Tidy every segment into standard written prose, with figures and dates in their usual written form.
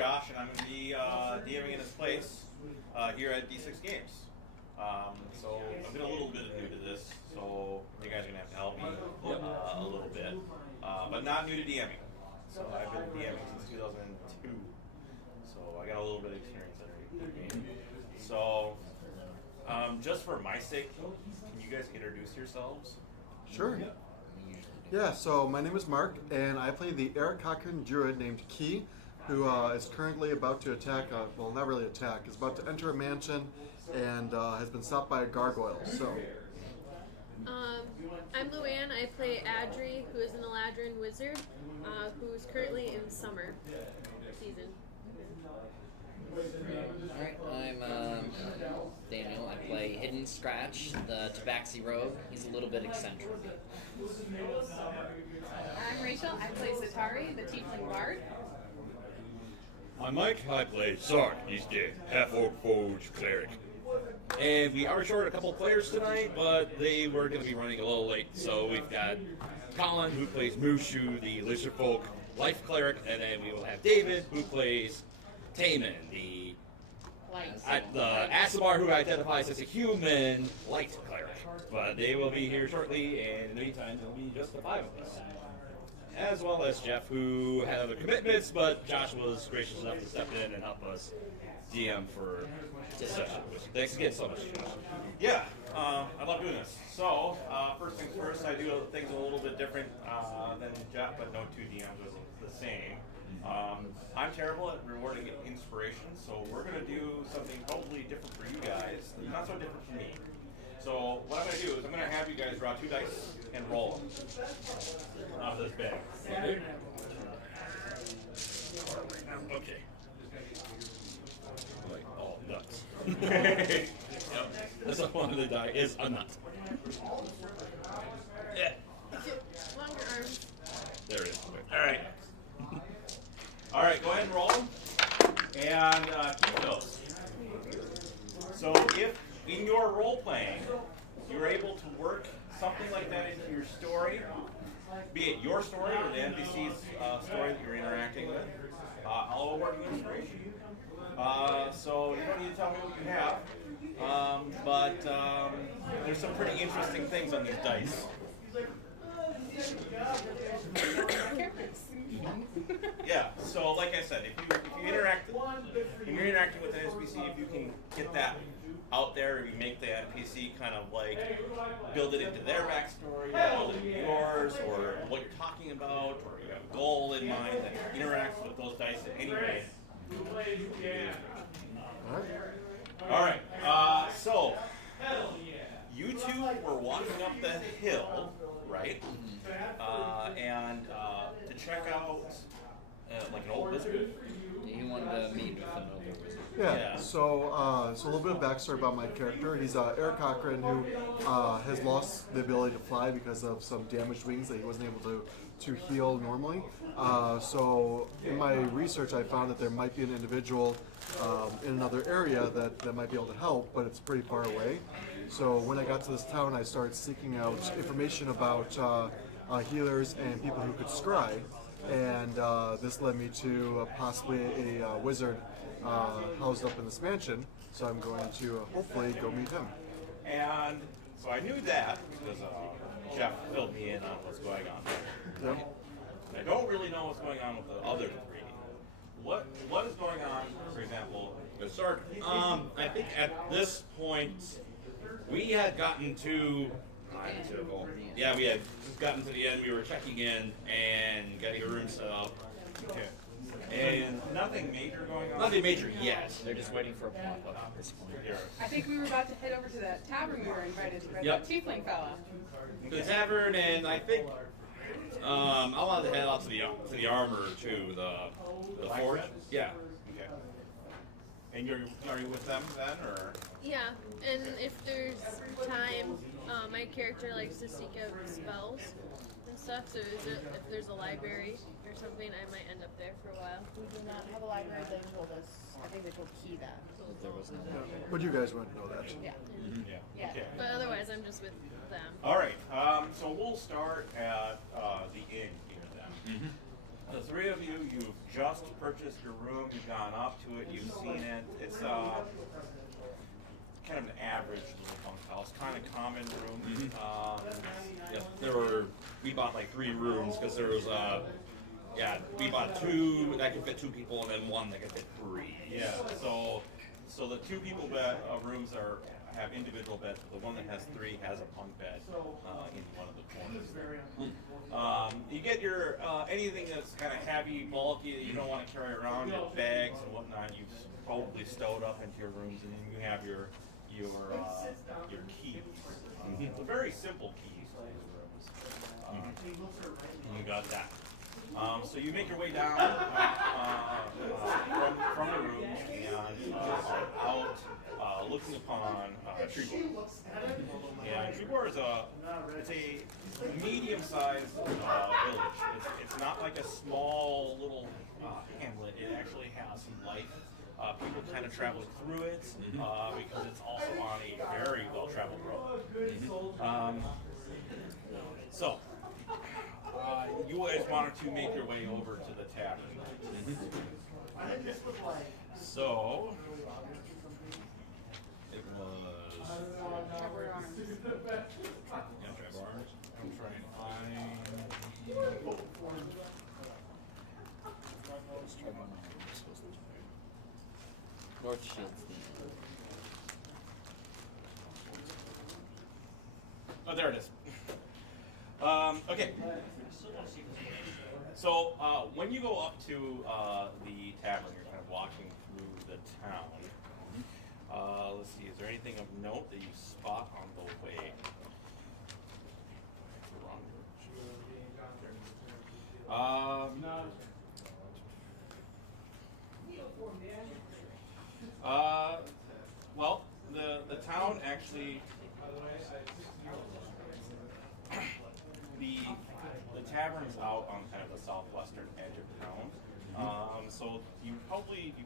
Josh, and I'm going to be DMing in his place here at D6 Games. So I've been a little bit new to this, so you guys are going to have to help me a little bit, but not new to DMing. So I've been DMing since 2002, so I got a little bit of experience underneath me. So just for my sake, can you guys introduce yourselves? Sure. Yeah, so my name is Mark, and I play the Eric Cochran druid named Key, who is currently about to attack, well, not really attack, is about to enter a mansion and has been stopped by a gargoyle, so. I'm Luann. I play Adri, who is an Eladrin wizard, who's currently in summer season. Alright, I'm Daniel. I play Hidden Scratch, the Tabaxi Rogue. He's a little bit eccentric. I'm Rachel. I play Zatari, the Tiefling Bard. I'm Mike. I play Sark. He's the half-orc forge cleric. And we are short a couple players tonight, but they were going to be running a little late. So we've got Colin, who plays Mushu, the Lizardfolk life cleric, and then we will have David, who plays Taman, the Asimar, who identifies as a human light cleric. But they will be here shortly, and in the meantime, there'll be just the five of us. As well as Jeff, who had other commitments, but Josh was gracious enough to step in and help us DM for this session. Thanks again so much, Josh. Yeah, I love doing this. So, first things first, I do things a little bit different than Jeff, but no two DMs are the same. I'm terrible at rewarding inspiration, so we're going to do something totally different for you guys, not so different for me. So what I'm going to do is I'm going to have you guys draw 2 dice and roll them out of this bag. Okay. Like all nuts. Yep. That's what one of the die is a nut. Yeah. Longer arms. There it is. All right. All right, go ahead and roll and keep those. So if in your role playing you're able to work something like that into your story, be it your story or the NPC's story that you're interacting with, I'll work in inspiration. So you don't need to tell me what you have, but there's some pretty interesting things on these dice. Yeah, so like I said, if you interact, when you're interacting with an NPC, if you can get that out there, if you make the NPC kind of like build it into their backstory, or build it into yours, or what you're talking about, or you have a goal in mind that interacts with those dice in any way. All right, so you two were walking up the hill, right? And to check out like an old wizard. He wanted to meet with an older wizard. Yeah, so a little bit of backstory about my character. He's Eric Cochran, who has lost the ability to fly because of some damaged wings that he wasn't able to heal normally. So in my research, I found that there might be an individual in another area that might be able to help, but it's pretty far away. So when I got to this town, I started seeking out information about healers and people who could scry, and this led me to possibly a wizard housed up in this mansion. So I'm going to hopefully go meet him. And so I knew that because Jeff filled me in on what's going on. Yep. I don't really know what's going on with the other 3. What is going on, for example, with Sark? I think at this point we had gotten to. Yeah, we had gotten to the end. We were checking in and getting a room set up. Okay. And nothing major going on? Nothing major yet. They're just waiting for a pop-up at this point. Here. I think we were about to head over to that tavern we were invited to by Yep. that Tiefling fella. The tavern, and I think I wanted to head out to the armor too, the forge. Yeah. Okay. And are you with them then, or? Yeah, and if there's time, my character likes to seek out spells and stuff, so if there's a library or something, I might end up there for a while. We do not have a library. They told us. I think they told Key that. There was no. But you guys wouldn't know that. Yeah. Yeah. Yeah. Okay. But otherwise, I'm just with them. All right. So we'll start at the inn here then. the three of you, you've just purchased your room. You've gone up to it. You've seen it. It's kind of an average little bunkhouse, kind of common room. Yeah, we bought like 3 rooms because there was we bought 2 that could fit 2 people and then 1 that could fit 3. Yeah. So the 2 people bed rooms have individual beds. But the one that has 3 has a bunk bed in one of the corners. You get your anything that's kind of heavy, bulky that you don't want to carry around, your bags and whatnot. You've probably stowed up into your rooms, and then you have your keys. It's a very simple keys to these rooms. And you got that. So you make your way down from the rooms and out, looking upon Trebor. And Trebor is it's a medium-sized village. It's not like a small little hamlet. It actually has some life. People kind of travel through it because it's also on a very well-traveled road. So, you guys wanted to make your way over to the tavern. Okay. So, it was. Trevor Arms. Yeah, Trevor Arms. I'm trying to find. North Shields. Oh, there it is. Okay. So when you go up to the tavern, you're kind of walking through the town. Let's see, is there anything of note that you spot on the way? Well, the town actually, the tavern's out on kind of the southwestern edge of town. So you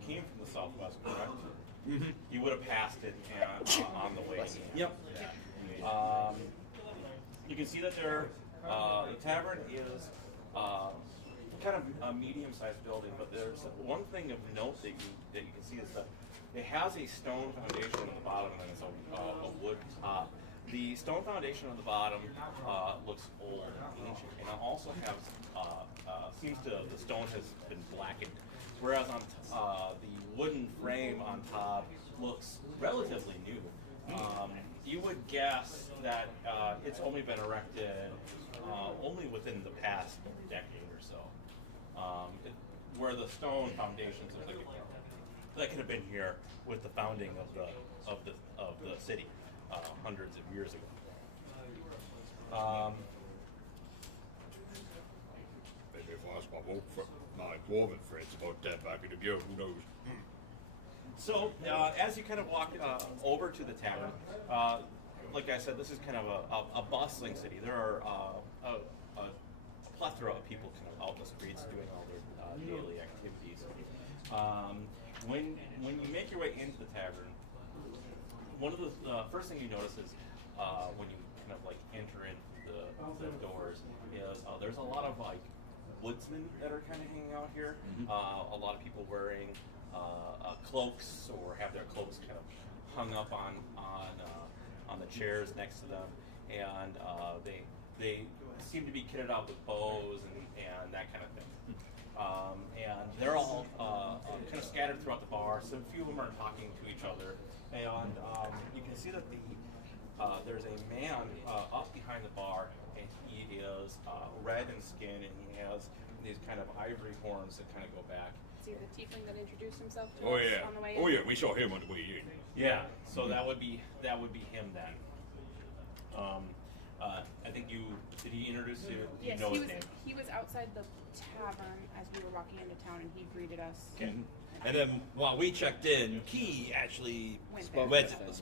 came from the southwest, correct? Mm-hmm. You would have passed it on the way. Yep. You can see that the tavern is kind of a medium-sized building, but there's one thing of note that you can see is that it has a stone foundation at the bottom and then it's a wood top. The stone foundation on the bottom looks old and ancient, and it also has the stone has been blackened, whereas on the wooden frame on top looks relatively new. You would guess that it's only been erected only within the past decade or so. Where the stone foundations that could have been here with the founding of the city hundreds of years ago. Maybe if I ask my dwarven friends about that back in the year, who knows? So, as you kind of walk over to the tavern, like I said, this is kind of a bustling city. There are a plethora of people kind of out in the streets doing all their daily activities. When you make your way into the tavern, one of the first thing you notice is when you kind of like enter in the doors is there's a lot of like woodsmen that are kind of hanging out here. A lot of people wearing cloaks or have their cloaks kind of hung up on the chairs next to them, and they seem to be kitted out with bows and that kind of thing. And they're all kind of scattered throughout the bar. So a few of them are talking to each other, and you can see that there's a man up behind the bar, and he is red in skin, and he has these kind of ivory horns that kind of go back. See the tiefling that introduced himself to Oh us yeah. on the way Oh in? yeah, we saw him on the way in. Yeah, so that would be him then. I think did he introduce you? Do Yes, you know his name? he was outside the tavern as we were walking into town, and he greeted us. Okay. And then while we checked in, Key actually Went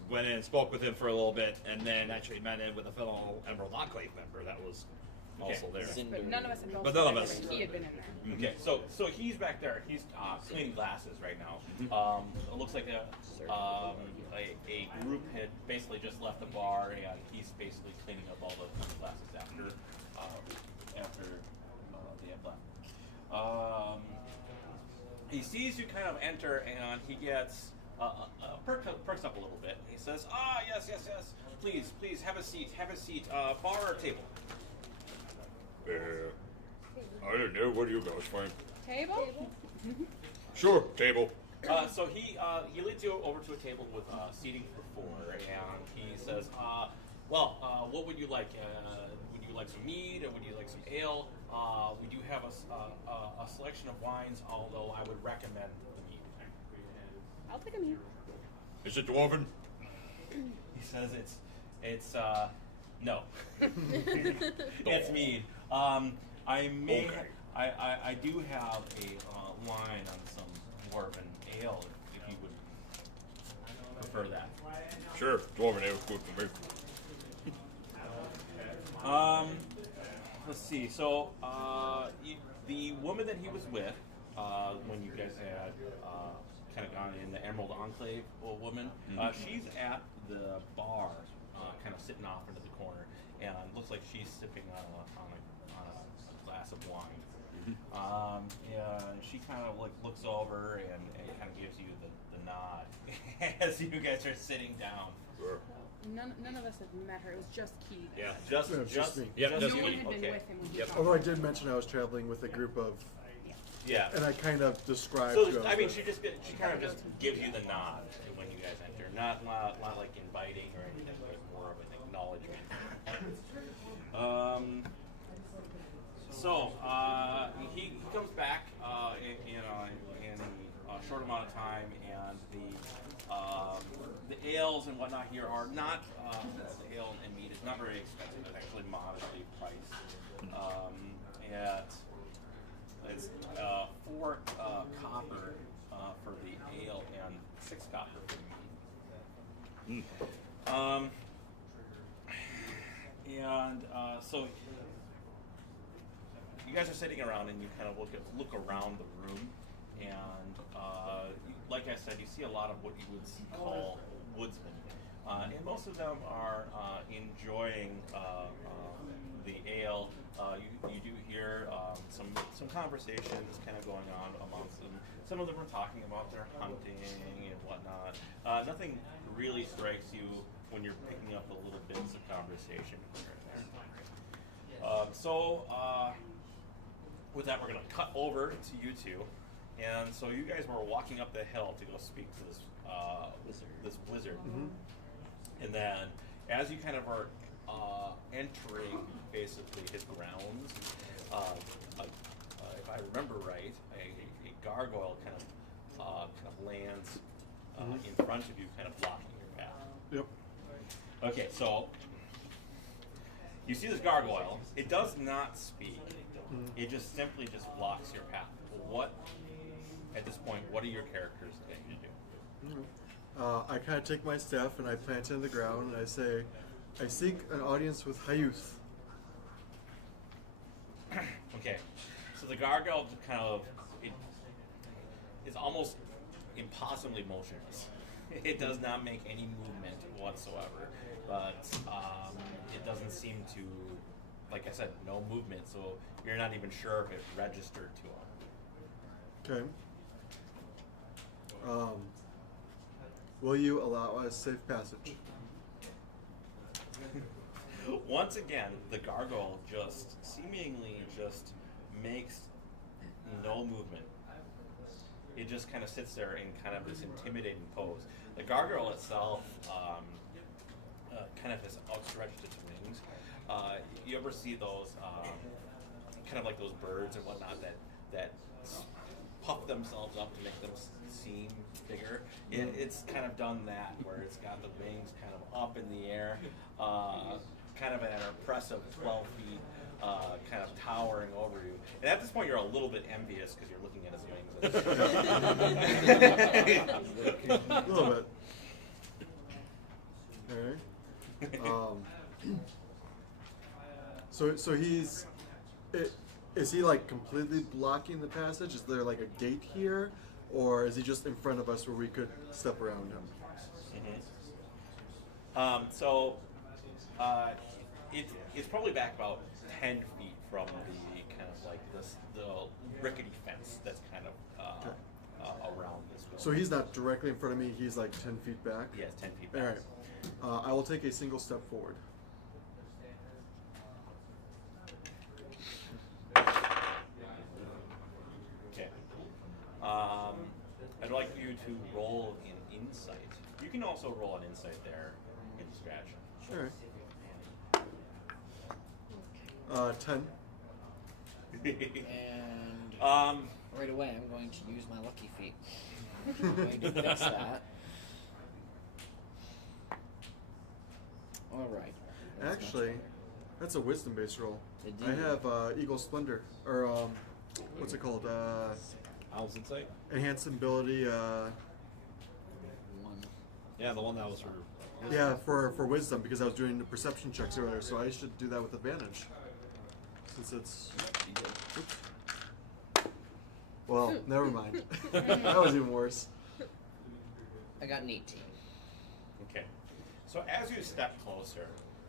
went in and spoke with him for a little bit, and then actually met in with a fellow Emerald Enclave member that was also there. But none of us had But none of us. He had been in there. Okay, so he's back there. He's cleaning glasses right now. It looks like a group had basically just left the bar, and he's basically cleaning up all the glasses after they have left. he sees you kind of enter, and he gets perks up a little bit. He says, "Ah, yes, yes, yes. Please, have a seat. Have a seat. Bar or table?" I don't know. What do you guys think? Table? Sure, table. So he leads you over to a table with seating for four, and he says, what would you like? Would you like some mead, or would you like some ale? We do have a selection of wines, although I would recommend the mead. I'll take a meat. Is it dwarven? He says it's no. It's mead. I may Okay. I do have a line on some dwarven ale if you would prefer that. Sure, dwarven ale is good for me. Let's see. So, the woman that he was with, when you guys had kind of gone in, the Emerald Enclave woman, she's at the bar, kind of sitting off into the corner, and looks like she's sipping on a glass of wine. And she kind of like looks over and kind of gives you the nod as you guys are sitting down. Sure. None of us had met her. It was just Keith. Yeah, Yeah, it's just me. Yep, No just one me. had been Okay. with him when he Yep. talked. Although I did mention I was traveling with a group of, Yeah. and I kind of described. So who I I mean, was she kind of just gives you the nod when you guys enter, not like inviting or anything, but more of an acknowledgement. So he comes back in a short amount of time, and the ales and whatnot here are not the ale and mead is not very expensive. It's actually modestly priced. It's 4 copper for the ale and 6 copper for the mead. So you guys are sitting around and you kind of look around the room, and like I said, you see a lot of what you would call woodsmen, and most of them are enjoying the ale. You do hear some conversations kind of going on amongst them. Some of them are talking about their hunting and whatnot. Nothing really strikes you when you're picking up the little bits of conversation here and there. With that, we're going to cut over to you two. And so you guys were walking up the hill to go speak to this wizard. And then as you kind of are entering basically his grounds, if I remember right, a gargoyle kind of lands in front of you, kind of blocking your path. Yep. Okay, so you see this gargoyle. It does not speak. It just simply blocks your path. At this point, what are your characters going to do? I kind of take my staff and I plant it in the ground and I say, I seek an audience with Hayuth. Okay, so the gargoyle is almost impossibly motionless. It does not make any movement whatsoever, but it doesn't seem to, like I said, no movement, so you're not even sure if it registered to him. Okay. Will you allow us safe passage? Once again, the gargoyle seemingly makes no movement. It just kind of sits there in kind of this intimidating pose. The gargoyle itself kind of has outstretched its wings. You ever see those, kind of like those birds and whatnot that puff themselves up to make them seem bigger? It's kind of done that, where it's got the wings kind of up in the air, kind of at an impressive 12 feet, kind of towering over you. And at this point, you're a little bit envious because you're looking at his wings. A little bit. Okay. So is he like completely blocking the passage? Is there like a gate here, or is he just in front of us where we could step around him? it's probably back about 10 feet from the kind of like the rickety fence that's kind of around this building. So he's not directly in front of me. He's like 10 feet back. Yes, 10 feet All back. right. I will take a single step forward. Okay. I'd like you to roll an insight. You can also roll an insight there in the scratch. Sure. 10. And right away, I'm going to use my lucky feet. I'm going to fix that. All right. That's much Actually, better. that's a wisdom-based roll. I Indeed. have Eagle Splendor, or what's it called? Owl's Insight? Enhanced ability. One. Yeah, the one that was for. Yeah, for wisdom because I was doing the perception checks earlier, so I should do that with advantage. Since it's. Oops. Well, never mind. That was even worse. I got an 18. Okay. So as you step closer,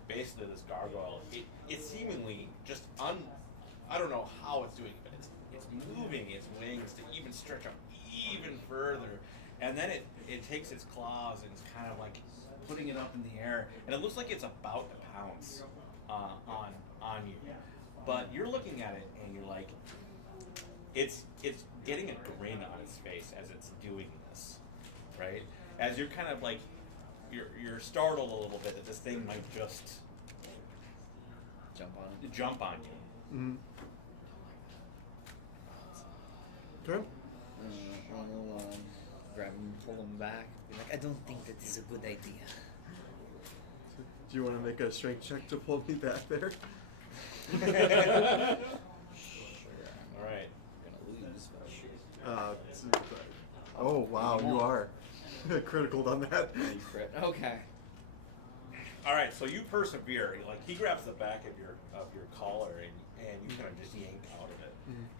basically this gargoyle, it seemingly just I don't know how it's doing it, but it's moving its wings to even stretch out even further. And then it takes its claws and it's kind of like putting it up in the air, and it looks like it's about to pounce on you. But you're looking at it and you're like, it's getting a grin on its face as it's doing this, right? As you're kind of like, you're startled a little bit that this thing might just Jump on it. jump on you. Mm-hmm. Okay. I'll grab him, pull him back. Be like, I don't think that is a good idea. Do you want to make a strength check to pull me back there? Sure. All right. I'm gonna lose, but sure. Oh wow, you are critical on that. You crit. Okay. All right. So you persevere. Like he grabs the back of your collar and you kind of just yank out of it,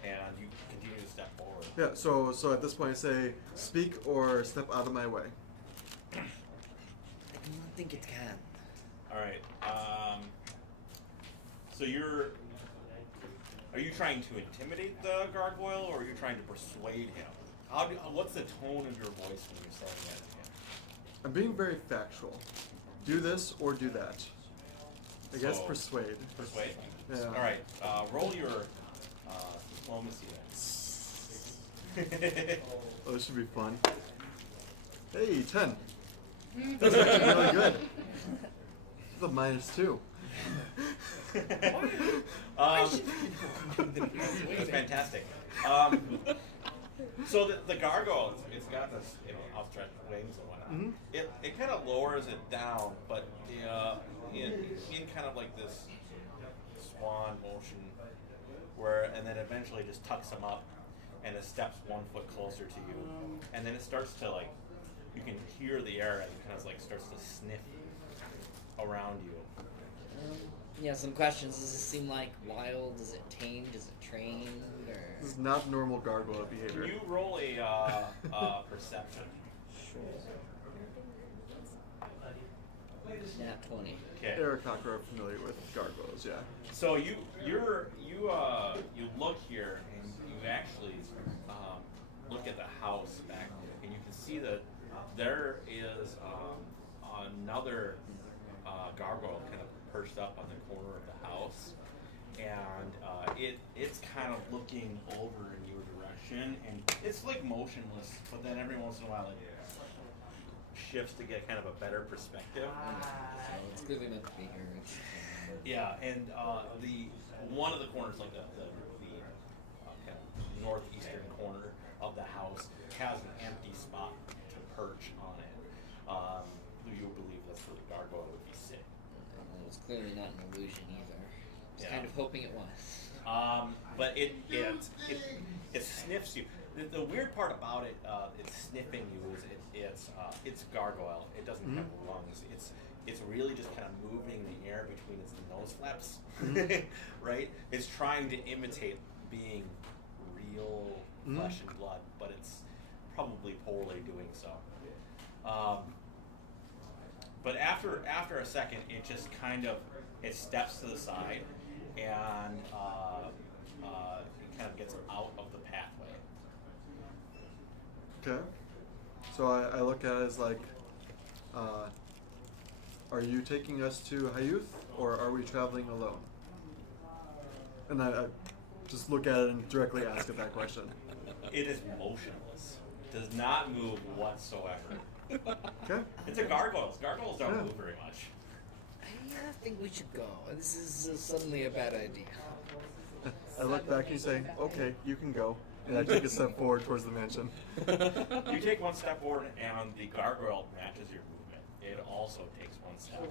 and you continue to step forward. Yeah. So at this point, I say, speak or step out of my way. I do not think it can. All right. So are you trying to intimidate the gargoyle, or are you trying to persuade him? What's the tone of your voice when you're saying that to him? I'm being very factual. Do this or do that. I guess So- persuade. Persuade? Yeah. All right. Roll your diplomacy then. Oh, this should be fun. Hey, 10. That's actually really good. The -2. That's fantastic. So the gargoyle, it's got this outstretched wings and whatnot. Mhm. It kind of lowers it down, but in kind of like this swan motion, and then eventually just tucks him up, and it steps 1 foot closer to you, and then it starts to like, you can hear the air, and it kind of like starts to sniff around you. Yeah, some questions. Does it seem like wild? Is it tamed? Is it trained? Or This is not normal gargoyle behavior. Can you roll a perception? Nat 20. Okay. Eric Cocker are familiar with gargoyles, yeah. So you look here and you actually look at the house back, and you can see that there is another gargoyle kind of perched up on the corner of the house, and it's kind of looking over in your direction, and it's like motionless, but then every once in a while it shifts to get kind of a better perspective. So it's clearly meant to be here. Yeah, and the one of the corners, like the kind of northeastern corner of the house, has an empty spot to perch on it. Do you believe that's where the gargoyle would be sitting? Well, it's clearly not an illusion either. I was Yeah. kind of hoping it was. But it sniffs you. The weird part about it, it's sniffing you, is it's gargoyle. It doesn't have lungs. It's really just kind of moving the air between its nose flaps, right? It's trying to imitate being real flesh and blood, but it's probably poorly doing so. but after a second, it just kind of it steps to the side, and it kind of gets out of the pathway. Okay. So I look at it as like, are you taking us to Hayuth, or are we traveling alone? And I just look at it and directly ask it that question. It is motionless, does not move whatsoever. Okay. It's a gargoyle. Gargoyles don't Yeah. move very much. I think we should go. This is suddenly a bad idea. I look back and say, okay, you can go. And I take a step forward towards the mansion. You take one step forward, and the gargoyle matches your movement. It also takes one step,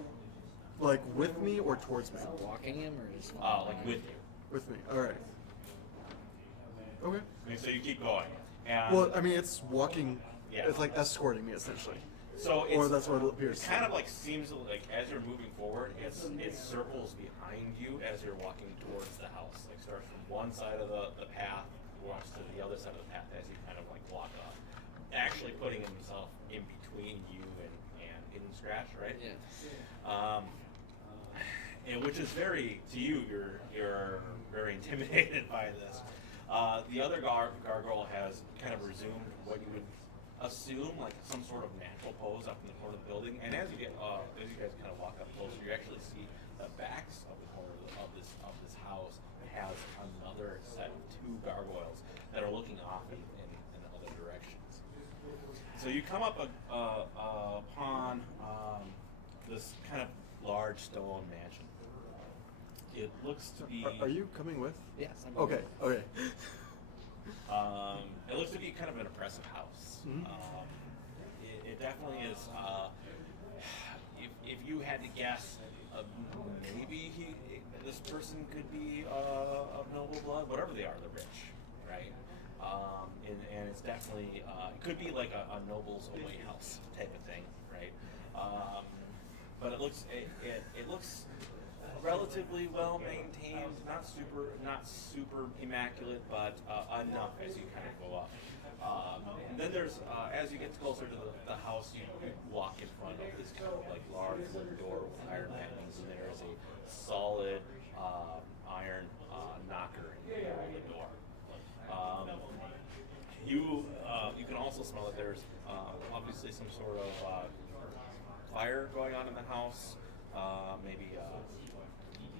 Like with me or towards me? Walking him or just like with you. With me. All right. Okay. And so you keep going. And Well, I mean, it's walking. Yeah. It's like escorting me essentially. so it's, Or that's what it appears. It kind of like seems like as you're moving forward, it circles behind you as you're walking towards the house. Like starts from one side of the path, walks to the other side of the path as you kind of like walk up. Actually putting himself in between you and Hidden Scratch, right? Yeah. And which is very to you. You're very intimidated by this. The other gargoyle has kind of resumed what you would assume like some sort of natural pose up in the corner of the building. And as you guys kind of walk up closer, you actually see the backs of the corner of this house has another set of two gargoyles that are looking off in other directions. So you come up upon this kind of large stone mansion. It looks to be. Are you coming with? Yes. I'm Okay. Okay. It looks to be kind of an impressive house. Mhm. It definitely is. If you had to guess, maybe this person could be of noble blood. Whatever they are, they're rich, right? And it's definitely it could be like a noble's away house type of thing, right? But it looks relatively well maintained, not super immaculate, but enough as you kind of go up. And then there's as you get closer to the house, you walk in front of this kind of like large wooden door with iron hangings, and there is a solid iron knocker in the door. You can also smell that there's obviously some sort of fire going on in the house,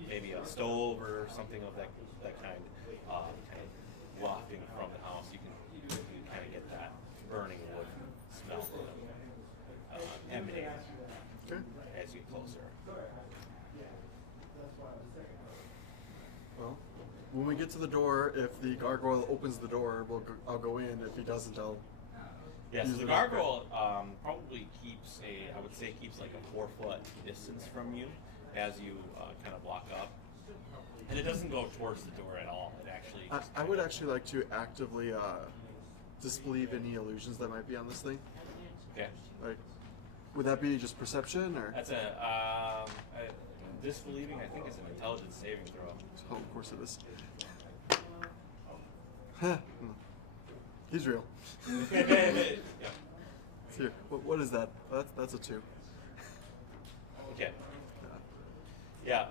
maybe a stove or something of that kind, kind of wafting from the house. You can kind of get that burning wood smell emanating Okay. as you get closer. Well, when we get to the door, if the gargoyle opens the door, I'll go in. If he doesn't, I'll. Yeah, so use the it. gargoyle probably keeps like a 4-foot distance from you as you kind of walk up, and it doesn't go towards the door at all. It actually. I would actually like to actively disbelieve any illusions that might be on this thing. Okay. Like, would that be just perception or? That's a disbelieving. I think it's an intelligence saving throw. Oh, of course it is. Huh. He's real. Yeah. Here, what is that? That's a 2. Okay. Yeah,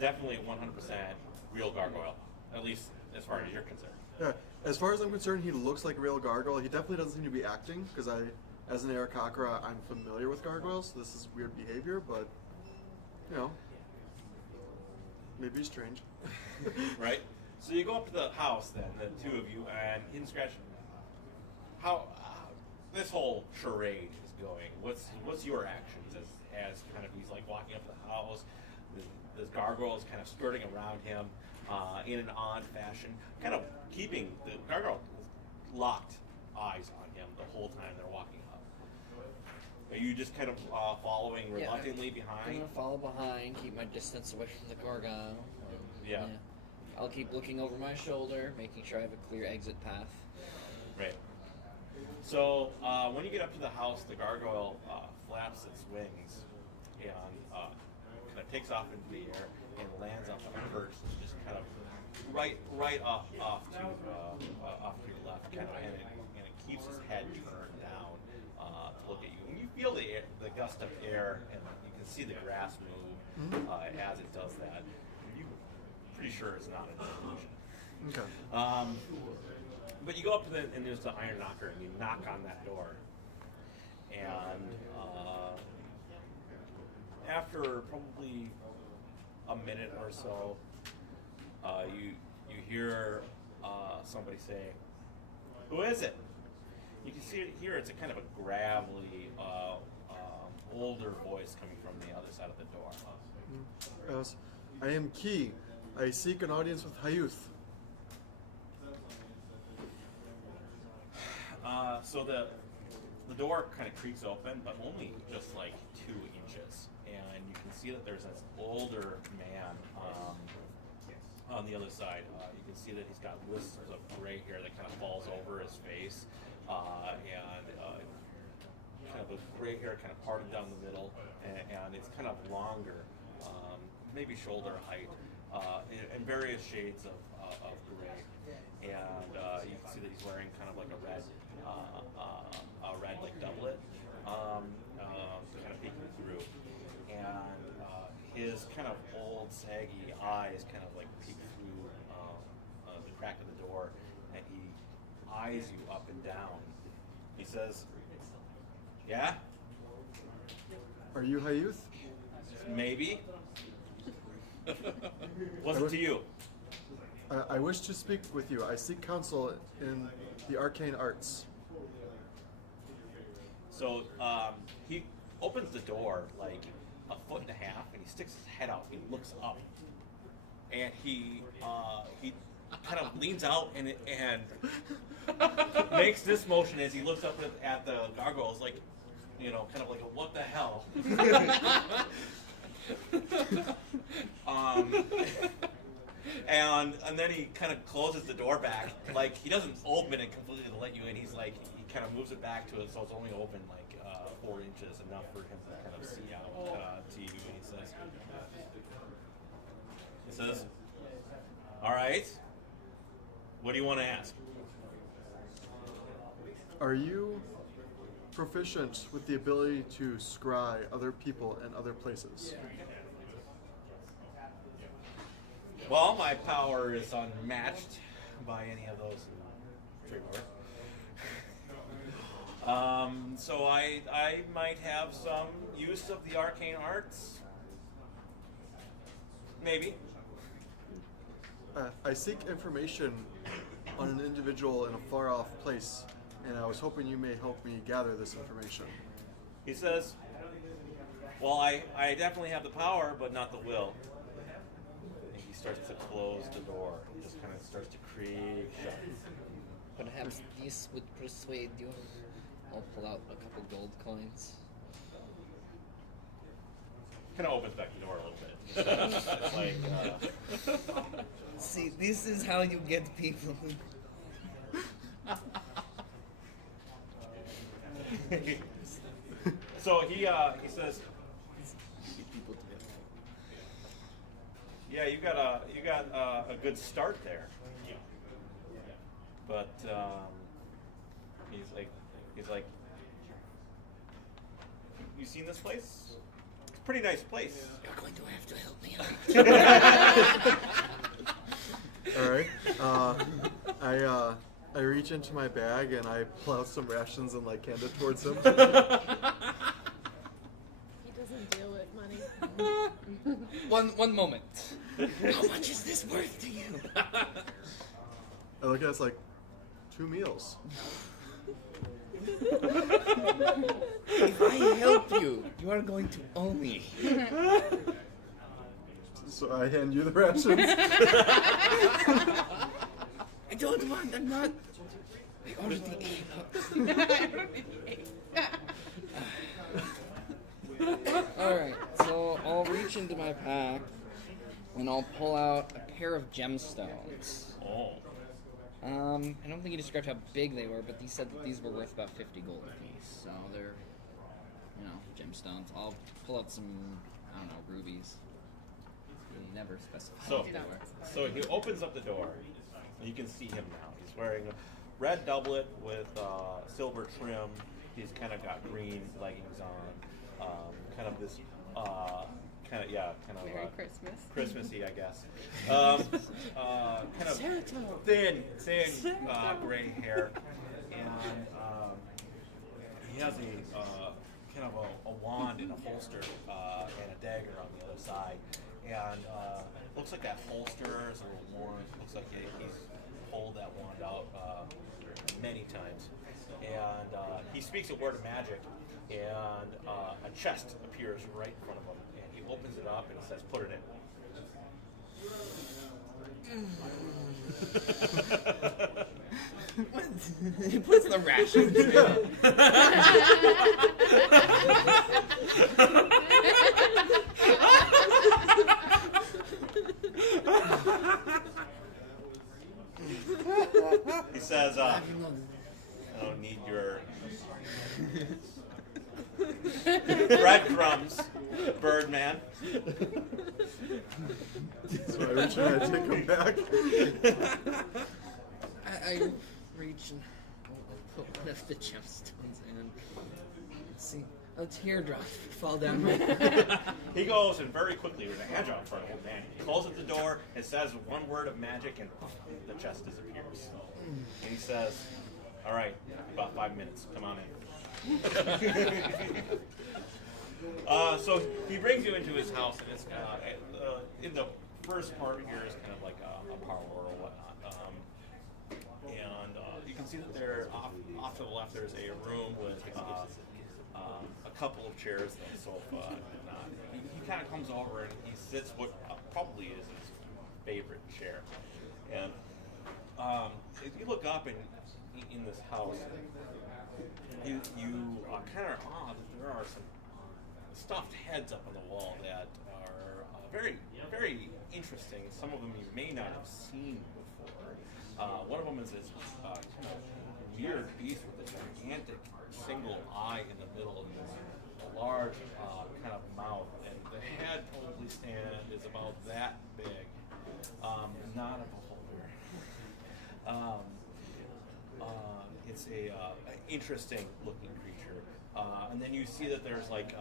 definitely 100% real gargoyle. At least as far as you're concerned. Yeah, as far as I'm concerned, he looks like a real gargoyle. He definitely doesn't seem to be acting, because as an Aarakocra, I'm familiar with gargoyles, so this is weird behavior, but, you know, maybe he's strange. Right? So you go up to the house then, the two of you, and Hidden Scratch, how this whole charade is going. What's your actions as kind of he's like walking up to the house, this gargoyle is kind of skirting around him in an odd fashion, kind of keeping the gargoyle locked eyes on him the whole time they're walking up. Are you just kind of following reluctantly I'm behind? gonna follow behind, keep my distance away from the gargoyle. Yeah. I'll keep looking over my shoulder, making sure I have a clear exit path. Right. So when you get up to the house, the gargoyle flaps its wings and kind of takes off into the air and lands up on a perch, just kind of right off to your left, kind of, and it keeps its head turned down to look at you. And you feel the gust of air, and you can see the grass move as it does that. You're pretty sure it's not an illusion. Okay. But you go up to and there's the iron knocker, and you knock on that door. And after probably a minute or so, you hear somebody say, "Who is it?" You can see it here. It's a kind of a gravelly, older voice coming from the other side of the door. Yes. I am Key. I seek an audience with Hayuth. So the door kind of creaks open, but only just like 2 inches, and you can see that there's this older man on the other side. You can see that he's got wisps of gray hair that kind of falls over his face, and kind of a gray hair kind of parted down the middle, and it's kind of longer, maybe shoulder height, in various shades of gray. And you can see that he's wearing kind of like a red like doublet, kind of peeking through, and his kind of old saggy eyes kind of like peek through the crack of the door, and he eyes you up and down. He says, "Yeah, Are you Hayuth? maybe." What's it to you? I wish to speak with you. I seek counsel in the arcane arts. So he opens the door like 1.5 foot, and he sticks his head out. He looks up, and he kind of leans out and makes this motion as he looks up at the gargoyles, like, you know, kind of like a "what the hell." And then he kind of closes the door back, like he doesn't open it completely to let you in. He's like, he kind of moves it back to it, so it's only open like 4 inches, enough for him to kind of see out to you. And he says, "All right, what do you want to ask?" Are you proficient with the ability to scry other people and other places? Well, my power is unmatched by any of those trademarks. So I might have some use of the arcane arts. Maybe. I seek information on an individual in a far-off place, and I was hoping you may help me gather this information. He says, "Well, I definitely have the power, but not the will." And he starts to close the door. It just kind of starts to creak shut. Perhaps this would persuade you. I'll pull out a couple gold coins. Kind of opens back the door a little bit. It's like, See, this is how you get people. So he says, People to it. "Yeah, you got a good start there." But he's like, "You seen this place? It's a pretty nice place." You're going to have to help me out. All right. I reach into my bag and I pull out some rations and like hand it towards him. He doesn't deal with money. One moment. How much is this worth to you? I look at it, it's like 2 meals. If I help you, you are going to owe me. So I hand you the rations. I don't want. I'm not. I already ate. Alright, so I'll reach into my pack and I'll pull out a pair of gemstones. Oh. I don't think he described how big they were, but he said that these were worth about 50 gold apiece. So they're, gemstones. I'll pull out some, I don't know, rubies. He never specified So, what they were. so he opens up the door. You can see him now. He's wearing a red doublet with silver trim. He's kind of got green leggings on, kind of this, Merry Christmas. Christmassy, I guess. Kind of thin, gray hair, and he has a kind of a wand in a holster and a dagger on the other side, and looks like that holster is a little worn. Looks like he's pulled that wand out many times, and he speaks a word of magic, and a chest appears right in front of him. He opens it up and says, "Put it in." He puts the rations in. He says, "I don't need your breadcrumbs, Birdman." So I reach and I take him back. I reach and put one of the gemstones in. Let's see. A teardrop fall down my He goes and very quickly, with a hand job for an old man, he closes the door and says one word of magic, and the chest disappears. And he says, "All right, about 5 minutes. Come on in." So he brings you into his house, and it's in the first part here is kind of like a parlor or whatnot. And you can see that there, off to the left, there's a room with a couple of chairs, a sofa, and whatnot. He kind of comes over and he sits what probably is his favorite chair. And if you look up in this house, you kind of are that there are some stuffed heads up on the wall that are very, very interesting. Some of them you may not have seen before. One of them is this kind of weird beast with a gigantic single eye in the middle and this large kind of mouth. And the head probably is about that big. Not a beholder. It's a interesting looking creature. And then you see that there's like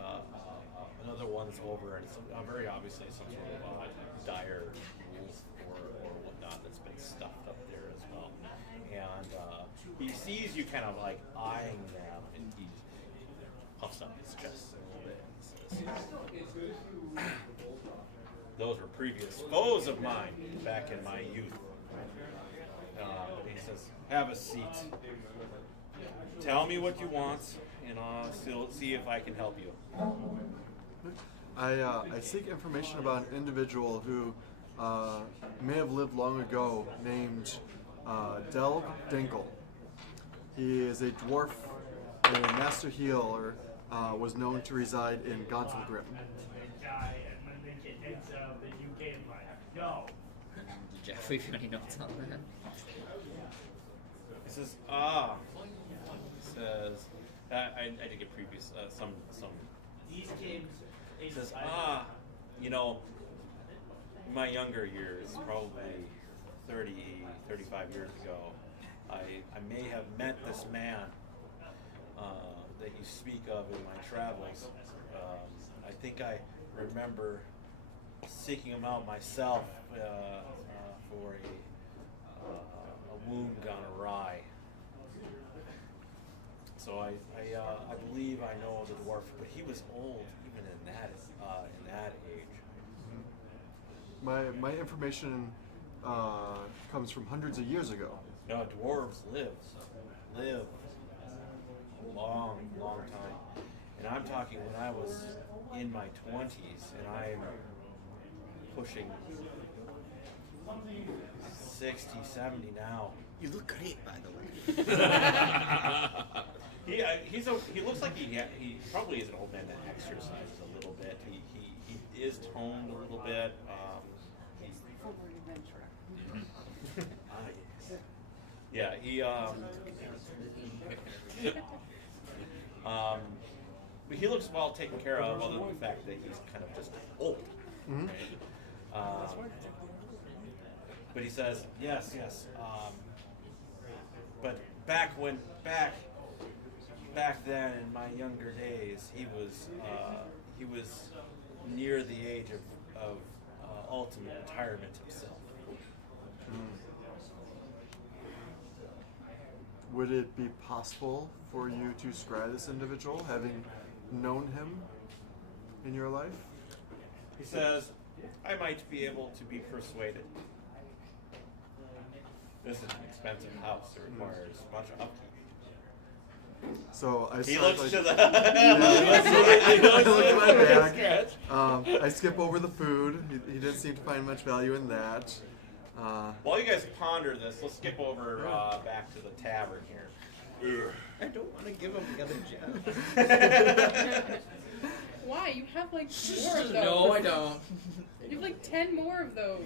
another one that's over, and it's very obviously some sort of dire wolf or whatnot that's been stuffed up there as well. And he sees you kind of like eyeing them, and he puffs up his chest a little bit and says, "Those were previous foes of mine back in my youth." He says, "Have a seat. Tell me what you want, and I'll see if I can help you." I seek information about an individual who may have lived long ago named Delg Dinkel. He is a dwarf, a master healer, was known to reside in Gauntlgrim. Jeff, if you have any notes on that. He says, he says, I did get previous, some. He says, you know, in my younger years, probably 30, 35 years ago, I may have met this man that you speak of in my travels. I think I remember seeking him out myself for a wound gone awry. So I believe I know the dwarf, but he was old even in that age. My information comes from hundreds of years ago. No, dwarves live a long, long time. And I'm talking when I was in my 20s, and I'm pushing 60, 70 now. You look great, by the way. He looks like he probably is an old man that exercises a little bit. He is toned a little bit. Yeah, but he looks well taken care of, other than the fact that he's kind of just old. Mm-hmm. Right? But he says, yes. But back back then in my younger days, he was near the age of ultimate retirement himself. Would it be possible for you to scry this individual, having known him in your life? He says, I might be able to be persuaded. This is an expensive house. It requires much upkeep. So I He start, looks like, to the. I look at my bag. I skip over the food. He didn't seem to find much value in that. While you guys ponder this, let's skip over back to the tavern here. I don't want to give him the other job. Why? You have like more of those. No, I don't. You have like 10 more of those.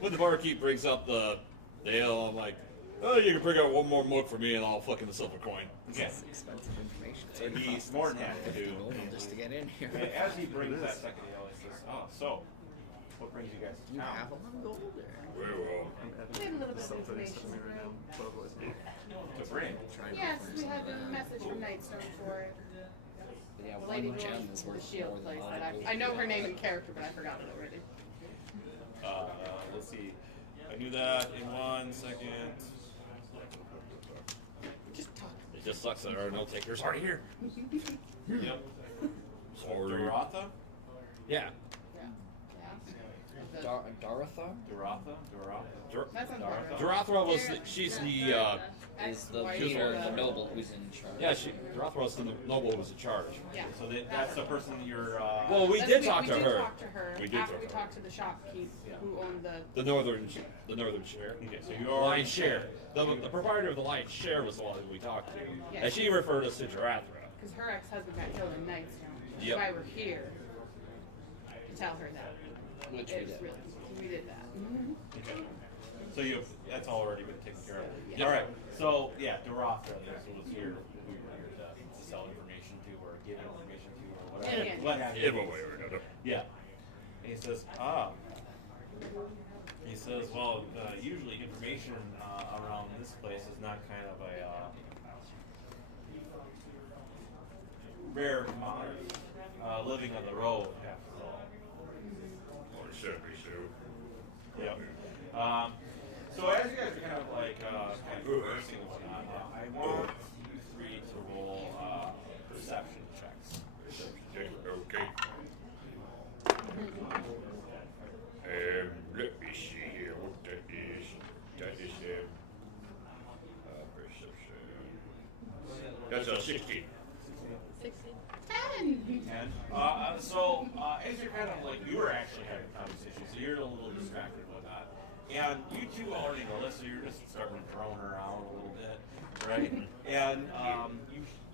When the barkeep brings up the ale, I'm like, oh, you can bring out one more mug for me and I'll fucking the silver coin. Okay. It's expensive information. It's And gonna he's cost more us than happy to do. gold just to get in here. And as he brings that second ale, he says, oh, so, what brings you guys to Do you town? have a lot of gold there? Well, I'm We have a little bit of something information. sent me right now. So I'll voice it. To bring. Yes, we have a message from Nightstone for it. But yeah, The lady one who gem owns is the worth shield more than place all that the I know her name and character, but I forgot it already. Let's see. I knew that in 1 second. it just sucks that our note takers aren't here. Yep. Sorry. Doratha? Yeah. Yeah. Daratha Doratha? That sounds Doratha? right. Durathra was she's the is the Ex-wife leader, of the noble who's in charge. yeah, Durathra was the noble who was in charge. Yeah. So that's the person you're. Well, we That's- did talk to we her. did talk to her We did after talk we to her. talked to the shopkeep who owned the. The northern share. Okay, so you The already Lion's Share. The proprietor of the Lion's Share was the one that we talked to. Yeah. And she referred us to Durathra. Because her ex-husband got killed in Nightstone. That's Yep. why we're here to tell her that. Which we It's did. really, we did that. Okay. So that's already been taken care of. Yeah. All right. So yeah, Doratha was here. We were here to sell information to, or give information to, or whatever. Yeah. What have you. Give away or another. Yeah. And he says, He says, well, usually information around this place is not kind of a rare commodity. Living on the road, after all. Or it should be so. Yep. So as you guys are kind of conversing and whatnot, I want you three to roll perception checks. Okay. Let me see here what that is. That is perception. That's a 16. 16. 10! And as you're kind of you were actually having a conversation, so you're a little distracted and whatnot. And you two already know this, so you're just starting to drone around a little bit, right? And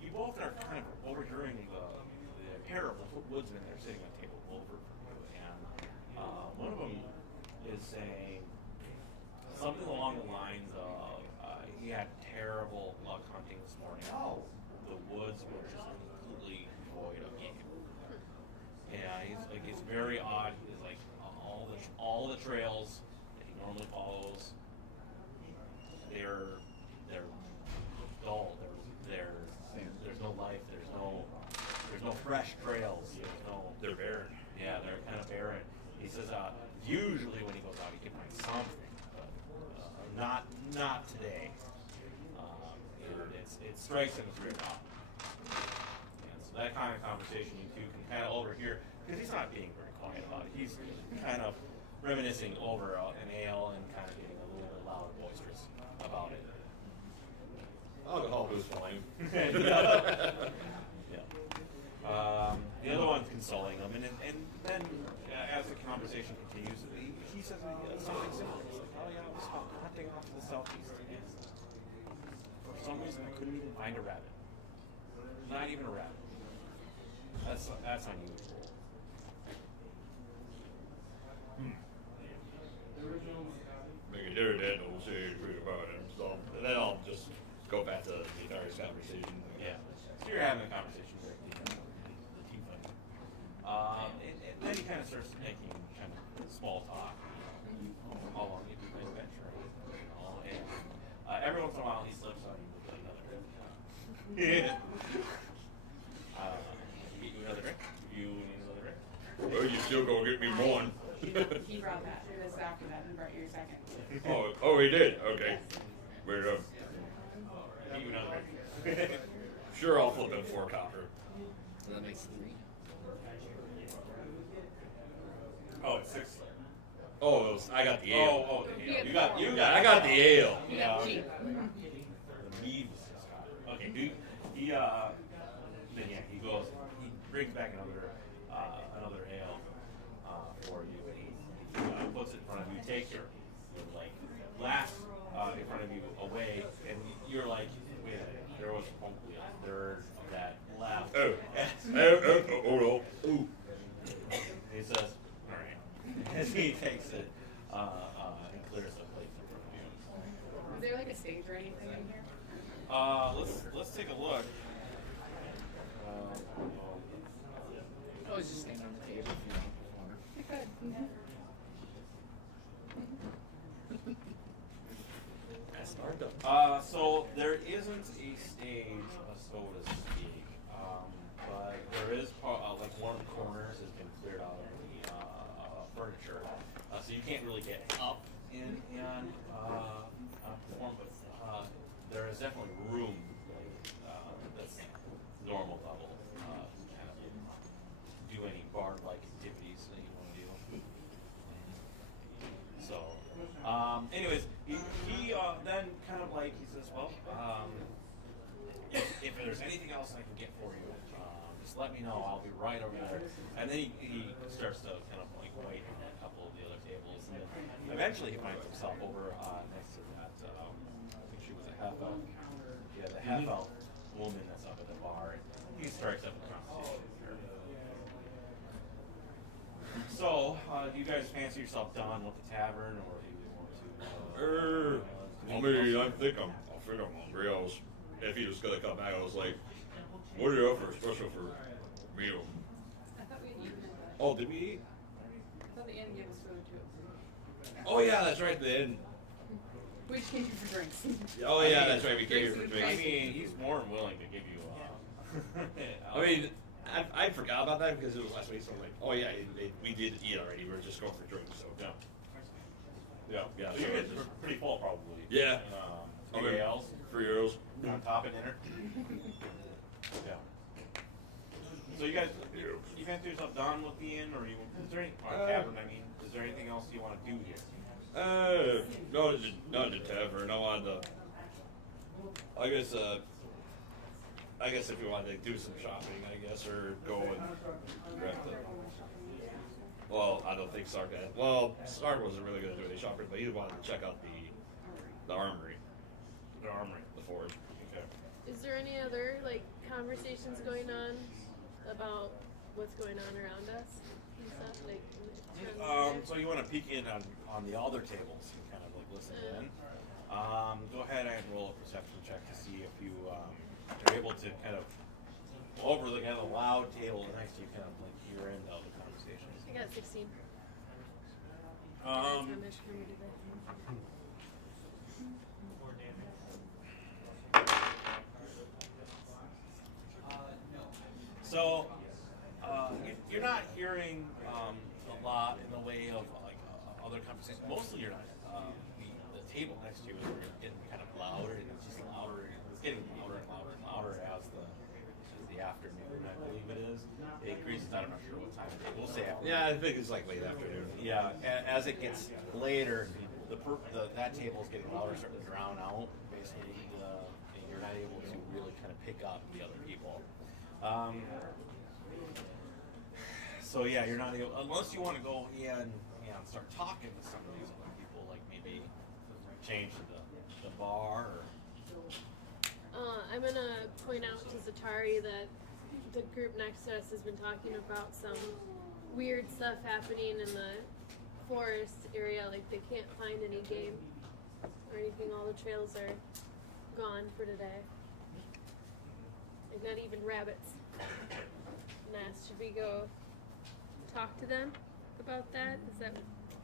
you both are kind of overhearing the pair of the woodsmen that are sitting at a table over you, and one of them is saying something along the lines of he had terrible luck hunting this morning. The woods were just completely void of game. Yeah, it's very odd. It's like all the trails that he normally follows, they're dull. There's no life. There's no fresh trails. They're barren. Yeah, they're kind of barren. He says usually when he goes out he can find something, but not today. And it strikes him as very odd. And so that kind of conversation you two can kind of overhear, because he's not being very quiet about it. He's kind of reminiscing over an ale and kind of getting a little bit loud and boisterous about it. Alcohol is fine. Yeah. The other one's consoling him, and then as the conversation continues, he says something similar. He's like, "Oh yeah, I was hunting off to the southeast, and for some reason I couldn't even find a rabbit. Not even a rabbit. That's unusual." Maybe they're dead, we'll say pretty about it. So, and then I'll just go back to the entire conversation. Yeah. So you're having a conversation with the tiefling. And then he kind of starts making kind of small talk. How long you've been adventuring. And every once in a while he slips on you with another Yeah. You need another drink? You need another drink? Well, you still gonna get me one. He brought that. This is after that, and brought your second. Oh, he did. Okay. Weird. You another drink. Sure, I'll flip in 4 copper. So that makes 3. Oh, it's 6. Oh, I got the ale. Oh, the ale. You got. I got the ale. You got cheap. The mead was 6 copper. Okay, dude. Then yeah, he goes. He brings back another ale for you. He puts it in front of you. Take your like glass in front of you away, and you're like, wait a minute. There was only a third of that left. Oh no. Ooh. He says, all right. As he takes it and clears the plate in front of you. Is there like a stage or anything in here? Let's take a look. I was just standing on the table if you want to perform. I could. So there isn't a stage, so to speak, but there is like one of the corners has been cleared out of the furniture, so you can't really get up and perform, but there is definitely room that's normal level to kind of do any bard-like activities that you want to do. So, anyways, he then kind of like, he says, well, if there's anything else I can get for you, just let me know. I'll be right over there. And then he starts to kind of like wait on a couple of the other tables. And then eventually he finds himself over next to that, I think she was a half-elf. Yeah, the half-elf woman that's up at the bar. And he strikes up a conversation with her. So, do you guys fancy yourself done with the tavern, or do you want to? I think I'm hungry. If he was gonna come back, I was like, "What do you offer special for meal?" I thought we had eaten it. Oh, did we eat? I thought the inn gave us food too. Oh yeah, that's right. Then. We just came here for drinks. Oh yeah, that's right. We came here for I drinks. mean, he's more than willing to give you. I mean, I forgot about that because it was last week. So I'm like, oh yeah, we did eat already. We were just going for drinks. So Yeah. Yeah, So so you guys it's- are pretty full, probably. Yeah. 3 ales 3 euros. on top of dinner. Yeah. So you guys, you fancy yourself done with the inn, or is there any tavern? I mean, is there anything else you want to do here? Not the tavern. I wanted to. I guess if you wanted to do some shopping, I guess, or go and grab the. Well, I don't think Sark had. Well, Sark wasn't really going to do any shopping, but he wanted to check out the armory, The armory. the forge. Okay. Is there any other like conversations going on about what's going on around us and stuff? Like, in the- So you want to peek in on the other tables and kind of like listen in. Go ahead and roll a perception check to see if you are able to kind of over the kind of loud table next to you, kind of like hear into all the conversations. I got 16. How Um, much can we do that? So you're not hearing a lot in the way of like other conversations. Mostly you're not. The table next to you is getting kind of louder, and it's just louder. It's getting louder and louder and louder as the afternoon, I believe it is. It increases. I'm not sure what time it is. We'll say afternoon. Yeah, I think it's like late afternoon. Yeah, as it gets later, that table is getting louder, starting to drown out. Basically, you're not able to really kind of pick up the other people. So yeah, you're not able, unless you want to go in and start talking to some of these other people, like maybe change the bar. Or, I'm gonna point out to Zatari that the group next to us has been talking about some weird stuff happening in the forest area. Like they can't find any game or anything. All the trails are gone for today. Like not even rabbits. And I asked, should we go talk to them about that? Is that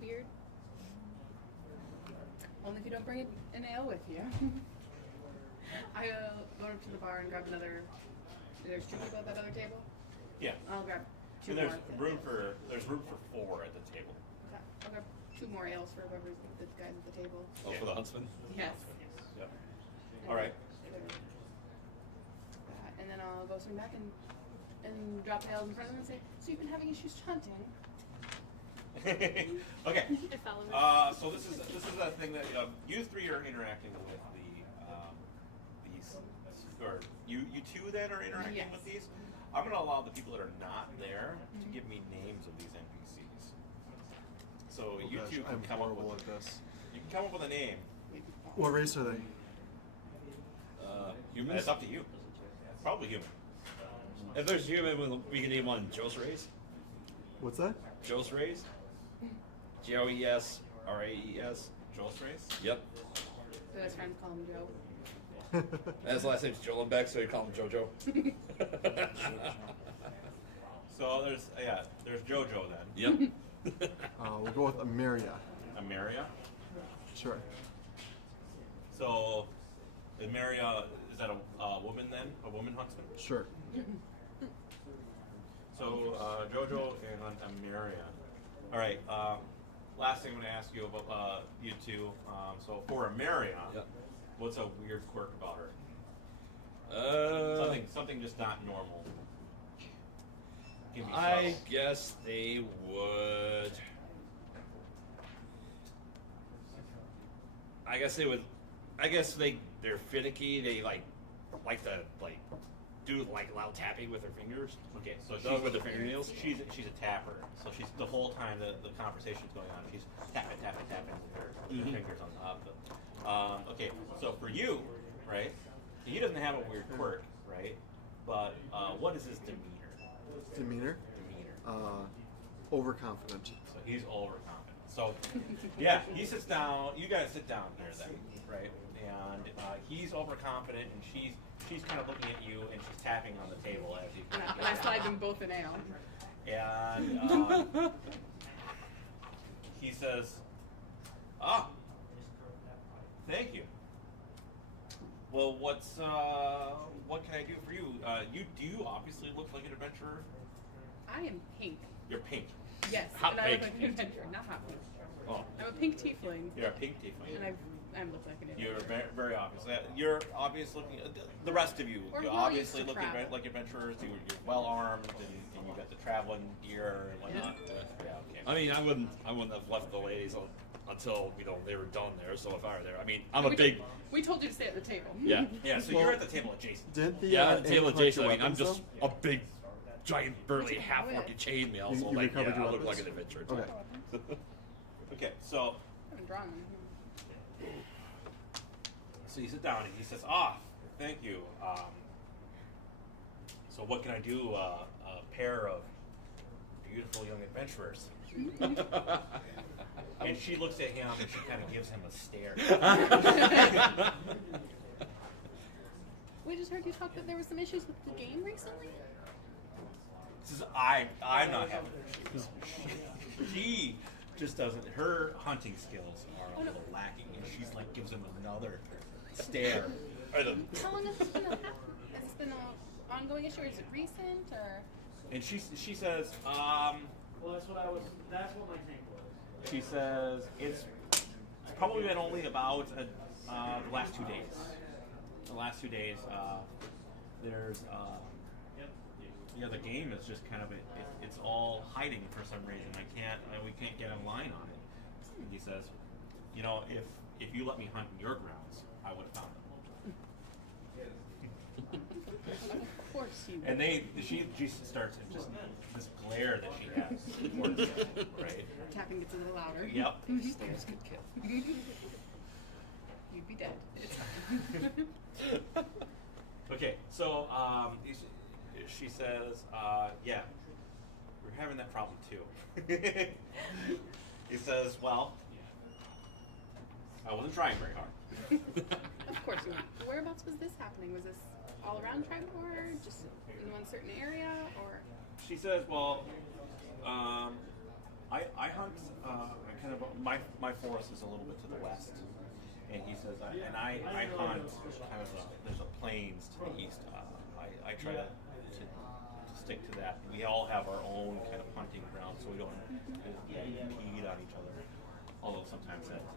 weird? Only if you don't bring an ale with you. I go up to the bar and grab another. There's 2 people at that other table. Yeah. I'll grab 2 And more. there's room for 4 at the table. Okay. I'll grab 2 more ales for whoever's the guys at the table. Oh, for the huntsman. Yes. Yep. All right. And then I'll go swing back and drop the ales in front of them and say, "So you've been having issues hunting?" Okay. I follow it. So this is a thing that you 3 are interacting with these, or you 2 then are interacting Yes. with these. I'm going to allow the people that are not there to give me names of these NPCs. So Oh you gosh, 2 can I'm come up horrible with at this. you can come up with a name. What race are they? Humans. It's up to you. Probably human. If there's human, we can name one Joe's Race. What's that? Joe's Race. JOESRAES. Joel's race. Yep. So his friends call him Joe. And his last name's Joe Lembeck, so you call him JoJo. So there's JoJo then. Yep. We'll go with Ameria. Ameria. Sure. So Ameria, is that a woman then? A woman huntsman? Sure. So JoJo and Ameria. All right. Last thing I'm going to ask you about you 2. So for Ameria, Yep. what's a weird quirk about her? Something just not normal. Can be I subtle. guess they would. I guess they're finicky. They like to do loud tapping with their fingers. Okay, so With their fingernails. She's a tapper. So she's the whole time the conversation's going on. She's tapping with her fingers on top of it. Okay, so for you, right? He doesn't have a weird quirk, right? But what is his demeanor? Demeanor? Overconfident. So he's overconfident. So yeah, he sits down. You guys sit down here then, right? And he's overconfident, and she's kind of looking at you, and she's tapping on the table as you. And I slide them both an ale. And he says, thank you. Well, what can I do for you? You obviously look like an adventurer. I am pink. You're pink. Yes, Hot and I look pink. like an adventurer, not hot pink. Oh, I'm a pink tiefling, you're a pink tiefling. and I look like an You're adventurer. very, very obvious. You're obvious looking. The rest of you, We're you're more obviously used to looking travel. like adventurers. You're well armed, and you got the traveling gear and whatnot. Yeah, okay. I mean, I wouldn't have left the ladies until they were done there. So if I were there, I mean, I'm a big. We told you to stay at the table. Yeah. Yeah, so Well- you're at the table adjacent. Didn't the Yeah, the table aim hunt adjacent. your I mean, I'm weapons, just a big, giant, burly, Yeah. half-orc chainmail. You- So you like, recovered your I look like weapons? an adventurer. though? Okay. Okay, so I haven't drawn them. So you sit down and he says, thank you. So what can I do? A pair of beautiful young adventurers. And she looks at him and she kind of gives him a stare. We just heard you talk that there were some issues with the game recently. Says, I'm not having issues. She just doesn't. Her hunting skills are a little lacking, and she's like gives him another stare. How long has this been happening? Has this been an ongoing issue, or is it recent, or? And she says, Well, that's what my tank was. she says it's probably been only about the last 2 days. The last 2 days, there's the game is just kind of it's all hiding for some reason. We can't get a line on it. And he says, if you let me hunt in your grounds, I would have found them. Of course you. And she starts to just this glare that she has towards him, right? Tapping gets a little louder. Yep. Stares could kill. You'd be dead. Okay, so she says, yeah, we're having that problem too. He says, well, I wasn't trying very hard. Of course you weren't. Whereabouts was this happening? Was this all around Tribor, just in one certain area, or? She says, well, I hunt, my forest is a little bit to the west, And he says, and I hunt kind of there's a plains to the east. I try to stick to that. We all have our own kind of hunting ground, so we don't impede on each other. Although sometimes that's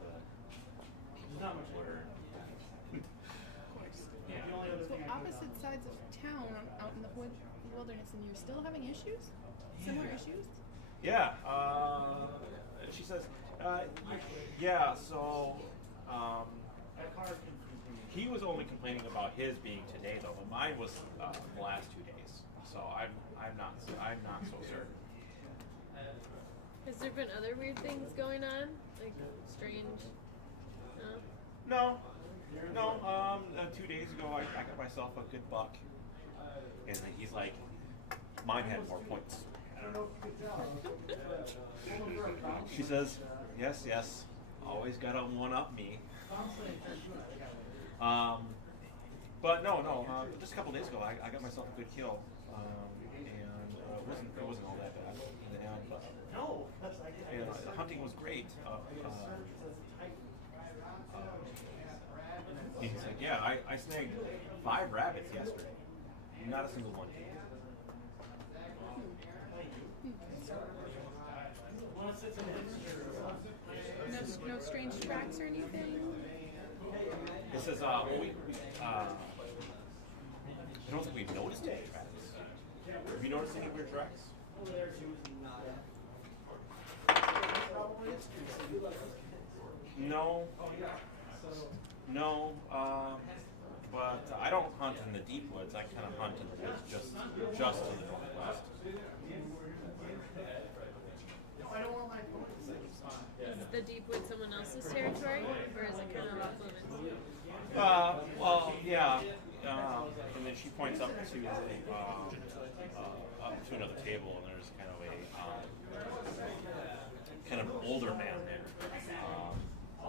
where. Of course. Yeah. So opposite sides of town, out in the wilderness, and you're still having issues? Similar issues? Yeah. She says, yeah. So he was only complaining about his being today, though. But mine was the last 2 days. So I'm not so certain. Has there been other weird things going on? Like strange? No. No? 2 days ago, I got myself a good buck, and he's like, mine had more points. She says, yes, always gotta one up me. But no, just a couple days ago, I got myself a good kill, and it wasn't all that bad. And hunting was great. He's like, yeah, I snagged 5 rabbits yesterday. Not a single one. No strange tracks or anything? It says, I don't think we've noticed any tracks. Have you noticed any weird tracks? No, but I don't hunt in the deep woods. I kind of hunt in the woods just to the northwest. Is the deep wood someone else's territory? Or is it kind of off limits? Well, yeah. And then she points up to another table, and there's kind of an older man there.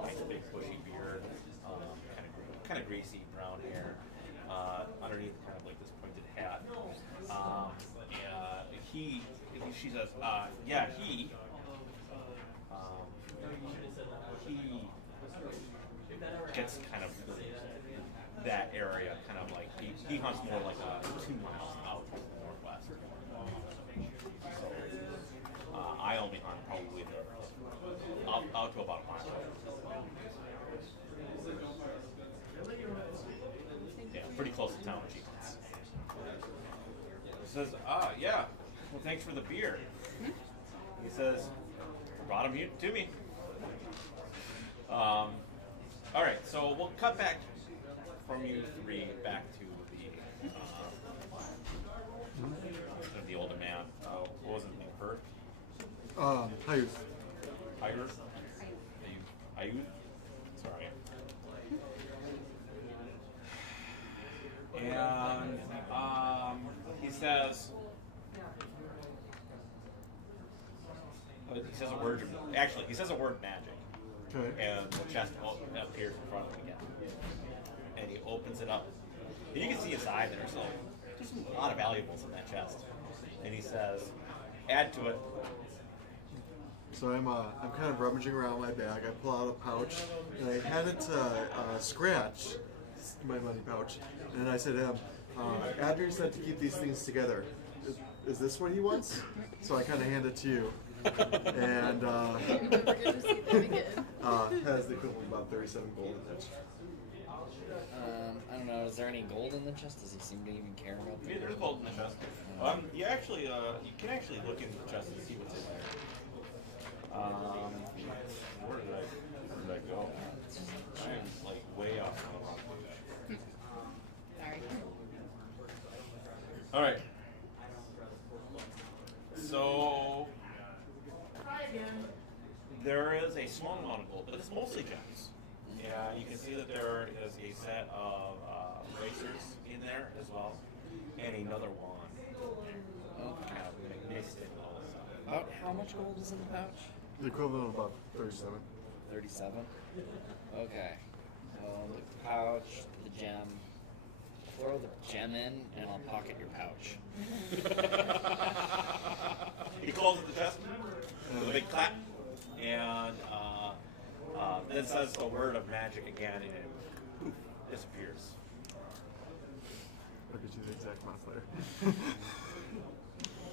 Like a big bushy beard, kind of greasy brown hair, underneath kind of like this pointed hat. She says, he gets kind of that area, kind of like he hunts more like 2 miles out to the northwest. So I only hunt probably out to about a mile. Yeah, pretty close to town, she hunts. He says, yeah, well, thanks for the beer. He says, brought him here to me. All right, so we'll cut back from you 3 back to the older man. What was his name? Hurt? Hayut. Hayut? Hayut? Sorry. And he says a word. Actually, he says a word magic. Okay. And the chest appears in front of him again. And he opens it up. And you can see inside there's a lot of valuables in that chest. And he says, add to it. So I'm kind of rummaging around my bag. I pull out a pouch and I hand it to Scratch, my money pouch, and I said to him, Adrian said to keep these things together. Is this what he wants? So I kind of hand it to you. And We're going to see them again. has the equivalent of about 37 gold in it. I don't know. Is there any gold in the chest? Does he seem to even care about that? Yeah, there's gold in the chest. You can actually look in the chest and see what's in there. Where did I go? I'm like way off on the wrong page. Sorry. All right. So there is a small amount of gold, but it's mostly gems. Yeah, you can see that there is a set of racers in there as well, and another wand. Kind of mixed in all this stuff. About how much gold is in the pouch? The equivalent of about 37. 37? Okay. The pouch, the gem. Throw the gem in, and I'll pocket your pouch. He closes the chest with a big clap, and then says the word of magic again, and it poof, disappears. I bet you the exact mod player.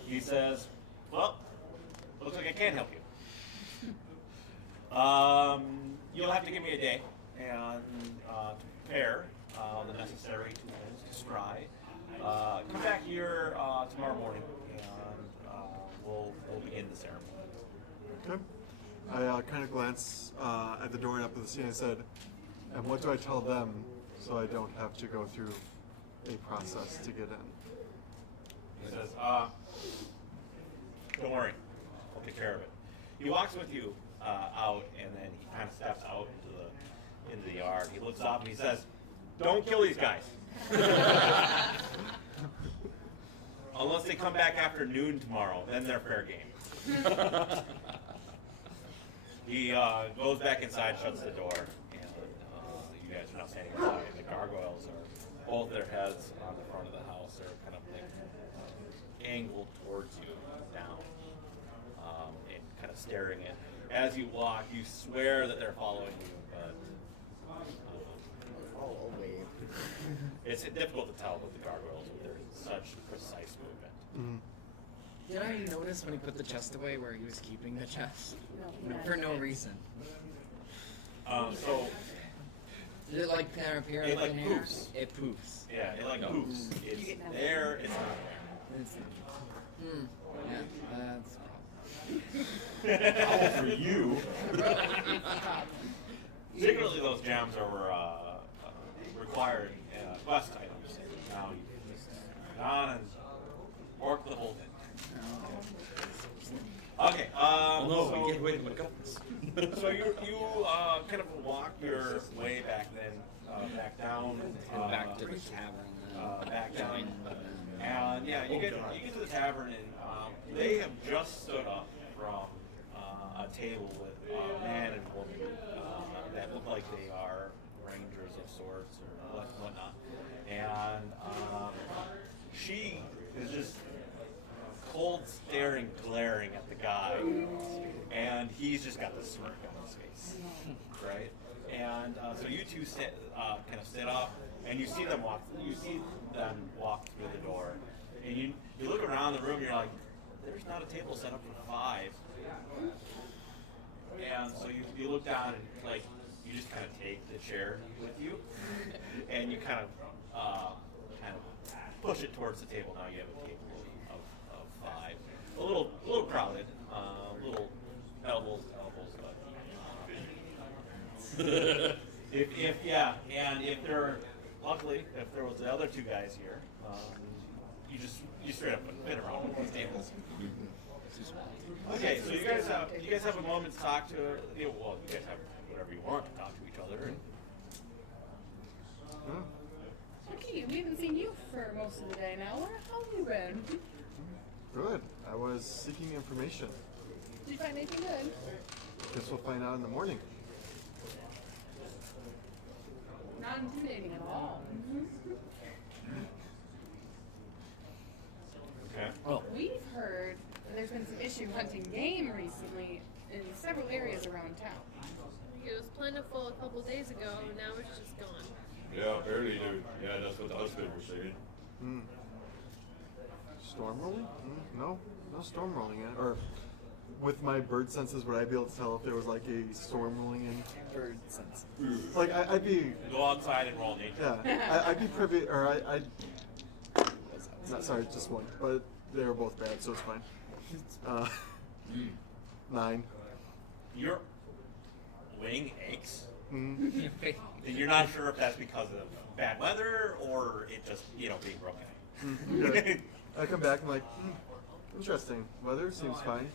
He says, "Well, looks like I can't help you. You'll have to give me a day and to prepare the necessary tools to scry. Come back here tomorrow morning, and we'll begin the ceremony." Okay. I kind of glance at the door and up to the scene and said, "And what do I tell them so I don't have to go through a process to get in?" He says, "Don't worry, I'll take care of it." He walks with you out, and then he kind of steps out into the yard. He looks up and he says, "Don't kill these guys. Unless they come back after noon tomorrow, then they're fair game." He goes back inside, shuts the door, and you guys are now standing outside. The gargoyles are, both their heads on the front of the house are kind of like angled towards you down, and kind of staring in. As you walk, you swear that they're following you, but I'll wave. it's difficult to tell with the gargoyles with their such precise movement. Did I notice when he put the chest away where he was keeping the chest? No. For no reason. So Did it like kind of appear It, in like, thin air? poofs. It poofs. yeah, it like No. poofs. It's there, it's not It's, yeah, that's there. All for you. Secretly, those gems are required quest items. Now you just on and work the whole thing. Okay. No, so, we get away with my guns. so you kind of walk your way back back down, back to the tavern. back down, Join them. and yeah, you get to the tavern, and they have just stood up from a table with a man and woman that look like they are rangers of sorts or whatnot, and she is just cold staring, glaring at the guy, and he's just got the smirk on his face, right? And so you two kind of sit up, and you see them walk. You see them walk through the door, and you look around the room. You're like, "There's not a table set up for 5." And so you look down and like you just kind of take the chair with you, and you kind of push it towards the table. Now you have a table of 5, a little crowded, little elbows to elbows, but if there luckily if there was the other 2 guys here, you straight up fit around with these tables. Okay, so you guys have a moment to talk to. You guys have whatever you want to talk to each other. And, Okay, we haven't seen you for most of the day now. Where have you been? Good. I was seeking information. Did you find anything good? Guess we'll find out in the morning. Not intimidating at all. okay. We've heard that there's been some issue hunting game recently in several areas around town. It was plentiful a couple days ago, and now it's just gone. Yeah, apparently, dude. Yeah, that's what the husband was saying. Storm rolling? No storm rolling in. Or with my bird senses, would I be able to tell if there was like a storm rolling in? Bird sense. Like I'd be, Go outside and roll nature. yeah, I'd be privy, or I'd. Not sorry, just one, but they were both bad, so it's fine. 9. Your wing aches, Mm. and you're not sure if that's because of bad weather or it just being broken. Good. I come back and I'm like, interesting. Weather seems fine.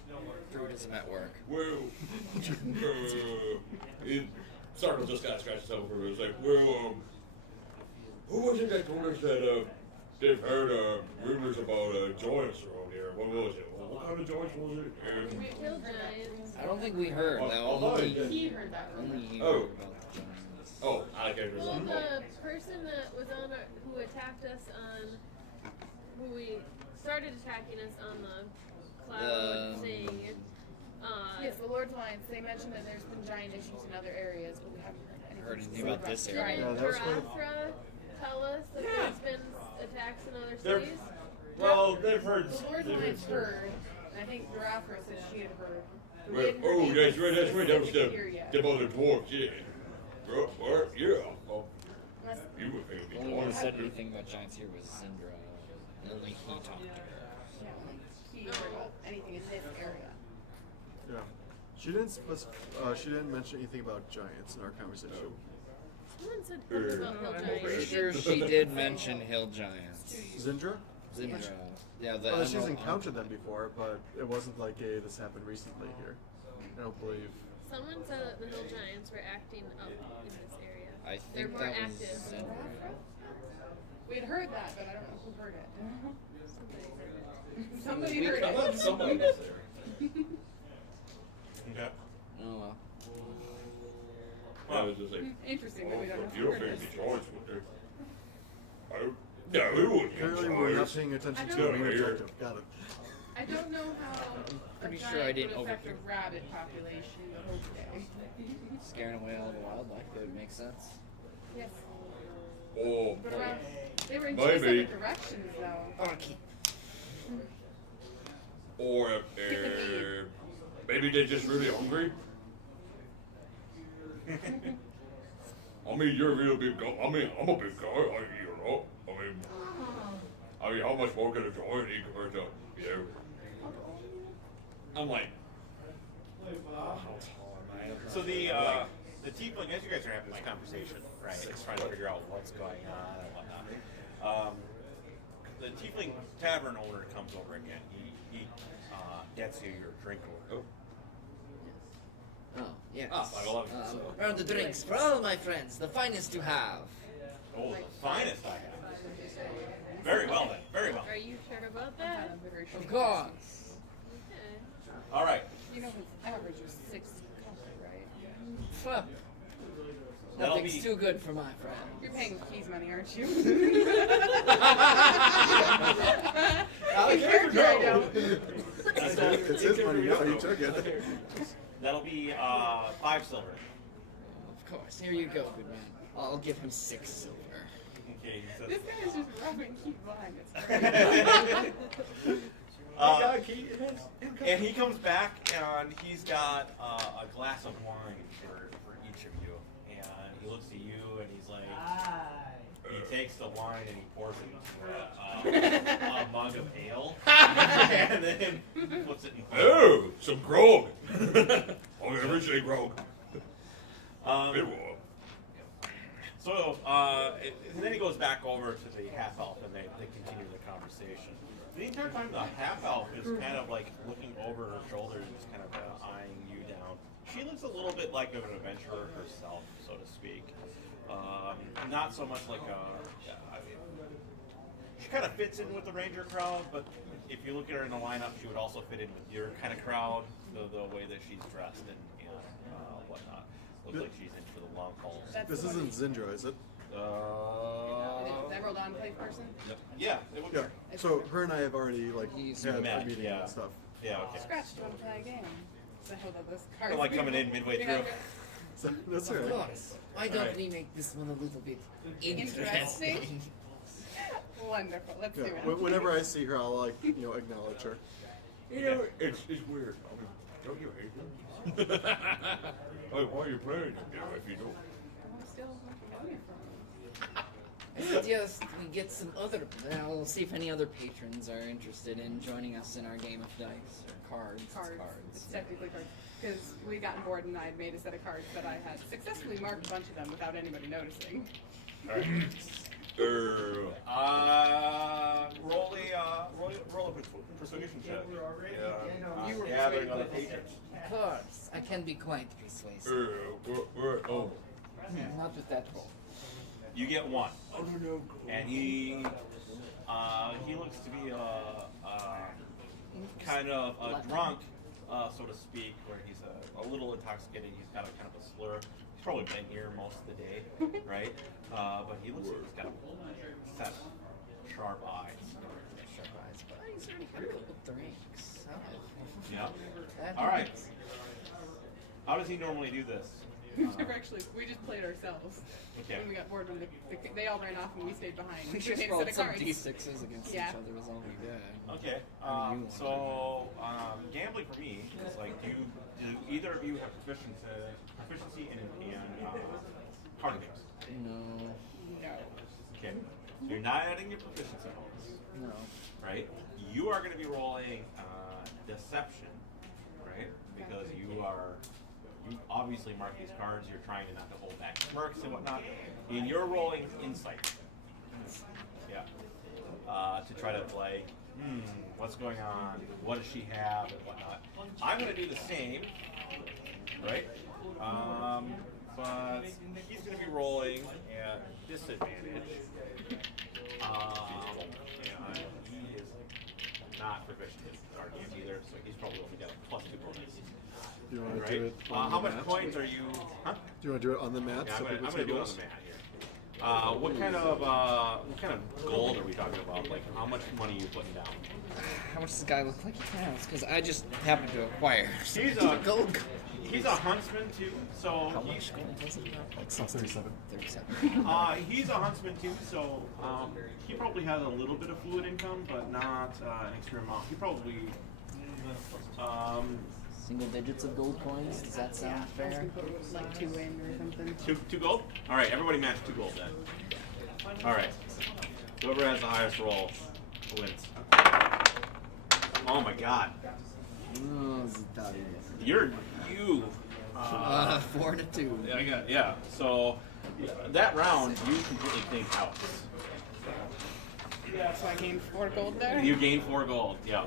Druidism at work. Well, Sarkle just got scratched over. It was like, well, who was it that told us that they've heard rumors about giants around here? What was it? Well, what kind of giants was it? And Hill giants. I don't think we heard. Oh, though. oh, Only, yeah. He heard that rumor. only he Oh. heard about the giants. oh, I can't Well, remember. the person that was on who attacked us who we started attacking us on the cloud thing, Yes, the Lord's Alliance, they mentioned that there's been giant issues in other areas, but we haven't heard anything. Heard anything about this Didn't area? Yeah, that was quite a- Jarathra tell us that there's been attacks in other They're- cities? Well, they've heard. The Lord's Alliance heard, and I think Jarathra said she had heard. But we Well, hadn't heard oh, that's anything right, that was specific here yet. them other dwarves, yeah. Well, yeah. Oh, Unless- you were maybe The only one who said dwarves. anything about giants here was Zindra. And only he talked to her. yeah, like, he heard about anything in this area. Yeah. She didn't mention anything about giants in our conversation. Someone said something about hill I'm giants. pretty sure she did mention hill giants. Zindra? Zindra. Yeah, the She's Emerald- encountered them before, but it wasn't like this happened recently here. I don't believe. Someone said that the hill giants were acting up in this area. I They're think more that was active. Zindra. We had heard that, but I don't know who heard it. Somebody Somebody We heard I thought it. somebody was there. Okay. Oh well. I was just like, Interesting that we don't know you who don't heard think this. the giants would do. No, we wouldn't. Apparently, we're not paying attention to the main objective. Got it. I don't know how Pretty a sure giant I didn't would affect overhear. a rabbit population the whole day. Scaring away all the wildlife, that would make sense. Yes. Or, But around, they were in two Maybe. separate directions though. Barky. or maybe they're just really hungry. I mean, you're a real big guy. I mean, I'm a big guy. You know. I mean, how much more can a giant eat compared to you know? I'm like, how tall am I? So the tiefling, as you guys are having this conversation, right? It's trying to figure out what's going on and whatnot. The tiefling tavern owner comes over again. He gets you your drink order. Oh, yes. Ah, 511. So- Earn the drinks for all my friends, the finest you have. Oh, the finest I have. Very well then. Very well. Are you sure about that? Of course. Okay. All right. You know his average was 6 coffee, right? Fuck. That'll Nothing's be- too good for my friend. You're paying with keys money, aren't you? Character, I don't. It's his money now. He took it. That'll be 5 silver. Of course. Here you go, good man. I'll give him 6 silver. Okay. He This says, guy is just rubbing keys blind. It's and he comes back and he's got a glass of wine for each of you. And he looks at you and he's like, he takes the wine and he pours it into a mug of ale. And then puts it in. Oh, some grog. I'll never say grog. Bit warm. So, and then he goes back over to the half elf and they continue the conversation. The entire time, the half elf is kind of like looking over her shoulder and just kind of eyeing you down. She looks a little bit like an adventurer herself, so to speak. Not so much like a. I mean, she kind of fits in with the ranger crowd, but if you look at her in the lineup, she would also fit in with your kind of crowd. The way that she's dressed and whatnot. Looks like she's in for the long haul. This isn't Zindra, is it? Emerald Enclave person? Yeah, it would Yeah. So her and I have already like He's had a met, meeting yeah. and stuff. Yeah, okay. Scratch, do you want to play a game? So hold up those cards. Kinda like coming in midway You know, through. So that's Of right. course. Why don't Alright. we make this one a little bit Interesting. interesting? Wonderful. Let's Yeah. do it. Whenever I see her, I'll like acknowledge her. You know, it's weird. I mean, don't you hate them? Hey, why are you playing them if you don't? I'm still looking from. I suggest we get some other. I'll see if any other patrons are interested in joining us in our game of dice or cards. It's Cards. cards. It's technically cards. Because we gotten bored and I had made a set of cards that I had successfully marked a bunch of them without anybody noticing. Alright. Roll a persuasion check. You were Gathering persuaded. other patrons. Of course, I can be quite persuasive. Oh. Not with that roll. You get 1. Oh, no. And he looks to be kind of a drunk, so to speak, where he's a little intoxicated. He's got a kind of a slur. He's probably been here most of the day, right? But he looks like he's got a set of sharp eyes. Sharp eyes. but he's already got gold drinks. So. Yeah. That All right. helps. How does he normally do this? We've never actually, we just played ourselves. Okay. When we got bored, when they all ran off and we stayed behind. We We just made a rolled set of some cards. d6s against Yeah. each other was all we did. Okay. I mean, you So gambling for me is like, do either of you have proficiency in card games? No. No. Okay. So you're not adding your proficiency bonus, No. right? You are going to be rolling deception, right? Because you obviously mark these cards. You're trying to not to hold back smirks and whatnot, and you're rolling insight. Yeah. To try to like, what's going on? What does she have and whatnot? I'm going to do the same, right? But he's going to be rolling at disadvantage. And he is not proficient in card games either, so he's probably only got a +2 bonus. Do you want to Right? do it on How the much mat? coins are you? Huh? Do you want to do it on the mat? Yeah, so I'm people gonna take do it on rolls? the mat here. What kind of gold are we talking about? Like, how much money are you putting down? How much does this guy look like he has? Because I just happened to acquire He's some a gold. He's a huntsman too, so How much gold does he have? Like 37. 37. he's a huntsman too, so he probably has a little bit of fluid income, but not an extreme amount. He probably Single digits of gold coins? Does that sound I was fair? gonna put like 2 in or something. two gold. All right, everybody match 2 gold then. All right, whoever has the highest roll wins. Oh my God, Oh, Zidane. you. 4 and a 2. Yeah. So that round, you completely cleaned out. So I gained 4 gold there. You gained 4 gold. Yeah.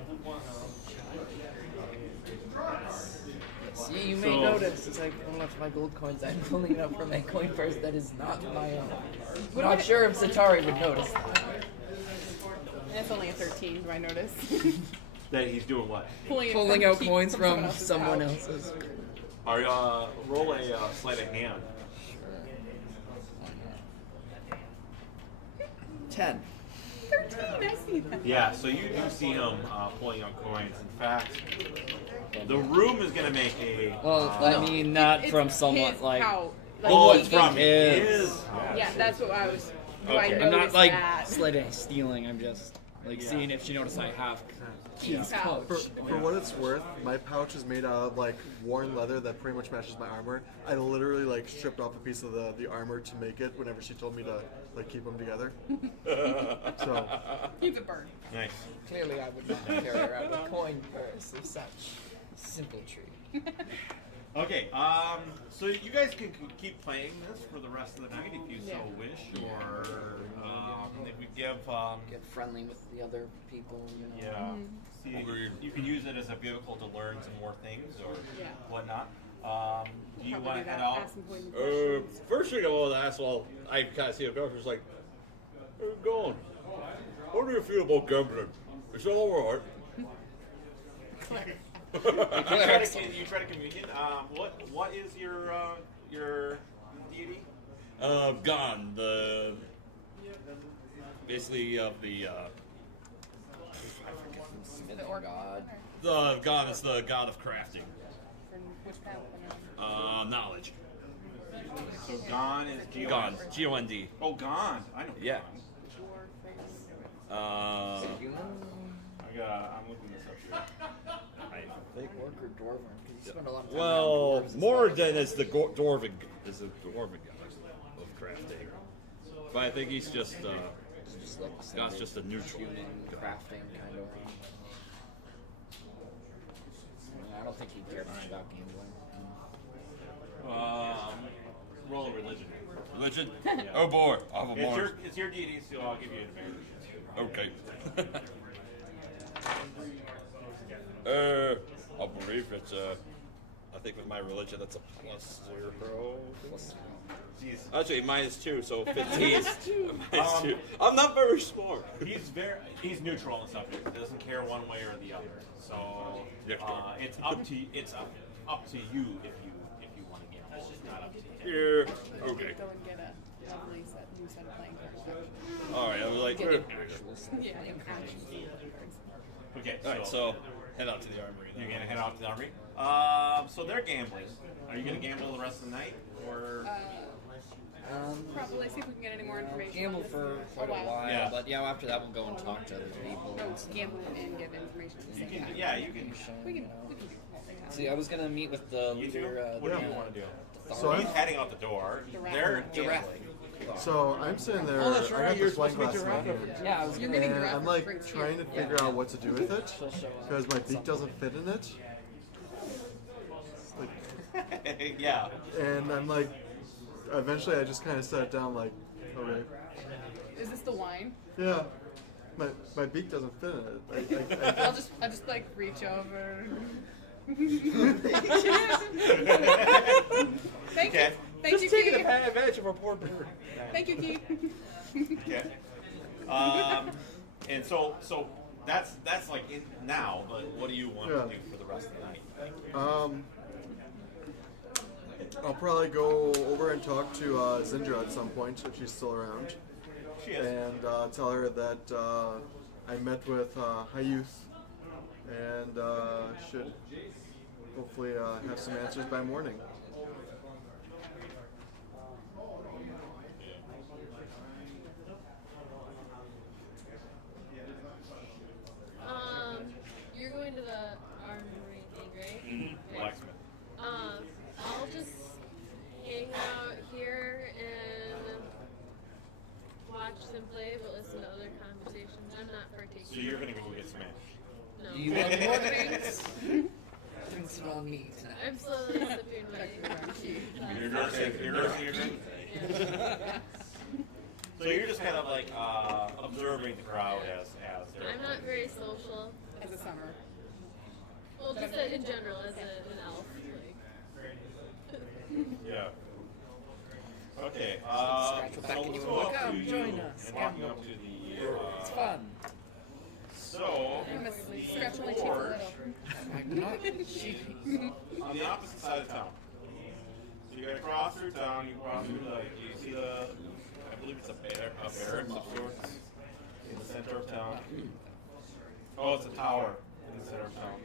See, you may So- notice as I pull out my gold coins, I'm pulling it up from a coin purse that is not my own. What Not about- sure if Zatari would notice that. And it's only a 13, do I notice? That he's doing what? Pulling out coins someone from else's someone pouch. else's. Roll a sleight of hand. 10. 13, I see that. Yeah, so you do see him pulling out coins. In fact, the room is going to make a. Well, I mean, not It's from someone his like. pouch. Like, Oh, he it's from gave- his. Yeah, that's what I was. Do Okay. I I'm I'm not notice like that? slitting, stealing. I'm just like Yeah. seeing if she noticed I have keys Pouch. pouch. For what it's worth, my pouch is made out of like worn leather that pretty much matches my armor. I literally like stripped off a piece of the armor to make it whenever she told me to like keep them together. So He's a bird. Nice. Clearly, I would not carry around a coin purse of such simpletry. Okay, so you guys can keep playing this for the rest of the night if you so wish, or if we give. Get friendly with the other people, you know. Yeah. See, Agreed. you can use it as a vehicle to learn some more things or Yeah. whatnot. Do you Probably want do to head that. out? Ask some pointed questions. First thing I want to ask, well, I kind of see a doctor's like, where are you going? How do you feel about gambling? Is it all right? You try to communion. What is your deity? Gone, the basically of the The orc God. God is the god of crafting, From which path? knowledge. So Gon is G-O-N. Gone, G-O-N-D. Oh, Gon. I know. Yeah. Dwarf. I'm looking this up here. I Big orc or dwarven? 'Cause you spend a lot of time Well, around dwarves and more stuff. than is the dwarven god of crafting. But I think he's just Just like God's just a neutral tuning, god. crafting kind of. I don't think he cared much about gambling. Roll a religion. Religion? Oh boy, I have a Mars. It's your deity, so I'll give you an advantage. Okay. I believe it's I think with my religion that's a +0. Jeez. Actually, -2, so 15. -2. I'm not very smart. He's neutral on the subject. He doesn't care one way or the other. So it's up to you if you want to gamble. It's not up to him. Yeah. Okay. Go and get a lovely new set of playing cards. All right. I was like, Get an actual set of Yeah, playing an cards. actual set of cards. Okay, All right, so head out to the armory. you're gonna head out to the armory. So they're gambling. Are you gonna gamble the rest of the night, or? Probably see if we can get any more information. Gamble on this for quite a while. while, Yeah. but yeah, after that we'll go and talk to other people. No, gamble and give information at the You same can, time. yeah, you can. We can do the whole thing. See, I was gonna meet with the You two? leader. What do yeah. you want to do? So He's I'm- heading out the door. Giraffe. They're Giraffe. gambling. So I'm sitting there. Oh, that's I right, got you're this wine supposed to glass meet in my Giraffe. hand. Yeah, I was You're gonna. meeting And Giraffe I'm with like drinks trying here. to figure out what to do with it She'll show up. because my beak doesn't fit in it. Like, Yeah. and I'm like, eventually I just kind of sat down like, okay, Is this the wine? yeah, my beak doesn't fit in it. I'll just like reach over. Thank Okay. you. Thank Just you, taking Keith. advantage of a poor bird. Thank you, Keith. Okay. And so that's like in now. But what do you want Yeah. to do for the rest of the night? I'll probably go over and talk to Zindra at some point if she's still around, She is. and tell her that I met with Hayuth and should hopefully have some answers by morning. You're going to the armory thing, right? Blacksmith. I'll just hang out here and watch them play, but listen to other conversations. I'm not partaking. So you're gonna go get smashed. No. Do you want more drinks? Drinks are on me tonight. I'm slowly sipping my. You're nursing your drink. Yeah. So you're just kind of like observing the crowd as they're. I'm not very social. As a summer. Well, just in general, as an elf. Like. Yeah. Okay. Scratch your back So and let's you go will up come to join you us. and walking up to the. It's fun. So I'm gonna scratch my the teeth a forge little. on the opposite side of town. So you gotta cross through town. You cross through the. You see the. I believe it's a barracks of sorts in the center of town. Oh, it's a tower in the center of town.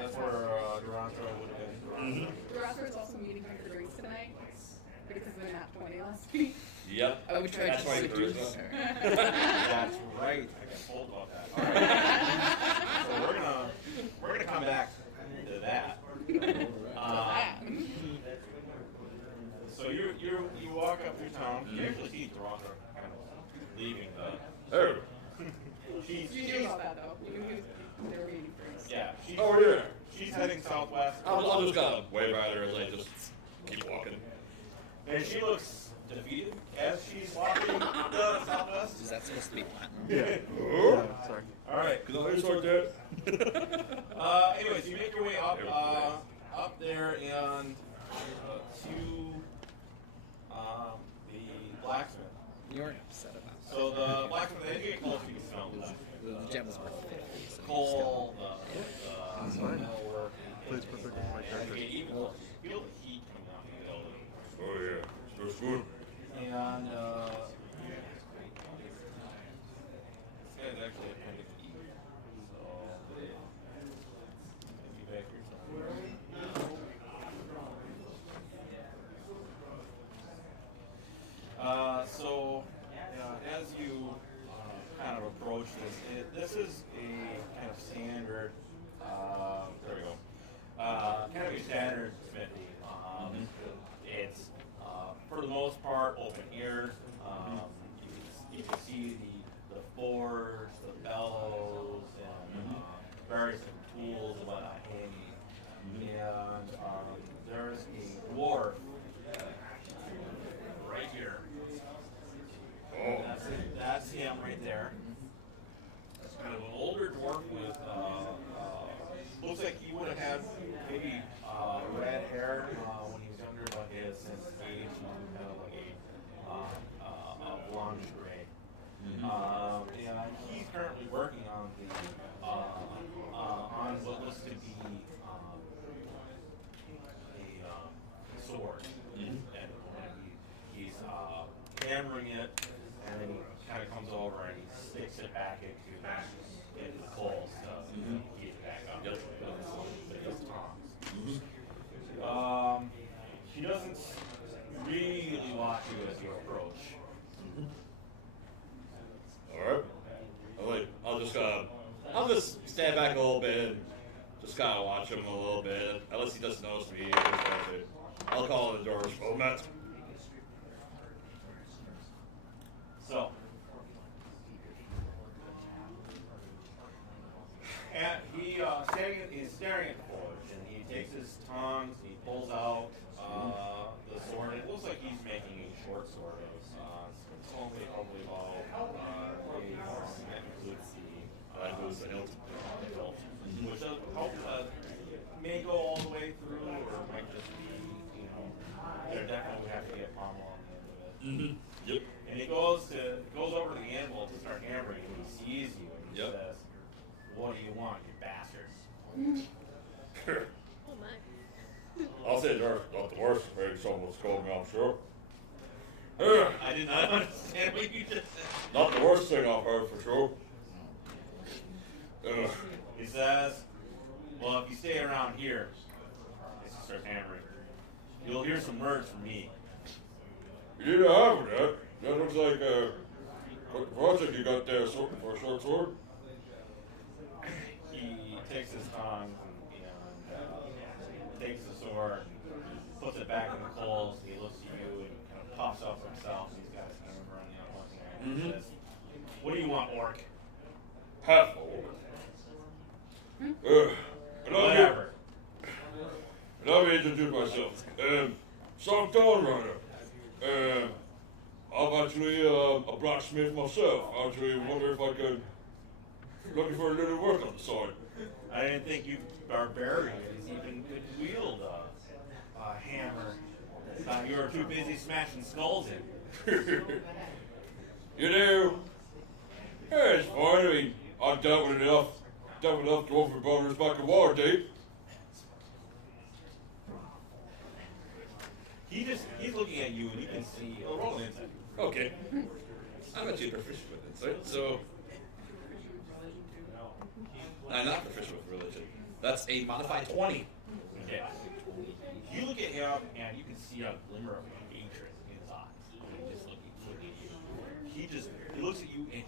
That's where Duranto would have been. Rocker is also meeting him for drinks tonight because of the nat 20 last week. Yep. I would try That's to why seduce Bruce- her. That's right. I got told about that. All right. So we're gonna come back to that. So you walk up through town. You actually see Toronto kind of leaving the. Oh. You knew about that though. You knew they were meeting drinks. Yeah. She's, Oh, yeah. She's heading southwest. I'll just kind of wave at her as I just keep walking. And she looks defeated as she's walking the southwest. Is that supposed to be platinum? Yeah, sorry. All right. Cause I sort that. Anyways, you make your way up up there and to the blacksmith. You weren't upset about it. So the blacksmith, as you get close, you can smell The gem was worth 50. So coal, That's the fine. metalwork. Plays perfect with my And character. you can even feel the heat coming off the building. Oh yeah, smells good. And this guy's actually appendix E. So get back here somewhere. So as you kind of approach this, this is a kind of standard. There we go. Kind of a standard smithy. It's for the most part open air. You can see the forge, the bellows, and various tools and whatnot hanging. And there's a dwarf right here. That's him right there. It's kind of an older dwarf with looks like he would have had maybe red hair when he was younger, but his since age he's kind of like a blondish gray. And he's currently working on the on what looks to be a sword. And he's hammering it, and then he kind of comes over and he sticks it back into the Yep. He doesn't really watch you as you approach. Alright. I'll just stand back a little bit and just kind of watch him a little bit. Unless he doesn't notice me. I'll call the doors. Oh, Matt. So, and he's staring at the forge, and he takes his tongs, he pulls out the sword. It looks like he's making a short sword of. It's only probably about that includes the hilt, which may go all the way through, or might just be, there definitely have to get pommel on the end of it. Mm-hmm. Yep. And he goes over to the anvil to start hammering, and he sees you, and he Yep. says, "What do you want, you bastards?" Oh my. I'll say they're not the worst. Maybe someone's called me, I'm sure. I did not understand what you just said. Not the worst thing I've heard for sure. He says, "Well, if you stay around here," he starts hammering, "you'll hear some words from me." You need to have that. That looks like what project you got there for a short sword. He takes his tongs and takes the sword and puts it back in the coals. He looks at you and kind of puffs up himself. He's got his hammer running out one hand. He says, "What do you want, orc?" Half orc. Whatever. Let me introduce myself. Some Dawn Rider. I'm actually a blacksmith myself. I actually wonder if I could looking for a little work on the side. I didn't think you barbarians even could wield a hammer. Thought you were too busy smashing skulls in. You know, yeah, it's fine. I mean, I've dealt with enough dwarven brothers back in Waterdeep. He's looking at you and you can see. Oh, roll an insight. Okay. I'm actually proficient with insight, so I'm not proficient with religion. That's a modified 20. Okay. You look at him and you can see a glimmer of hatred in his eyes. Just looking at you. He looks at you and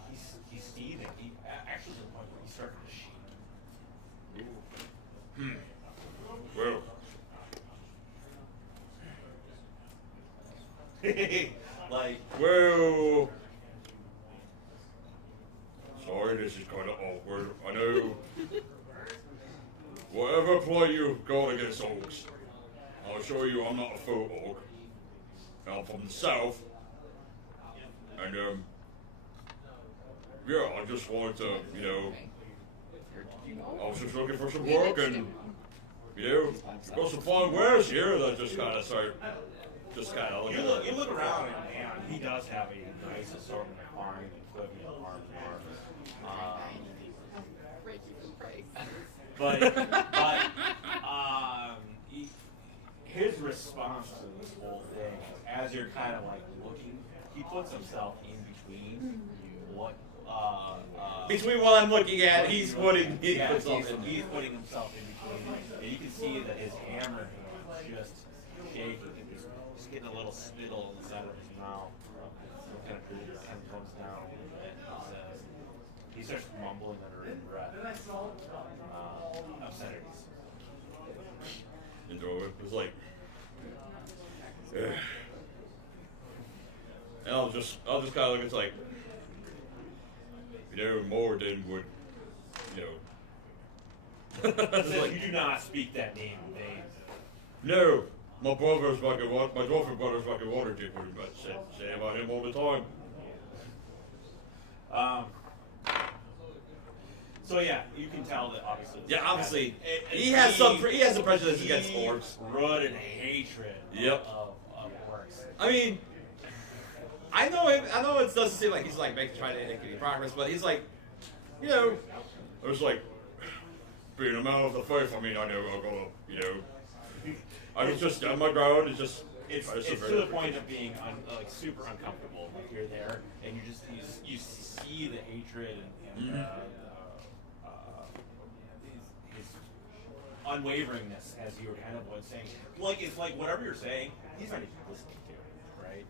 he's seething. He actually to the point where he's starting to shake. Well, Like, well. Sorry, this is kind of awkward. I know. Whatever play you've got against orcs, I'll show you I'm not a full orc. I'm from the south. And, yeah, I just wanted to, I was just looking for some work and, got some fine wares here that just kind of start, you look around and he does have a nice assortment of fine equipment, arms and armor. But his response to this whole thing, as you're kind of like looking, he puts himself in between between what I'm looking at, he's putting he's putting himself in between, and you can see that his hammer hand just shaking and just getting a little spittle in the center of his mouth. Kind of comes down a little bit. He starts mumbling under his breath. Obscenities. And it was like, and I'll just kind of look. It's like, more than would, It's like, you do not speak that name in vain. No, my dwarf brother's back in Waterdeep pretty much say about him all the time. So yeah, you can tell that obviously. Yeah, obviously he has a prejudice against orcs. Blood and hatred. Yep. Of orcs. I mean, I know it doesn't seem like he's like trying to make any progress, but he's like, it's like being a man of the faith. I mean, I know I'm gonna, I was just on my ground. It's to the point of being super uncomfortable. Like you're there and you see the hatred and his unwaveringness as you were kind of saying. Like it's like whatever you're saying, he's not even listening to it, right?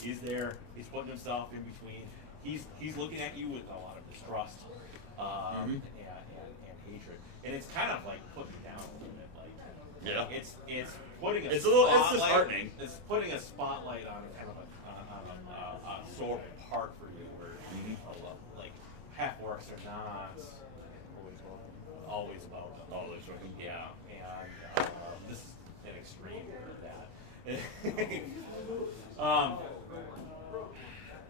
He's there. He's putting himself in between. He's looking at you with a lot of distrust and hatred, and it's kind of like putting you down a little bit. Like it's putting It's disheartening. It's putting a spotlight on kind of a sore part for you, where like half orcs are not always about Always. yeah, and this is an extreme of that.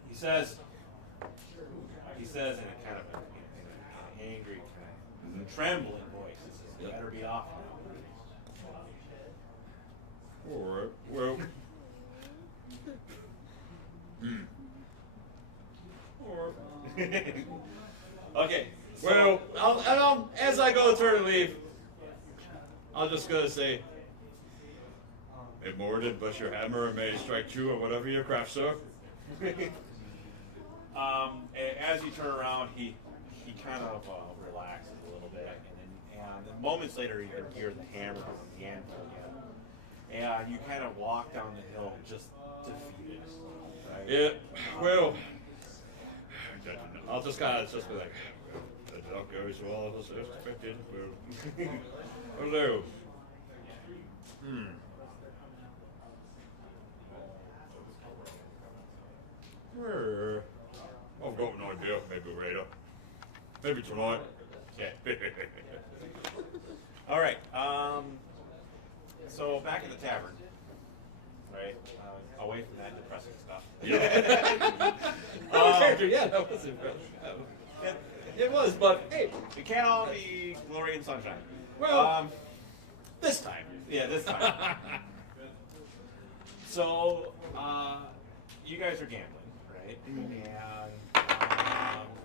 He says in a kind of an angry, kind of trembling voice, he says, "You better be off now." All right. Well. Okay. So, Well, I'll, as I go to turn and leave, I'll just gonna say, "May Morden bless your hammer and may it strike true or whatever your craft, sir." as you turn around, he kind of relaxes a little bit, and then moments later you can hear the hammer and the anvil again, and you kind of walk down the hill just defeated. Right? Yeah. Well, I'll just kind of just be like, "The job goes well as expected." Well, hello. I've got an idea. Maybe later. Maybe tonight. Okay. All right. So back in the tavern, right? Away from that depressing stuff. Yeah, that was impressive. It was, but hey, It can't all be glory and sunshine. Well, this time. Yeah, this time. So, you guys are gambling, right? And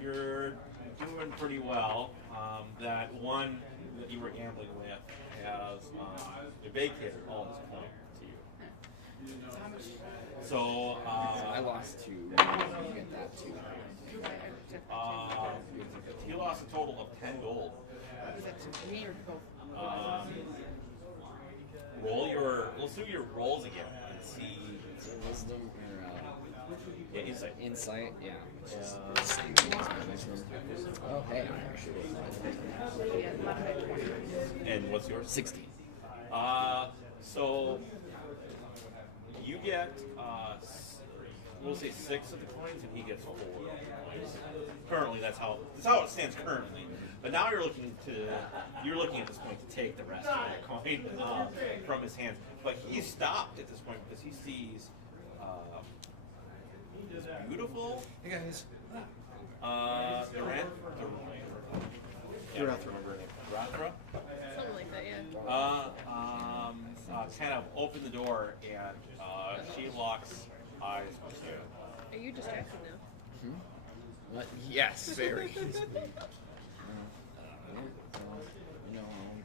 you're doing pretty well. That one that you were gambling with has vacated all his point to you. So how much? So, I lost 2. You get that 2. he lost a total of 10 gold. Is that to me or to both? Let's do your rolls again and see. So wisdom or Insight. insight, yeah. Oh, hey, I actually. Yeah, modified 20. And what's yours? 16. So you get, we'll say 6 of the coins, and he gets 4 of the coins. Currently, that's how it stands currently. But now you're looking at this point to take the rest of the coin from his hands. But he's stopped at this point because he sees this beautiful. hey guys. Durant. Rathra. Something like that, yeah. Kind of open the door, and she locks eyes with you. Are you distracted now? What? Yes, very.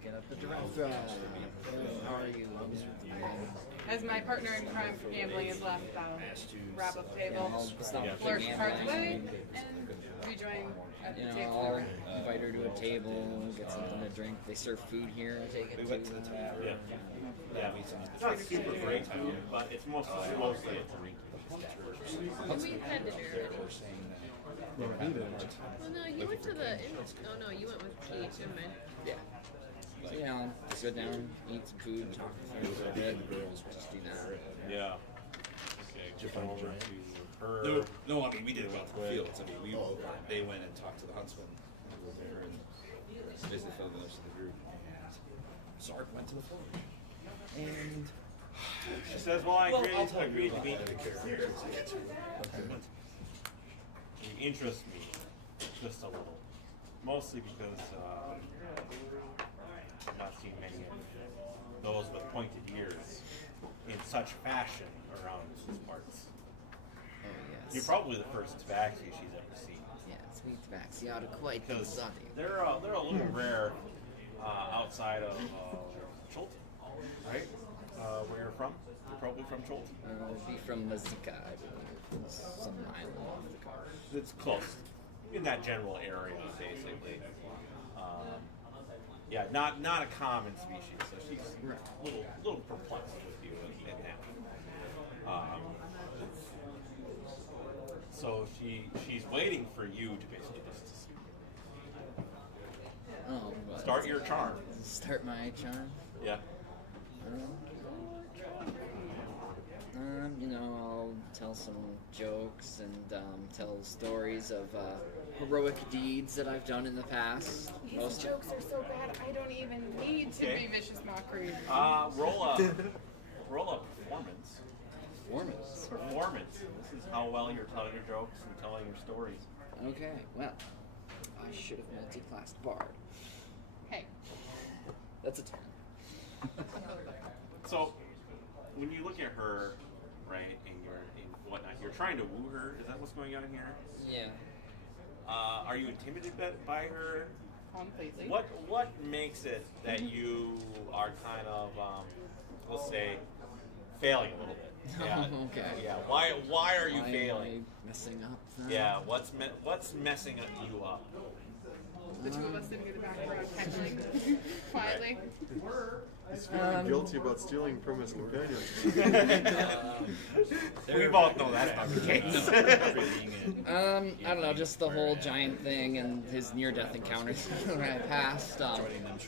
Get up the giraffe. How are you? As my partner in crime for gambling is left, I'll wrap up the table, Yeah. flourish the cards away, and rejoin at the You know, table. I'll invite her to a table, get something to drink. They serve food here. Take it. We went to the tavern. Yeah. Yeah, it's not super great food, but it's mostly a drink. We had dinner already. Well, he didn't. Well, no, you went to the. Oh no, you went with Kate. Never mind. Yeah. So, you know, just sit down, eat some food, talk to her a little bit. The girls just do that. Yeah. Okay, just over to her. No, I mean we did it out to the fields. I mean they went and talked to the huntsman who was there and basically fell in the rest of the group. And Sark went to the forge. And She says, "Well, I agreed to meet you. You interest me just a little, mostly because I've not seen many of those with pointed ears in such fashion around these parts. Oh, yes. You're probably the first tabaxi she's ever seen. Yeah, sweet tabaxi out of quite the Because sunny. they're a little rare outside of Chult, right? Where you're from? You're probably from Chult. Be from Mazika, I believe. Some island off the coast. It's close in that general area, basically. Yeah, not a common species. So she's a little perplexed with you in that. So she's waiting for you to basically just Oh, what? start your charm. Start my charm. Yeah. You know, I'll tell some jokes and tell stories of heroic deeds that I've done in the past. These jokes are so bad, I don't even need to Okay. be vicious mockery. Roll a performance. Performance. Performance. This is how well you're telling your jokes and telling your stories. Okay, well, I should have multi-classed Bard. Hey. That's a 10. So, when you look at her, right, and whatnot, you're trying to woo her. Is that what's going on here? Yeah. Are you intimidated by her? Completely. What makes it that you are kind of, let's say, failing a little bit? Yeah. Okay. Yeah. Why are you Why am failing? I messing up? Then? Yeah. What's messing you up? The two of us sitting in the background heckling quietly. He's feeling guilty about stealing from his companion. We both know that's not the case. I don't know, just the whole giant thing and his near-death encounters when I passed.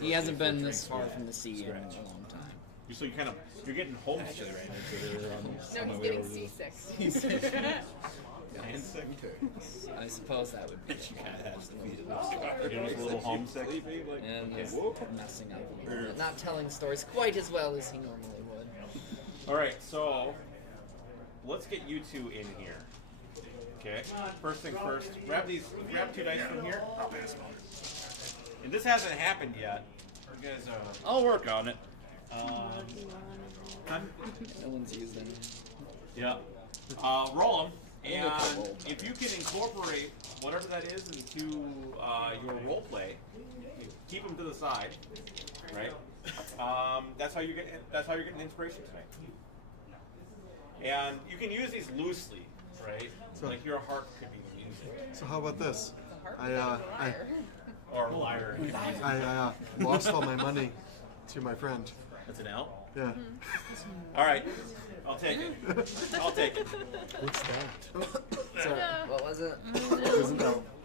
He hasn't been this far from the sea in a long time. So you're getting homesick. No, he's getting seasick. I suppose that would be You're getting a little homesick. and just messing up a little bit. Not telling stories quite as well as he normally would. All right, so let's get you two in here. Okay. First thing first, grab 2 dice from here. And this hasn't happened yet. You guys, I'll work on it. No one's used any. yeah. Roll them, and if you can incorporate whatever that is into your role play, you keep them to the side, right? That's how you're getting inspiration tonight. And you can use these loosely, right? So- Like your heart could be music, So how about this? or liar. I lost all my money to my friend. That's an L. Yeah. All right, I'll take it. I'll take it. What's that? What was it?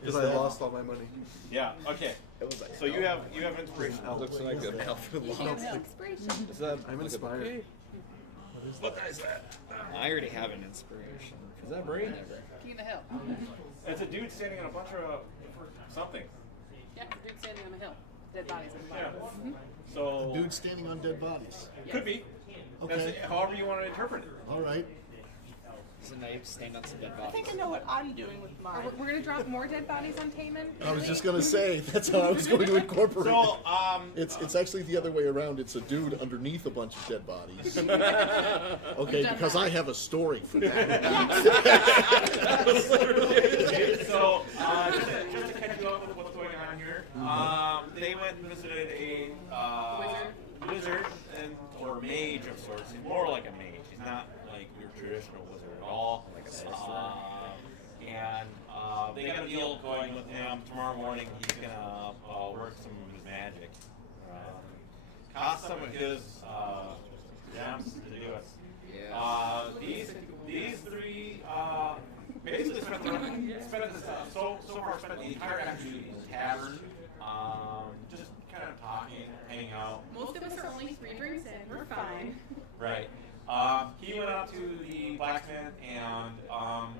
Because I lost all my money. Yeah. Okay. So you have inspiration. Looks like a helpful Inspiration. Is that I'm inspired. What is that? I already have an inspiration. Is that brain? King of the hill. It's a dude standing on a bunch of something. Yeah, the dude standing on the hill. Dead bodies in the Yeah. bottom. So Dude standing on dead bodies. could be. Okay. That's it, however you want to interpret it. All right. So now you have to stand on some dead I bodies. think I know what I'm doing with mine. We're gonna drop more dead bodies on Taman. I was just gonna say that's how I was going to incorporate So it. It's actually the other way around. It's a dude underneath a bunch of dead bodies. Okay, Done because that. I have a story for that. okay, so just to catch you up with what's going on here, they went and visited a wizard or mage of sorts. He's more like a mage. He's not like your traditional wizard at all. And they got a deal going with him. Tomorrow morning he's gonna work some of his magic. Cost some of his gems to do it. These three basically spent the entire afternoon in the tavern, just kind of talking, hanging out. Most of us are only 3 drinks in. We're fine. Right. He went up to the blacksmith, and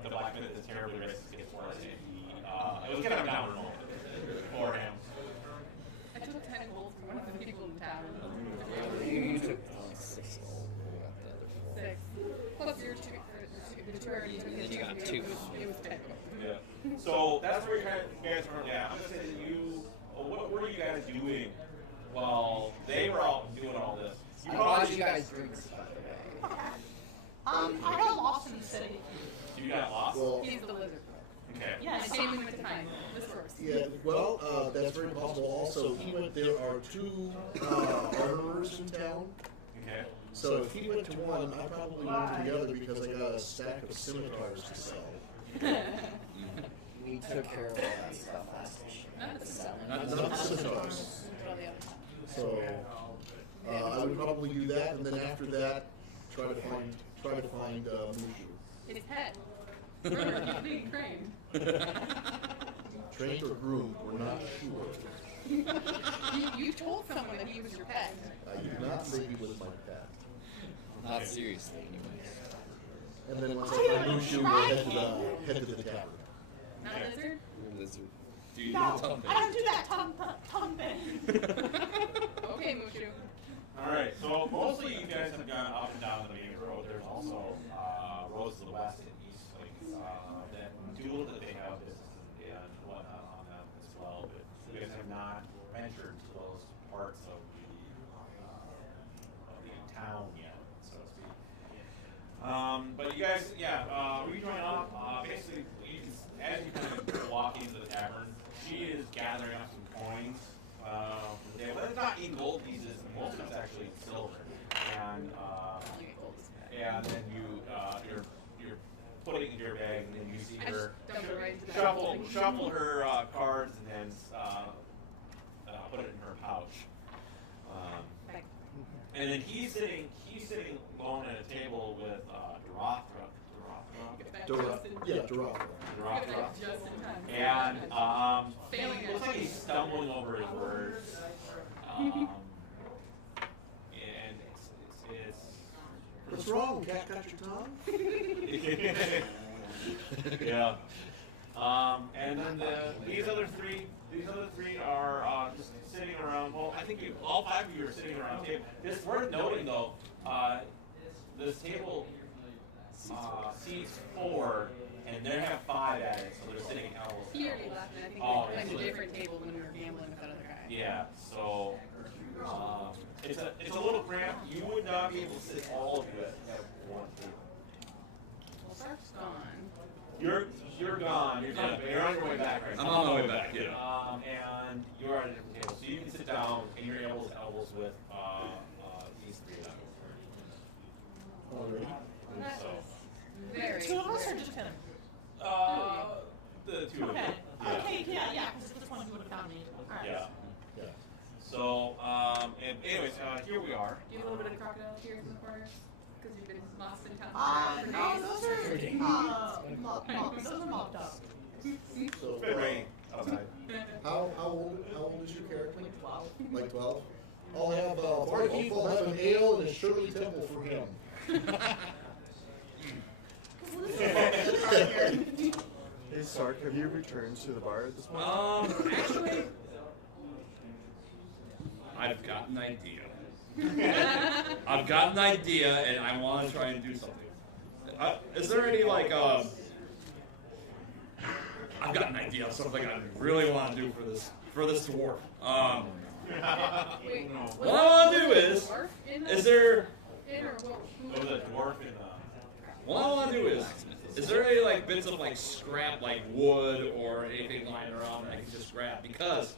the blacksmith is terribly racist against Forrest. It was kind of a down moment for him. I took 10 gold from one of the people in the tavern. You took 6 gold. We got the other 4. 6. Plus your 2. The 2 already took. Then you got 2. It was 10. Yeah. So that's where you guys were. Yeah, I'm gonna say that you. What were you guys doing while they were out doing all this? I bought you guys drinks, by the way. I got lost in the city. You got lost. Well, He's the lizard. Okay. Yes. And Taman went to find this source. yeah, well, that's very possible. Also, there are 2 armorers in town. Okay. So if he went to one, I probably went to the other because I got a stack of scimitars to sell. We took care of all that stuff last issue. Not the Not scimitars. What all the other So I would probably do that, and then after that, try to find Mushu. His pet. Remember, he's being trained. Trained or groomed, we're not sure. You told someone that he was your pet. I did not say he was my pet. Not seriously, anyways. And then once I find Mushu, we'll head to the cavern. Not lizard? Lizard. Do you No, tongue I don't do that tongue thing. Okay, Mushu. All right, so mostly you guys have gone up and down the main road. There's also roads to the west and east, like that dual that they have businesses and whatnot on them as well. But you guys have not ventured to those parts of the town yet, so to speak. But you guys, rejoin up. Basically, you can, as you kind of walk into the tavern, she is gathering up some coins. But it's not in gold pieces. Most of it's actually silver, and then you're putting it in your bag, and then you see her shuffle her cards, and then put it in her pouch. And then he's sitting alone at a table with Dorothra. Just in time. And Failing he looks it. like he's stumbling over his words. And it's What's wrong? Cat got your tongue? yeah. And then these other three are just sitting around. Well, I think all five of you are sitting around the table. It's worth noting though, this table seats 4, and they have 5 at it, so they're sitting elbows. He already left, and I think Oh, we went so to a they- different table when we were gambling with that other guy. Yeah, so it's a little cramped. You would not be able to sit all of you at one table. Well, Sark's gone. You're gone. You're on your way back right now. I'm on my way back, yeah. And you're at a different table, so you can sit down and you're elbows to elbows with these 3 of them. Already? That So was very. Two of us or very- just him? the 2 of Okay. them. Okay, yeah, because at this point you would have found me. All right. Yeah. Yeah. So and anyways, here we are. Do you have a little bit of crocodile tears in the corners? Because you've been lost in town for No, days. those are mocked up. So, It's been raining outside. how old is your character? Like 12? I'll have Barkeep will have an ale and a Shirley Temple for him. Hey Sark, have you returned to the bar at this point? Actually, I've got an idea. I've got an idea, and I want to try and do something. Is there any like I've got an idea of something I really want to do for this dwarf. Wait, What I want to do is there? There was a dwarf in What I want to do is there any like bits of like scrap, like wood or anything lying around that I can just grab? Because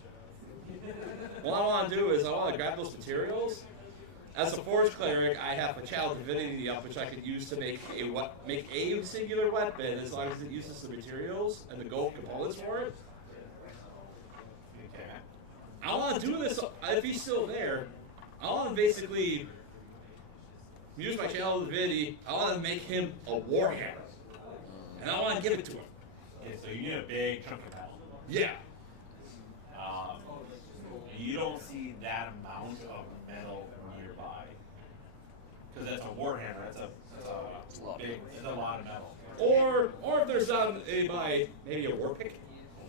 what I want to do is I want to grab those materials. As a forest cleric, I have a child divinity up which I can use to make a singular weapon as long as it uses the materials and the gold components for it. Okay. I want to do this if he's still there. I want to basically use my channel divinity. I want to make him a warhammer, and I want to give it to him. Okay, so you need a big chunk of metal. Yeah. You don't see that amount of metal nearby. Because that's a warhammer. That's a lot of metal. Or if there's maybe a war pick.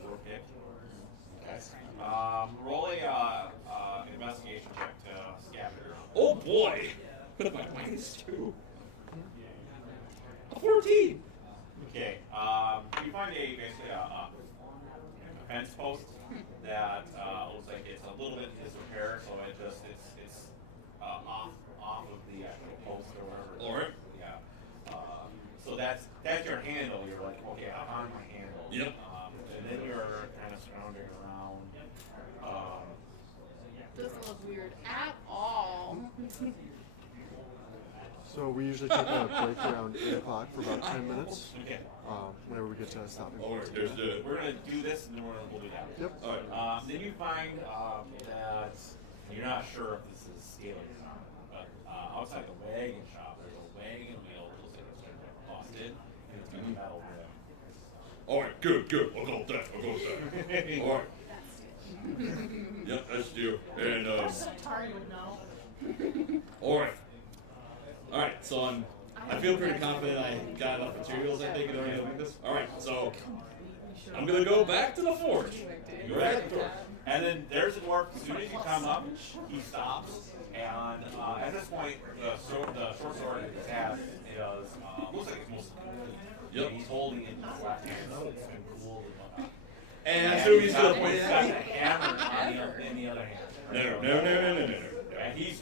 A war pick. Roll a investigation check to scavenge around. Oh boy. My -2. A 14. Okay. You find basically a fence post that looks like it's a little bit in disrepair, so it's off of the actual post or whatever. Alright. Yeah. So that's your handle. You're like, okay, I'm on my handle. Yep. And then you're kind of surrounding around. Doesn't look weird at all. So we usually take a break around 8 o'clock for about 10 minutes. Okay. Whenever we get to a stopping Oh, point. there's the. We're gonna do this, and then we'll do that. Yep. Alright. Then you find that and you're not sure if this is scaling or not. But outside the wagon shop, there's a wagon wheel that looks like it's been busted, and it's got a metal rim. Alright, good. I'll go with that. Alright. Yep, that's due. And, Atari would know. Alright, so I feel pretty confident I got enough materials, I think, in order to make this. Alright, so I'm gonna go back to the forge. Go back to the forge. And then there's a dwarf. As soon as you come up, he stops. And at this point, the short sword in his hand is looks like it's mostly complete. Yep. He's holding it in his left hand, so it's been cooled and whatnot. And so he's gonna point it at me. He's got the hammer in the other hand. No. And he's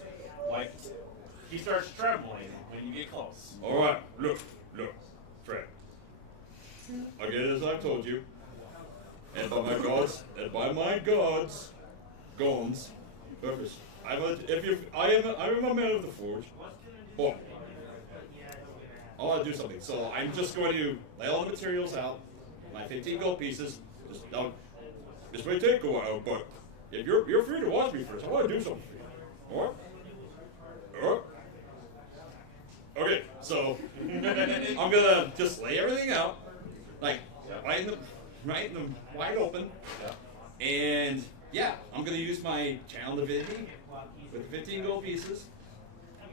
like, he starts trembling when you get close. Alright, look, Fred. Again, as I've told you, and by my gods, gones, purpose. I am a man of the forge. Boom. I want to do something, so I'm just going to lay all the materials out, my 15 gold pieces. This may take a while, but if you're free to watch me first. I want to do something for you. Alright? Okay, so I'm gonna just lay everything out, like right in the wide open, and yeah, I'm gonna use my channel divinity with 15 gold pieces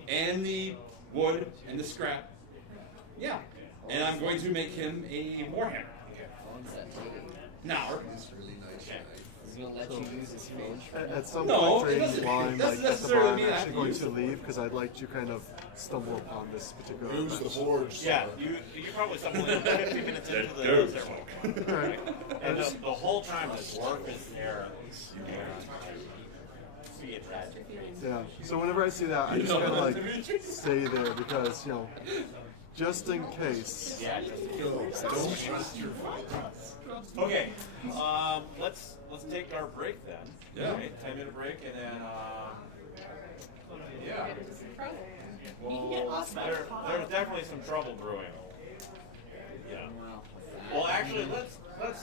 and the wood and the scrap. Yeah, and I'm going to make him a warhammer. Now, He's gonna let you use his forge. At some No, point it during doesn't- while I'm it like doesn't at the necessarily bar, I'm mean I have actually to going use to it. leave because I'd like to kind of stumble upon this particular Use the event. forge. Yeah, you probably stumbled in 15 minutes into the That ceremony. Alright. And the whole time the dwarf is there, and see it tragic. Yeah. So whenever I see that, I just kind of like stay there because just in case. Yeah, don't trust your Okay, let's take our break then. Yeah. Right, 10-minute break, and then yeah. Get into some trouble. Well, there's definitely some trouble brewing. Yeah. Well, actually, let's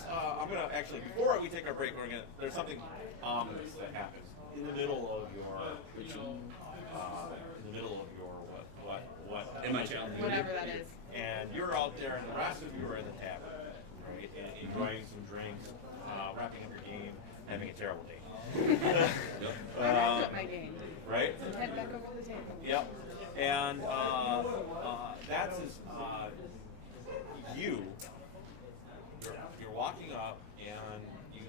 I'm gonna actually before we take our break, there's something ominous that happens in the middle of your in the middle of your what in my channel. Whatever that is. and you're out there, and the rest of you are in the tavern, right, and enjoying some drinks, wrapping up your game, having a terrible day. I wrapped up my game. Right? Head back over to the table. Yep. And that's you're walking up and you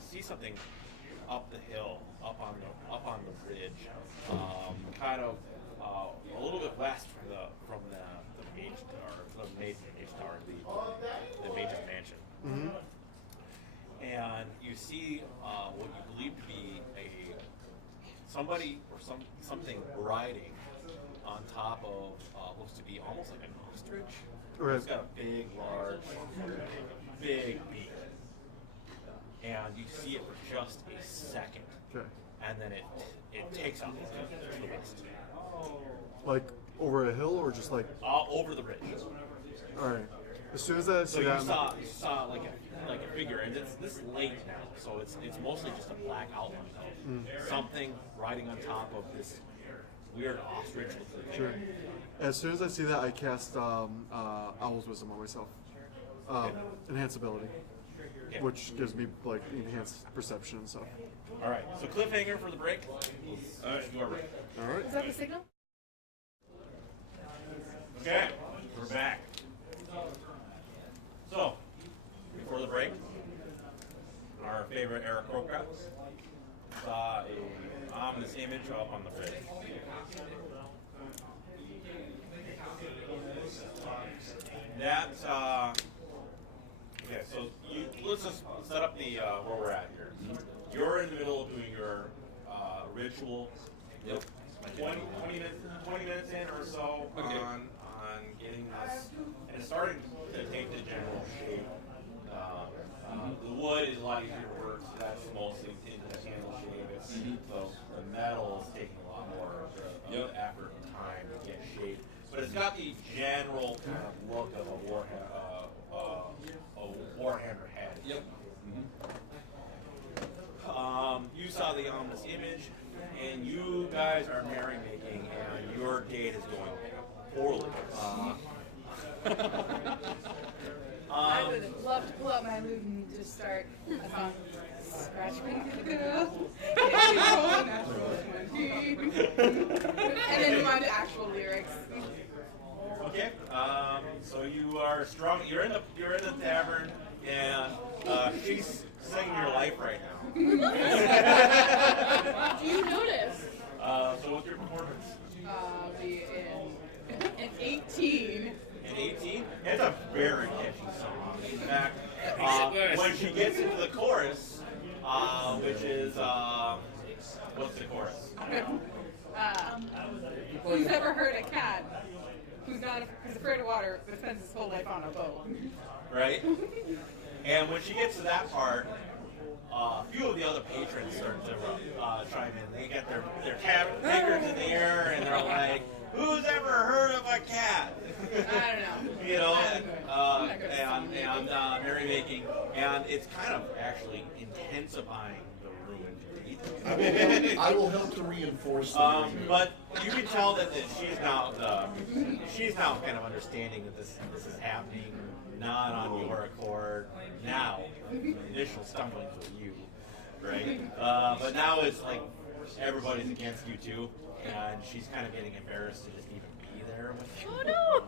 see something up the hill, up on the bridge, kind of a little bit west from the mage tower, the mage's mansion. Mm-hmm. And you see what you believe to be somebody or something riding on top of looks to be almost like an ostrich. Right. It's got a big, large, big beak, and you see it for just a second, Okay. and then it takes off to the west, Like over a hill or just like. over the bridge. All right. As soon as I So see you that, saw like a figure, and it's this late now, so it's mostly just a black outline of something riding on top of this weird ostrich looking thing. sure. As soon as I see that, I cast Owl's Wisdom on myself. Enhance ability, Okay. which gives me like enhanced perception and stuff. All right, so cliffhanger for the break. All right, do our break. All right. Is that the signal? Okay, we're back. So, before the break, our favorite Eric Roca saw a ominous image up on the bridge. That's okay. So let's just set up the where we're at here. You're in the middle of doing your ritual. Yep. 20 minutes in or so on getting this, and it's starting to take the general shape. The wood is a lot easier to work, so that's mostly into the candle shape. So the metal is taking a lot more of the effort and time to get shape. But it's got the general kind of look of a warhammer head. Yep. You saw the ominous image, and you guys are merrymaking, and your date is going poorly. I would love to pull out my lute and just start a song. Scratch me to the girl. And then move on to actual lyrics. Okay. So you are strong. You're in the tavern, and she's singing your life right now. Do you notice? So what's your performance? Be in 18. An 18? It's a very catchy song. In fact, when she gets into the chorus, which is what's the chorus? Who's ever heard a cat who's afraid of water but spends his whole life on a boat? Right? And when she gets to that part, a few of the other patrons start to chime in. They get their fingers in the air and they're like, "Who's ever heard of a cat?" I don't know. You know, and merrymaking, and it's kind of actually intensifying the ruined date. I will help to reinforce but you can tell that she's now kind of understanding that this is happening not on your accord. Now, the initial stumblings with you, right? But now it's like everybody's against you too, and she's kind of getting embarrassed to just even be there with you. Oh no!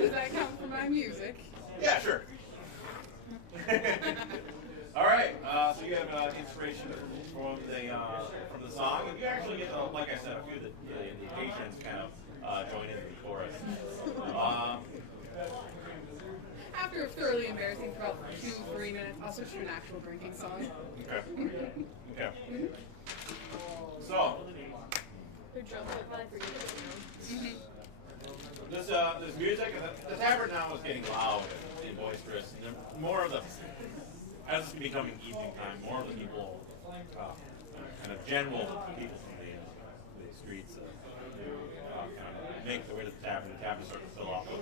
Does that count for my music? Yeah, sure. All right. So you have inspiration from the song, and you actually get, like I said, a few of the patrons kind of join in the chorus. After thoroughly embarrassing for about 2-3 minutes, I'll switch to an actual drinking song. Okay. Okay. So They're drunk, they're probably forgetting. this music, the tavern now is getting loud and boisterous, and more of the, as it's becoming evening time, more of the people, kind of general people from the streets, kind of make their way to the tavern. The tavern starts to fill up with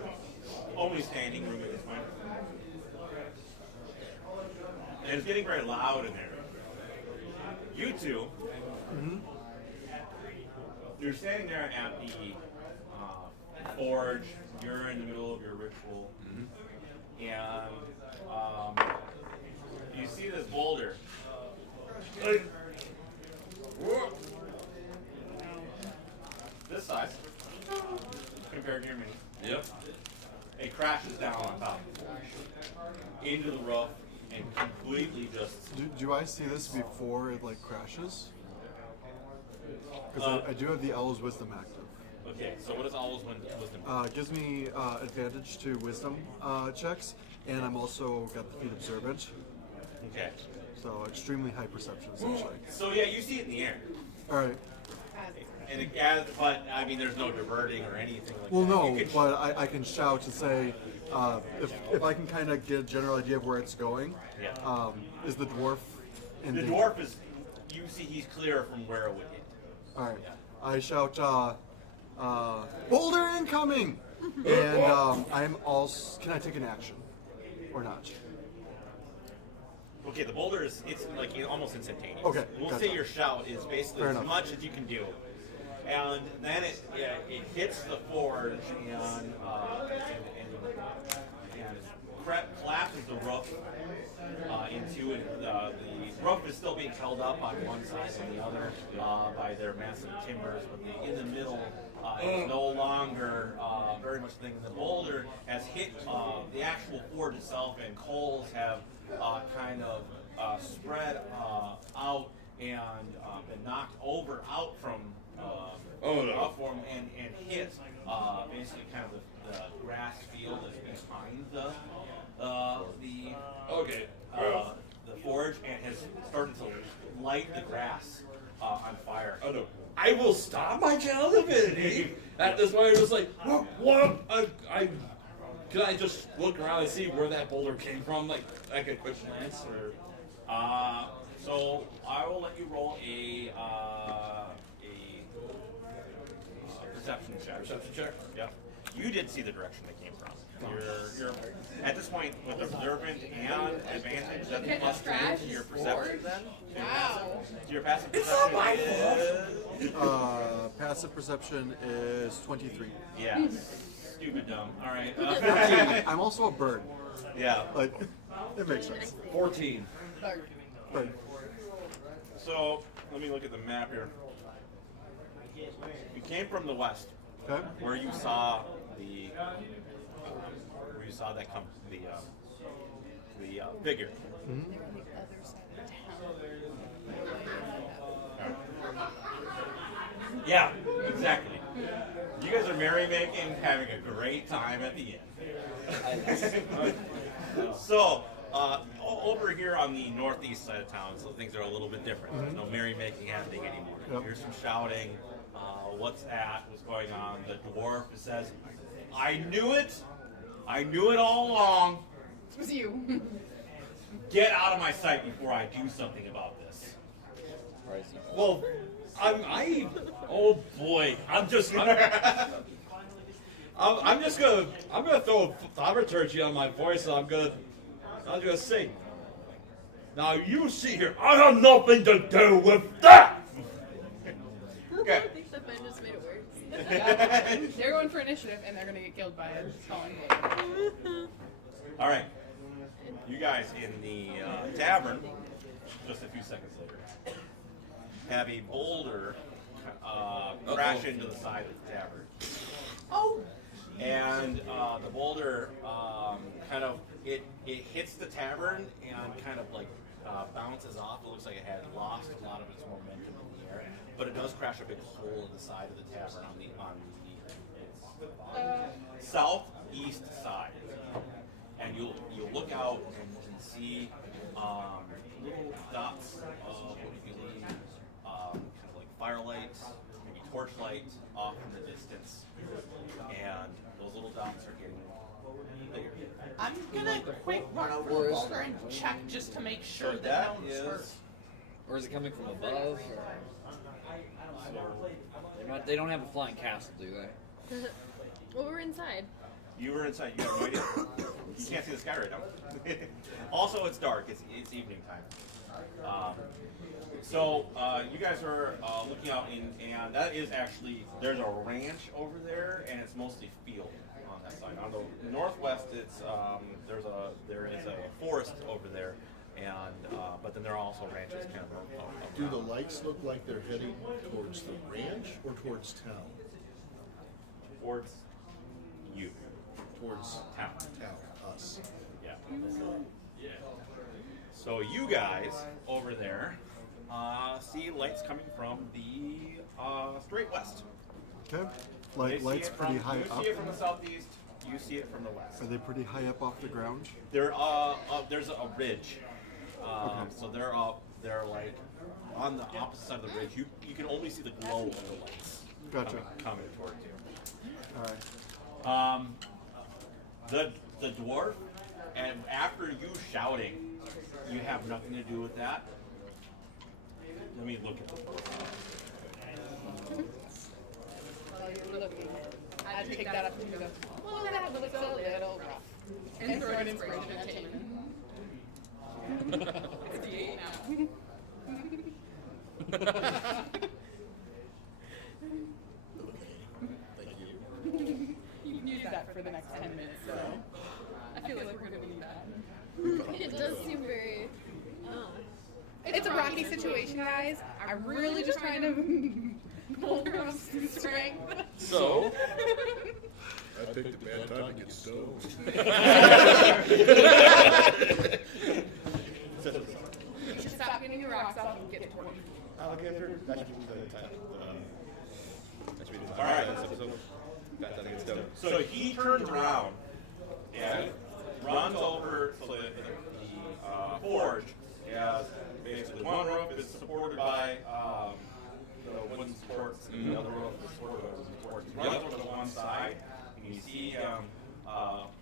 only standing room at this point. And it's getting very loud in there. You two, you're standing there at the forge. You're in the middle of your ritual, and you see this boulder. This size compared to your mini. Yep. It crashes down on top into the roof and completely just. Do I see this before it like crashes? Because I do have the Owl's Wisdom active. Okay, so what does Owl's Wisdom? It gives me advantage to Wisdom checks, and I'm also got the Feat Observant. Okay. So extremely high perception, essentially. So yeah, you see it in the air. All right. And it gathers, but I mean, there's no diverting or anything like Well, that. no, You can but I can shout to say, if I can kind of get a general idea of where it's going, Yeah. is the dwarf in The danger? dwarf is, you see he's clear from where it would hit. All right. I shout, boulder incoming! And I'm also, can I take an action? Or not? Okay, the boulder is, it's like almost instantaneous. Okay, We'll gotcha. say your shout is basically Fair as enough. much as you can do. And then it hits the forge and collapses the roof into it. The roof is still being held up on one side and the other by their massive timbers, but in the middle is no longer very much thing. The boulder has hit the actual forge itself, and coals have kind of spread out and been knocked over out from platform and hit basically kind of the grass field that's behind the forge, and has started to light the grass on fire. Oh no! I will stop my channel divinity. At this point, it was like, what? Can I just look around and see where that boulder came from, like a quick glance, or? So I will let you roll a perception check. Perception check? Yeah. you did see the direction they came from. You're at this point with observant and advantage. That's Get plus trash 2 to your perception. Then Wow. so your passive perception is Passive perception is 23. yeah, stupid dumb. All right. I'm also a bird. Yeah. Like, it makes sense. 14. Bird. So let me look at the map here. You came from the west, Okay. where you saw that figure. Mm-hmm. They're on the other side of town. Yeah, exactly. You guys are merrymaking, having a great time at the end. So, over here on the northeast side of town, so things are a little bit different. There's no merrymaking happening anymore. Yep. Here's some shouting. What's going on? The dwarf says, "I knew it. I knew it all along. It was you. Get out of my sight before I do something about this." Well, oh boy, I'm just gonna throw a thaumaturgy on my voice, and I'm gonna sing. Now you see here, I have nothing to do with that. Okay. I think the pen just made it worse. They're going for initiative, and they're going to get killed by a falling blade. All right. You guys in the tavern, just a few seconds later, have a boulder crash into the side of the tavern. Oh! And the boulder it hits the tavern and kind of like bounces off. It looks like it had lost a lot of its momentum in the air, but it does crash a big hole in the side of the tavern on the southeast side. And you'll look out and see little dots of what you believe kind of like firelight, maybe torchlight off in the distance, and those little dots are getting bigger. I'm gonna quick run over the boulder and check just to make sure So that that no one's is hurt. Or is it coming from above? They don't have a flying castle, do they? Well, we're inside. You were inside. You have no idea. You can't see the sky right now. Also, it's dark. It's evening time. So you guys are looking out, and that is actually, there's a ranch over there, and it's mostly field on that side. On the northwest, it's there is a forest over there, and but then there are also ranches kind of around. Do the lights look like they're heading towards the ranch or towards town? Towards you. Towards Town. us. Yeah. So you guys over there see lights coming from the straight west. Okay. They Like, see lights it pretty from, high you up. see it from the southeast. You see it from the west. Are they pretty high up off the ground? There's a ridge. So they're like on the opposite side of the ridge. You can only see the glow of the lights. Gotcha. Coming towards you. All right. The dwarf, and after you shouting, you have nothing to do with that. Let me look at the board. While you're looking, I pick that up and go, well, that looks a little rough. And throw an inspiration at Taman. It's D8 now. You can use that for the next 10 minutes, so I feel like we're going to need that. It does seem very. It's a rocky situation, guys. I'm really just trying to hold her up some strength. So, I picked a bad time to get stoned. You should stop getting your rocks off and get to work. Alligator, that should be the title. That should be the All right. this episode. Bad time to get stoned. So he turns around and runs over to the forge. As basically one roof is supported by the wooden supports, and the other roof is supported by wooden supports. He runs over to one side, and you see him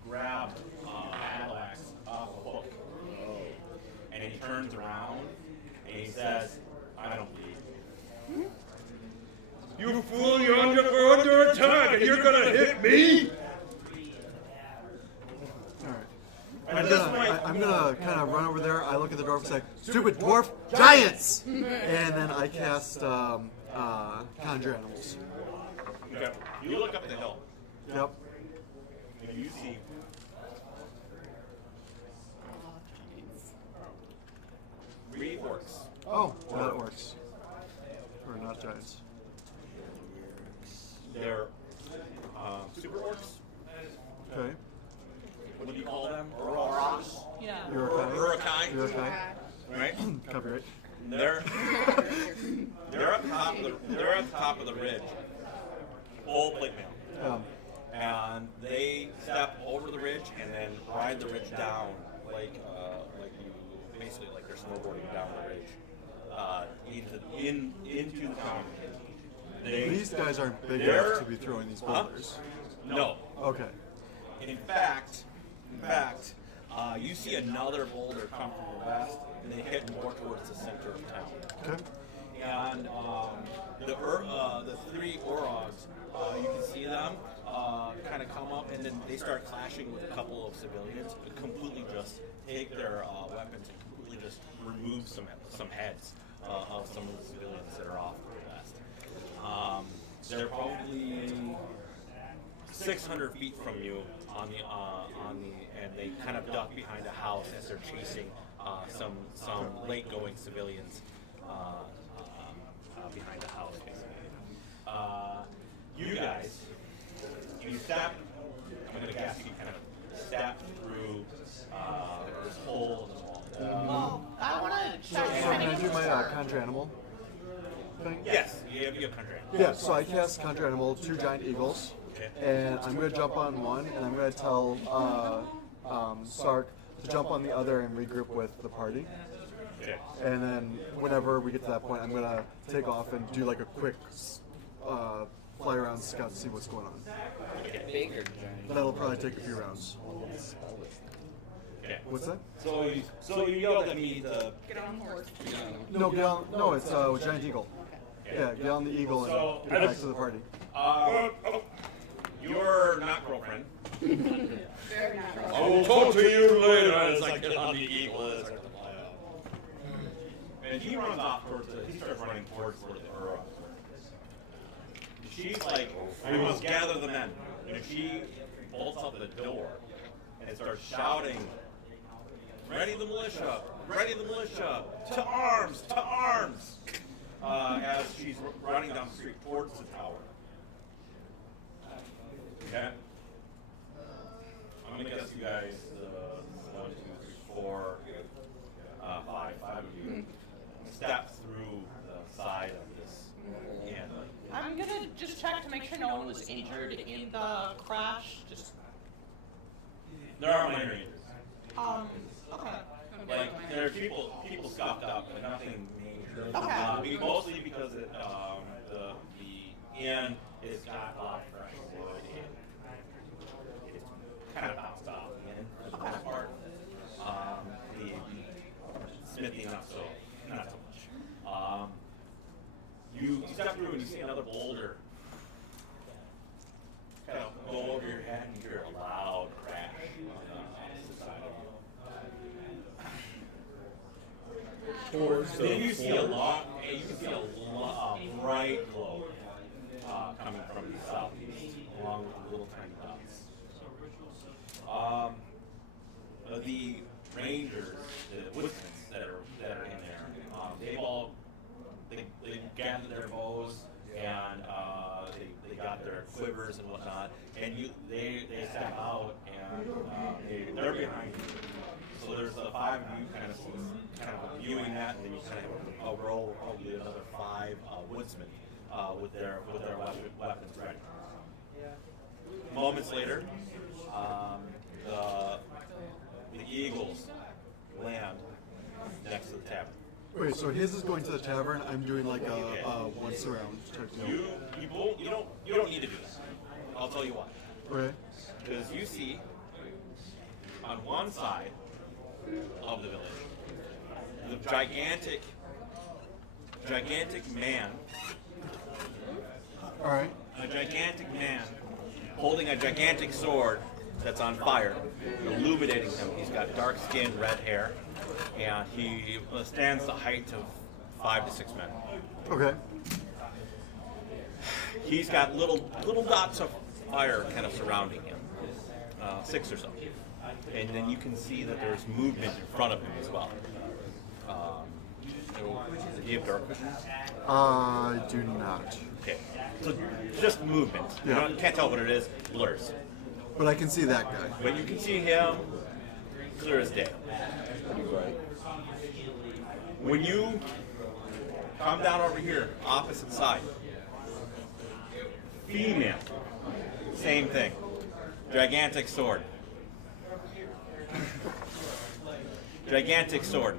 grab battle axe off a hook. And then he turns around and he says, "I don't bleed." you fool, you're under attack, and you're gonna hit me? I'm gonna kind of run over there. I look at the dwarf and say, "Stupid dwarf, giants!" And then I cast conjure animals. Okay. You look up the hill. Yep. And you see 3 orcs. Oh, not orcs. Or not giants. They're super orcs. Okay. What do you call them? Aurochs? Yeah. Urukai. Urukai. Right? Copyright. They're up top of the ridge. Full plate mail. And they step over the ridge and then ride the ridge down like you basically like they're snowboarding down the ridge into the town. These guys aren't big enough to be throwing these boulders. No. Okay. In fact, you see another boulder come from the west, and they head more towards the center of town. Okay. And the 3 Orogs, you can see them kind of come up, and then they start clashing with a couple of civilians, and completely just take their weapons and completely just remove some heads of some of the civilians that are off to the west. They're probably 600 feet from you and they kind of duck behind a house as they're chasing some late-going civilians behind a house, basically. You guys, you step. I'm gonna guess you kind of step through this hole in the wall. I want to So check. can I do my conjure animal thing? Yes, you have country. Yeah, so I cast conjure animal, 2 giant eagles, and I'm going to jump on one, and I'm going to tell Sark to jump on the other and regroup with the party. Okay. And then whenever we get to that point, I'm going to take off and do like a quick fly around scout to see what's going on. Big or giant? That'll probably take a few rounds. Okay. What's that? So you yelled at me to Get on the horse. No, get on. No, it's giant eagle. Yeah, get on the eagle and get back to the party. Your not girlfriend. Very natural. I will talk to you later as I get on the eagle. And he runs off towards he starts running towards where the Ura. She's like, we must gather the men. And she bolts up the door and starts shouting, ready the militia, to arms, as she's running down the street towards the tower. Okay? I'm gonna guess you guys, 1, 2, 3, 4, 5 of you step through the side of this and I'm gonna just check to make sure no one was injured in the crash. Just there are minor injuries. Okay. Like there are people scuffed up, but nothing major. Okay. Mostly because the inn has got a lot of fresh wood and it's kind of bounced off the end for the most part. The smithy not so much. You step through and you see another boulder kind of go over your head and you hear a loud crash on the opposite side of you. Towards Then you see a bright glow coming from the southeast, along with little tiny dots. The rangers, the woodsmen that are in there, they gathered their bows and they got their quivers and whatnot, and they step out and they're behind you. So there's the 5 of you kind of viewing that, and then you kind of have a row probably another 5 woodsmen with their weapons ready. Moments later, the eagles land next to the tavern. Wait, so his is going to the tavern. I'm doing like a once around type deal. You don't need to do that. I'll tell you why. Okay. Because you see on one side of the village the gigantic man. All right. A gigantic man holding a gigantic sword that's on fire, illuminating him. He's got dark skin, red hair, and he stands the height of 5 to 6 men. Okay. He's got little dots of fire kind of surrounding him, 6 or so. And then you can see that there's movement in front of him as well. Do you have dark vision? I do not. Okay. So just movement. Yeah. You can't tell what it is. Blurs. But I can see that guy. But you can see him clear as day. When you come down over here, opposite side, female, same thing. Gigantic sword. Gigantic sword.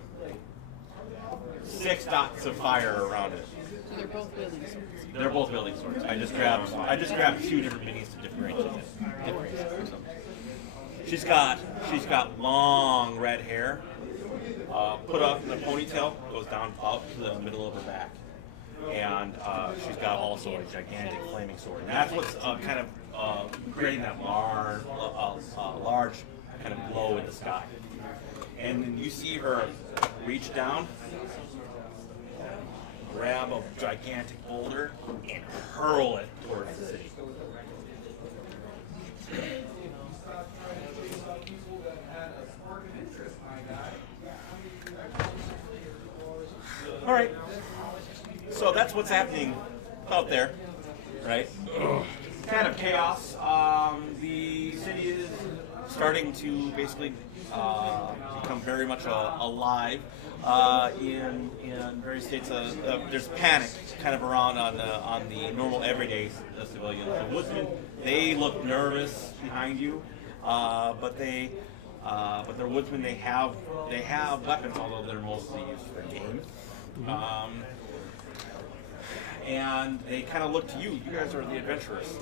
6 dots of fire around it. So they're both wielding swords. They're both wielding swords. I just grabbed 2 different minis to differentiate it. She's got long red hair, put up in a ponytail, goes down out to the middle of her back, and she's got also a gigantic flaming sword. And that's what's kind of creating that large kind of glow in the sky. And then you see her reach down, grab a gigantic boulder, and hurl it towards the city. All right. So that's what's happening out there, right? Kind of chaos. The city is starting to basically become very much alive. In various states, there's panic kind of around on the normal everyday civilians. The woodsmen, they look nervous behind you, but they're woodsmen. They have weapons, although they're mostly used for game. And they kind of look to you. You guys are the adventurers.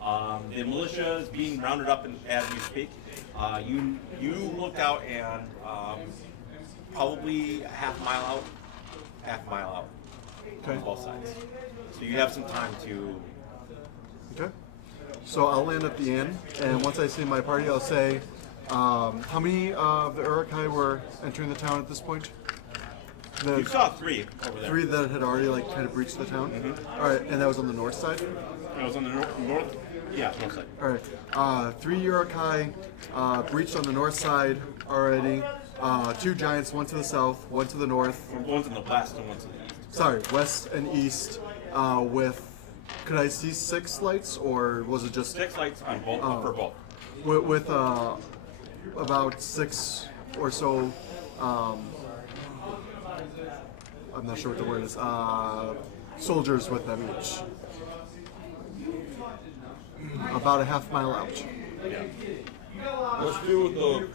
The militia is being rounded up as we speak. You looked out and probably half a mile out on both sides. So you have some time to. Okay. So I'll land at the inn, and once I see my party, I'll say, how many of the Urukai were entering the town at this point? You saw 3 over there. 3 that had already kind of breached the town. Mm-hmm. All right, and that was on the north side. It was on the north. Yeah, north side. All right, 3 Urukai breached on the north side already. 2 giants, 1 to the south, 1 to the north. One's in the west and one's in the east. Sorry, west and east. With, could I see 6 lights, or was it just 6 lights on both for both? With about 6 or so. I'm not sure what the word is. Soldiers with them each. About a half mile out. Yeah. Let's do with the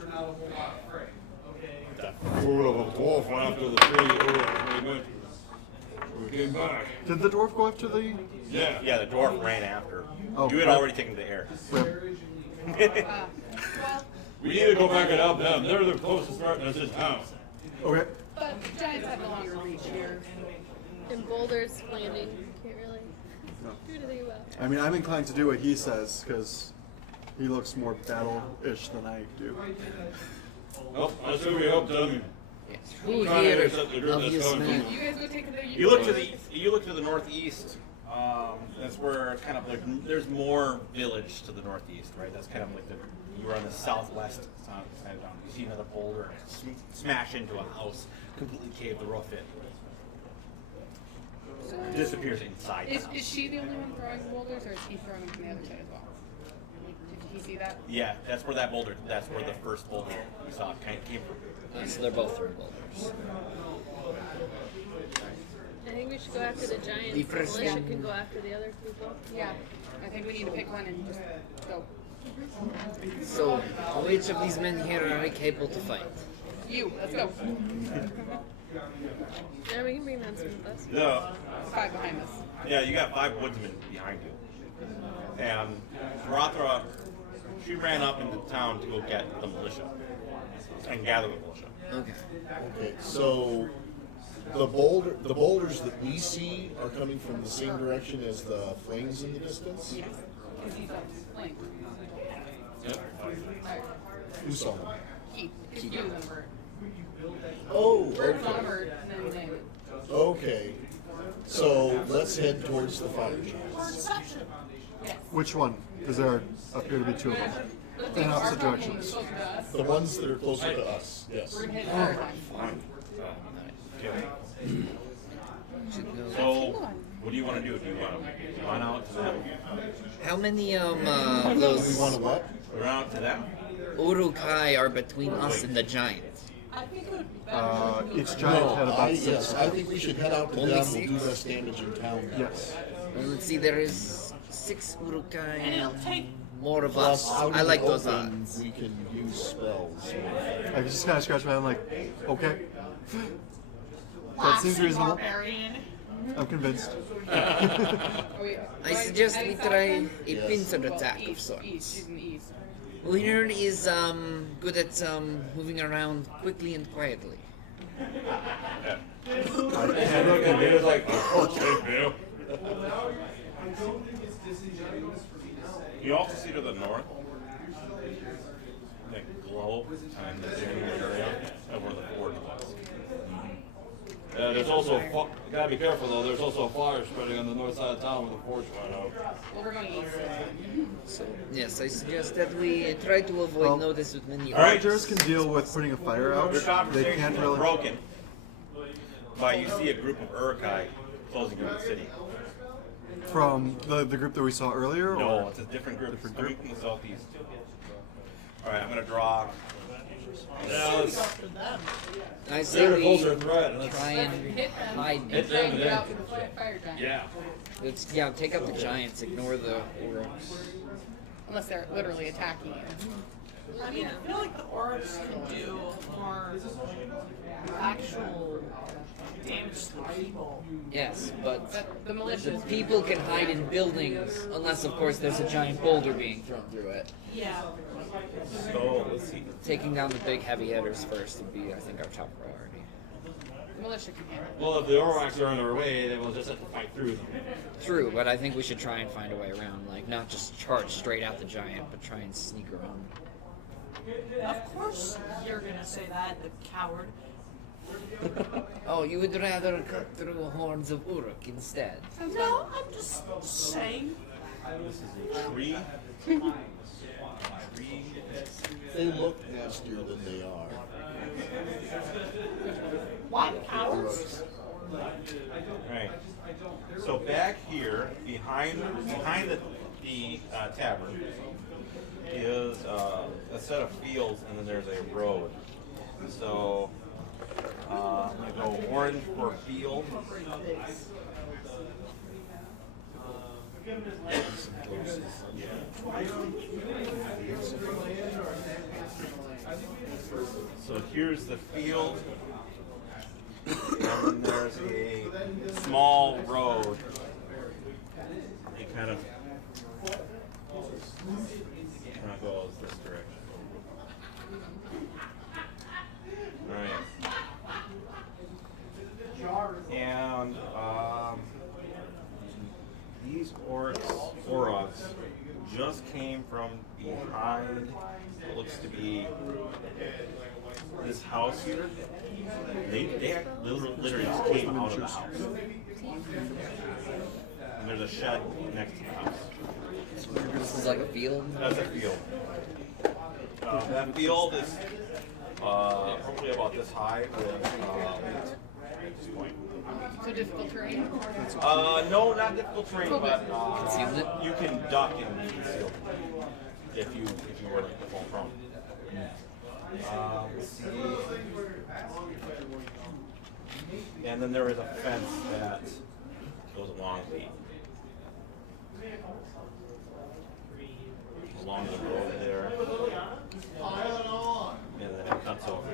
fool of a dwarf went after the 3 men. We came back. Did the dwarf go after the? Yeah. Yeah, the dwarf ran after. Oh, You had right. already taken the air. We need to go back and help them. They're the closest threat in this town. Okay. But giants have a longer reach here. And Boulder's landing. Can't really do anything about it. I mean, I'm inclined to do what he says because he looks more battle-ish than I do. Well, I say we help them. Who Trying to here intercept the group of that's this coming man? from- You guys go take the. You look to the northeast. That's where kind of like there's more village to the northeast, right? That's kind of like you're on the southwest side of town. You see another boulder smash into a house, completely cave the roof in. Disappears inside the house. Is she the only one throwing boulders, or is he throwing them from the other side as well? Did he see that? Yeah, that's where that's where the first boulder we saw kind of came from. So they're both throwing boulders. I think we should go after the giants. The The first militia one. can go after the other people. Yeah. I think we need to pick one and just go. So, which of these men here are capable to fight? You. Let's go. Yeah, we can bring them with us. No. 5 behind us. Yeah, you got 5 woodsmen behind you. And Rathra, she ran up into town to go get the militia and gather the militia. Okay. Okay, so the boulders that we see are coming from the same direction as the flames in the distance. Yes. Because he's a flame. Who saw him? Keith. If you and Bert. Oh, Bert's on okay. Bert, and then David. Okay. So let's head towards the fire giants. Perception. Yes. Which one? Because there appear to be two of them. In opposite directions. The ones that are closer to us, yes. We're heading our time. So, what do you want to do? Do you want to run out to them? How many We those want to what? Run out to them? Urukai are between us and the giant? I think it would be better. Each giant had about Yes, 6. I think we should head out to Only them. We'll do 6? less damage in town. Yes. Well, let's see, there is 6 Urukai And it'll and take more of Plus, us. out I in like the those open, odds. we can use spells. I just kind of scratch my head like, okay. That Classy seems reasonable. barbarian. I'm convinced. I suggest we try a Yes. pincer attack of East, sorts. she's in the east. Winner is good at moving around quickly and quietly. It's like, okay, Bill. You also see to the north that glow and the general area of where the forge was. There's also you gotta be careful though. There's also a fire spreading on the north side of town where the forge went out. Well, we're going east. So, yes, I suggest that we try to avoid Well, notice with many all right. Rangers can deal with putting a fire out. Your They conversation can't is really. broken by you see a group of Urukai closing in the city. From the group that we saw earlier? No, Or? it's a different group. It's coming from the southeast. All right, I'm gonna draw. Yeah, let's I say they're we closer threat. Let's try and Hit them. hide. hit Try them and and get then. out to the fire giant. Yeah. Let's take out the giants. Ignore the Uruks. Unless they're literally attacking you. I mean, I feel like the orbs can do more actual damage to the people. Yes, but But the the militias. people can hide in buildings, unless of course there's a giant boulder being thrown through it. Yeah. So let's see. Taking down the big heavy hitters first would be, I think, our top priority. The militia can handle it. Well, if the Oraks are in our way, then we'll just have to fight through them. True, but I think we should try and find a way around, like not just charge straight at the giant, but try and sneak around. Of course you're gonna say that, the coward. Oh, you would rather cut through horns of Uruk instead? No, I'm just saying. This is a tree. They look nastier than they are. What, cowards? Right. So back here, behind the tavern, is a set of fields, and then there's a road. So I'm gonna go orange for field. So here's the field, and then there's a small road. It kind of goes this direction. All right. And these Oroks just came from behind what looks to be this house here. They literally just came out of the house. And there's a shed next to the house. This is like a field. That's a field. That field is probably about this high with at this point. So difficult terrain? No, not difficult terrain, but Concealment? you can duck and conceal if you were to fall prone. Let's see. And then there is a fence that goes along the road there, and then it cuts over.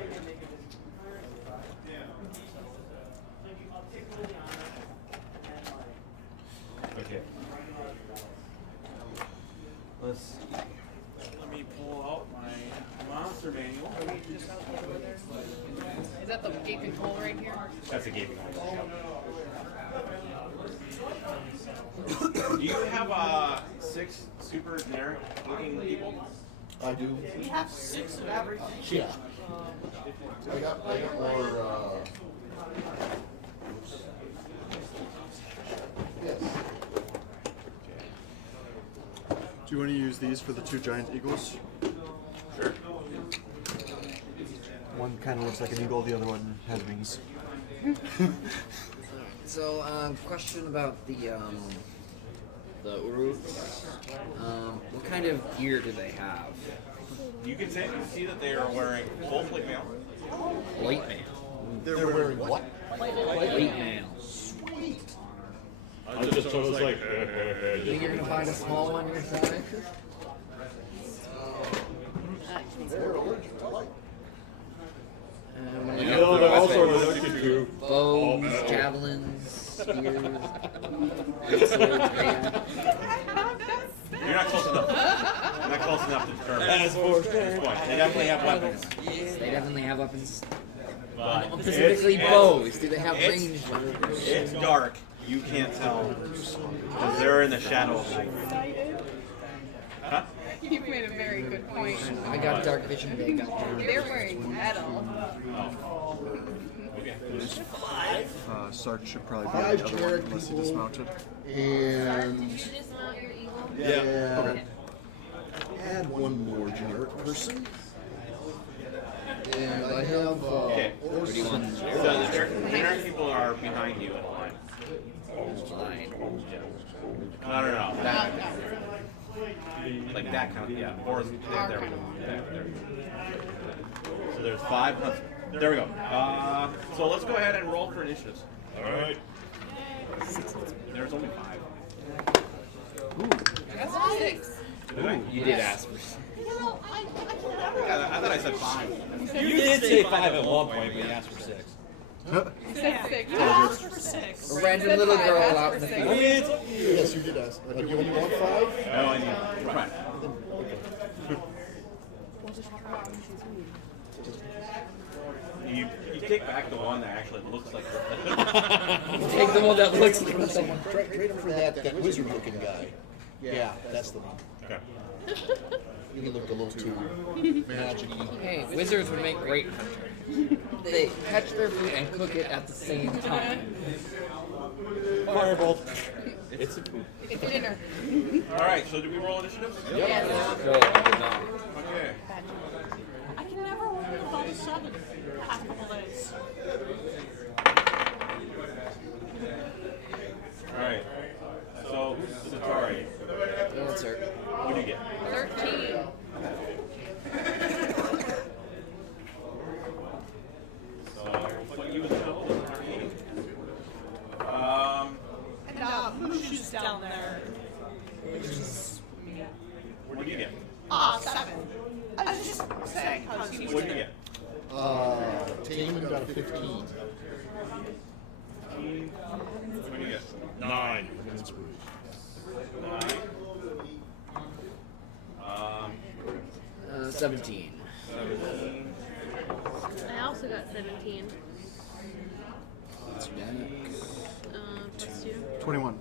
Okay. Let's see. Let me pull out my monster manual. Is that the gaping hole right here? That's a gaping hole. Do you have 6 super generic looking people? I do. We have 6 of everything. Yeah. I got more, yes. Do you want to use these for the 2 giant eagles? Sure. One kind of looks like an eagle, the other one has wings. So, question about the Uruks. What kind of gear do they have? You can see that they are wearing full plate mail. Plate mail. They're wearing what? Plate mail. Sweet. I just was like, You think you're gonna find a small one your size? They're original. I like. When you you know, go they're for also weapons, allergic to bows, javelins, spears, swords, man. You're not close enough. You're not close enough to determine. That's for At this point. They definitely have weapons. They definitely have weapons. But Specifically bows. Do they have range? It's dark. You can't tell. Because they're in the shadow of night. Huh? You made a very good point. I got dark vision. They got They're wearing metal. Sark should probably be 5 the other one generic unless he people. dismounted. And Did you dismount your eagle? yeah. Okay. Add one more generic person. And I have Okay. horse. So the generic people are behind you in line. No. That, like that kind of, yeah. Or there we go. There. So there's 5. There we go. So let's go ahead and roll for initiatives. Alright. There's only 5. That's 6. You did ask for. Yeah, I thought I said 5. You did say 5 at one point, but you asked for 6. You said 6. You asked for 6. A random little girl out in the field. Yes, you did ask. Do you only want 5? No, I need 5. You take back the one that actually looks like Take the one that looks like Trade him for that wizard-looking guy. Yeah, that's the one. Okay. He looked a little too magic-y. Hey, wizards would make great hunters. They catch their food and cook it at the same time. Firebolt. It's a It's dinner. Alright, so do we roll initiative? Yes. Okay. I can never roll above 7 the past couple days. Alright. So, Satari, That's her. what do you get? 13. So, what you would know? And Mushu's down there. What do you get? 7. I was just saying because he was What do you get? Taman got a 15. What do you get? 9. 9. 17. 17. I also got 17. That's Dax. Plus 2. 21.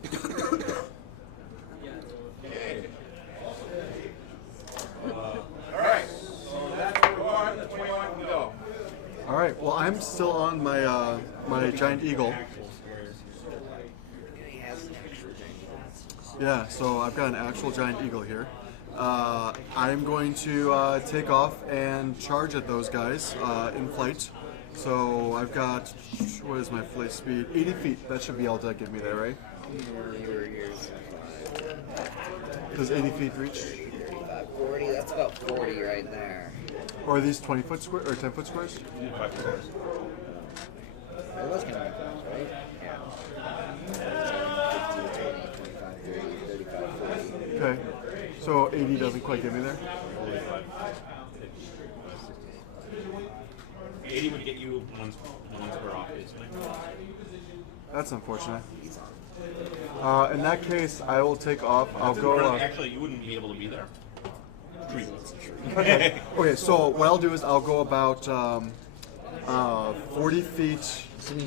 Alright, so that's the 1, the 21 can go. All right. Well, I'm still on my my giant eagle. Yeah. So I've got an actual giant eagle here. I'm going to take off and charge at those guys in flight. So I've got, what is my flight speed? 80 feet. That should be all to get me there, right? Does 80 feet reach? 40, that's about 40 right there. Or are these 20 foot square or 10 foot squares? Well, that's kind of fast, right? Yeah. 15, 20, 25, 30, 35, 40. Okay. So 80 doesn't quite get me there? 80 would get you one square off, basically. That's unfortunate. In that case, I will take off. I'll go. Actually, you wouldn't be able to be there. Okay. Okay. So what I'll do is I'll go about 40 feet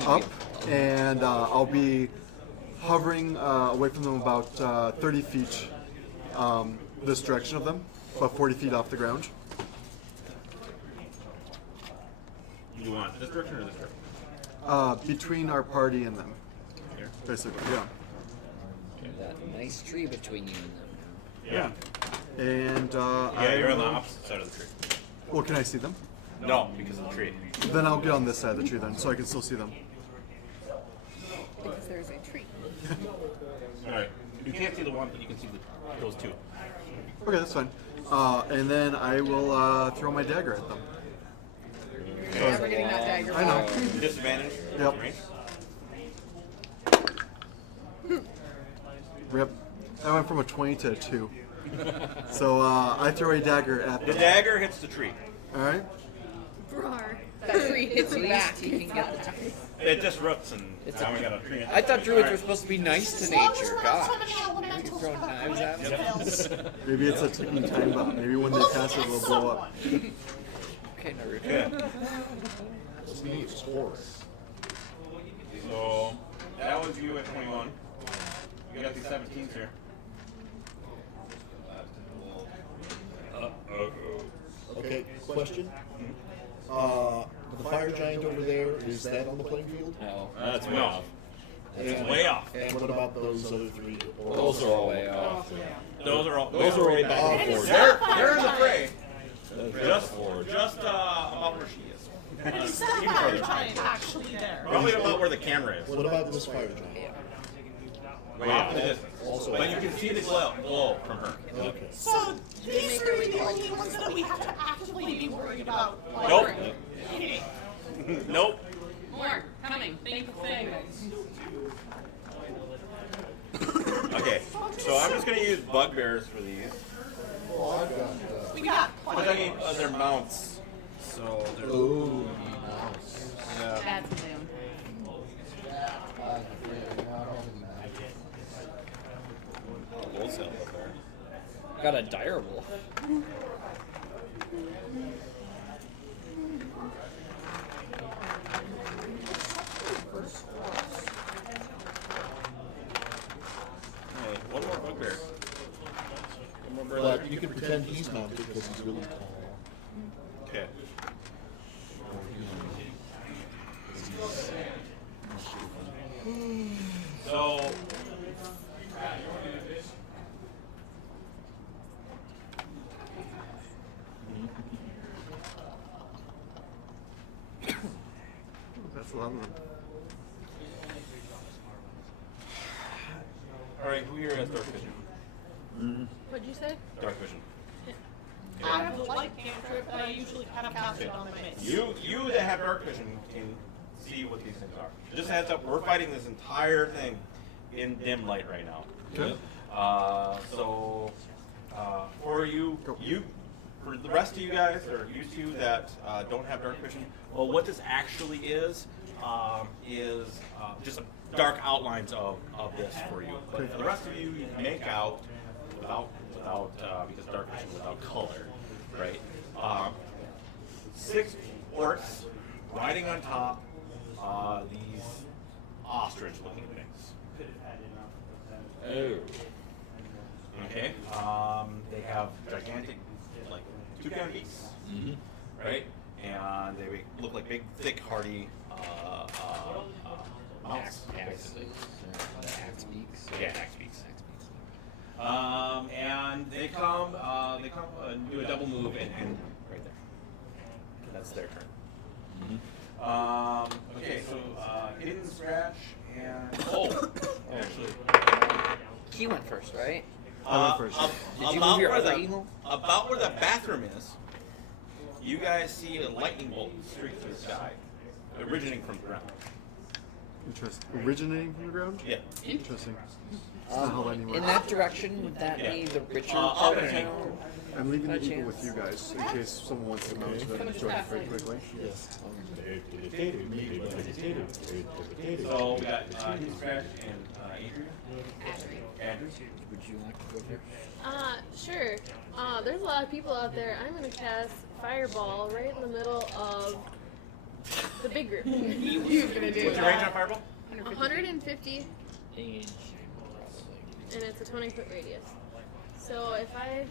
up, and I'll be hovering away from them about 30 feet this direction of them. about 40 feet off the ground. You want this direction or this direction? Between our party and them. Here. Basically, yeah. That nice tree between you and them. Yeah. And Yeah, you're on the opposite side of the tree. well, can I see them? No, because of the tree. Then I'll get on this side of the tree then, so I can still see them. Because there's a tree. All right. You can't see the one, but you can see those two. Okay, that's fine. And then I will throw my dagger at them. You're never getting that dagger. I know. Disadvantage. Yep. Yep. I went from a 20 to a 2. So I throw a dagger at The them. dagger hits the tree. All right. Roar. That tree hits you back. He can get the tree. It disrupts, and now we got a tree. I thought druids All were supposed to be nice to nature. Gosh. You're throwing knives at me. Maybe it's a ticking time bomb. Maybe when they pass it, it'll blow up. Okay, Naruto. Yeah. Let's need score. So that was you at 21. You got these 17s here. Okay, question. The fire giant over there, is that on the playing field? No. That's way off. It's way off. And what about those other three? Those are all way off. Those are all. Those are way back. They're in the fray. Just about where she is. Is that fire giant actually there? Probably about where the camera is. What about this fire giant? Way off in the distance. Also- But you can see the glow from her. Okay. So these are the only ones that we have to actively be worried about. Like, Nope. okay. Nope. More coming. Thank you for saying Okay, so I'm just gonna use bugbears for these. Oh, I've got. We got But I plenty. need other mounts. So they're. Oh, Yeah. That's new. Wholesale up there. Got a dire wolf. Hey, one more bugbear. One more bird. but you can pretend he's mounted because he's really tall. Okay. So. That's a lot of them. All right, who here has dark vision? What'd you say? Dark vision. I have a light cantrip that I usually kind of cast it on my face. You that have dark vision can see what these things are. Just a heads up, we're fighting this entire thing in dim light right now. Okay. For for the rest of you guys, or you two that don't have dark vision, well, what this actually is just dark outlines of this for you. But for the rest of you, you can make out without because dark vision without color, right? 6 orcs riding on top these ostrich-looking things. Oh. Okay. They have gigantic, like, toucan beaks, right? And they look like big, thick, hardy mounts, basically. Axe beaks. Yeah, axe beaks. And they come do a double move and right there. That's their turn. Okay, so hidden scratch and actually. He went first, right? I went first. Did you move your other eagle? About where the bathroom is, you guys see a lightning bolt streak through the sky, originating from the ground. Interesting. Originating from the ground? Yeah. Interesting. That's not how lightning In works. that direction, would that Yeah. be the richer I'll part of take- town? I'm leaving the By eagle chance. with you guys in case someone wants to mount to them. Join it very quickly. Yes. So we got hidden scratch and Adrian. Andrew. Would you like to go there? Sure. There's a lot of people out there. I'm gonna cast Fireball right in the middle of the big group. You're gonna do What's your range on fireball? 150, Age. and it's a 20-foot radius. So if I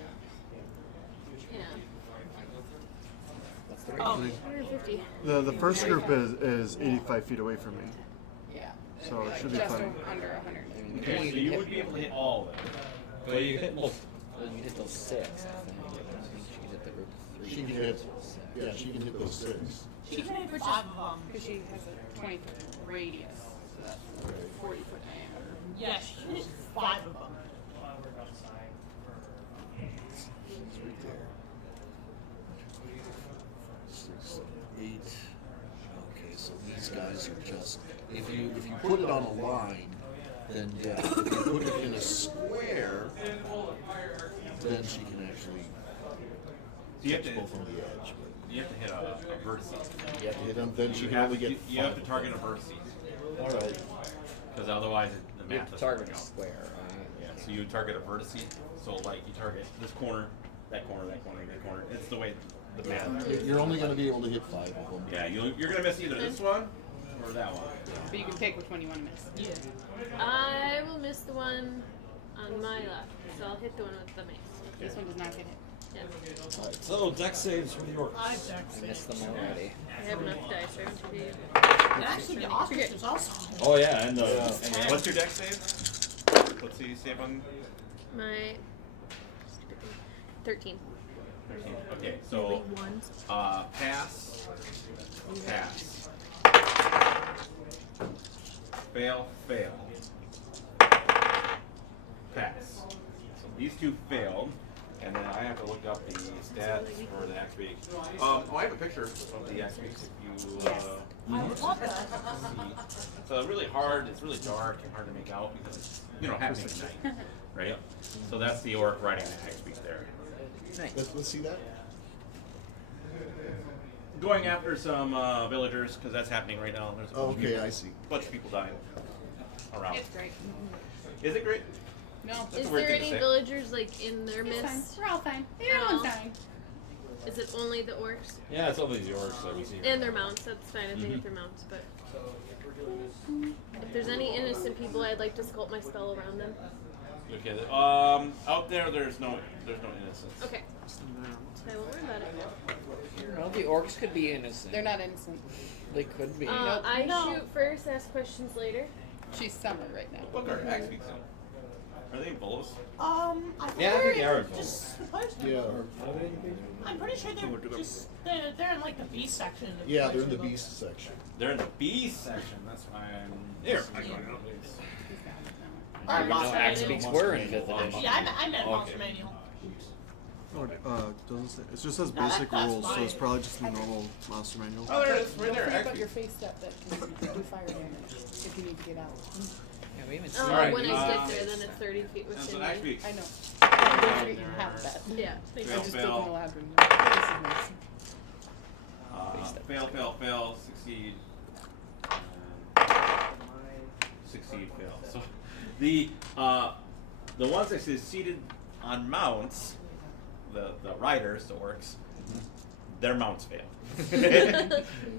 Oh. 150. The first group is 85 feet away from me, Yeah. so it should be Just fine. under 100. Okay, so you would be able to hit all of them. But you hit most. Well, you hit those 6. I think she could hit the group of 3. She can hit, yeah, she can hit those 6. She can hit 5 of them. Because she has a 20-foot radius. So that's 40-foot diameter. Yeah, she can hit 5 of them. It's right there. 6, 7, 8. Okay, so these guys are just, if you put it on a line, then yeah. If you put it in a square, then she can actually You have touch to, both on the edge. But you have to hit a vertice. you have to hit them, then she You can have, only get you have to 5 target a of them. vertice. All right. Because otherwise the You math have to doesn't target work a out. square, right? Yeah, so you target a vertice. So like you target this corner, that corner, that corner, that corner. It's the way the math. You're only going to be able to hit 5 of them. Yeah, you're gonna miss either this one or that one. But you can pick which one you want to miss. Yeah. I will miss the one on my left, so I'll hit the one with the mace. This one does not get hit. Yeah. Alright, so deck saves for the orcs. I deck I missed them already. I have enough dice. I want to be. And actually, the ostrich is also. Oh yeah, and And what's your deck save? What's the save on? My 13. Okay, so Ones. pass, pass, fail, fail, pass. So these two failed, and then I have to look up the stats for the axe beak. I have a picture of the axe beaks if you. I would love that. So really hard. It's really dark and hard to make out because it's happening at night, right? So that's the orc riding the axe beak there. Nice. Let's see that. Going after some villagers because that's happening right now. There's a bunch of Okay, people, I see. bunch of people dying around. It's great. Is it great? No. That's Is a weird there thing to any say. villagers like in their It's fine. midst? We're all fine. Oh. Everyone's dying. Is it only the orcs Yeah, it's all these orcs that we see. and their mounts? That's fine. I think it's their mounts, but if there's any innocent people, I'd like to sculpt my spell around them. Okay. Out there, there's no innocence. Okay. I won't worry about it. Well, the orcs could be innocent. They're not innocent. They could be. I No. shoot first, ask questions later. She's summer right now. What are axe beaks in? Are they bulls? I Yeah, I think they are just supposed to. Yeah. I'm pretty sure they're in like the beast section. of Yeah, they're in the Pokemon. beast section. They're in the beast section. That's why I'm Here. I got it. Or I didn't know Monster axe Manual. beaks were in 5th edition. Yeah, I meant Okay. Monster Manual. Doesn't say. It just says No, basic that's rules, so fine. it's probably just the normal monster manual. Oh, there it is. Don't Right there. forget Axe about your beaks. face step that can do fire damage if you need to get out. Yeah, we haven't Oh, seen Alright, when I get uh, there, then it's 30 feet That's within an axe me. beak. I know. I'm sure you have that. Yeah. I Fail, just fail. didn't allow to know. This is nice. Fail, fail, fail, succeed. Succeed, fail. So the ones that succeeded on mounts, the riders, the orcs, their mounts failed.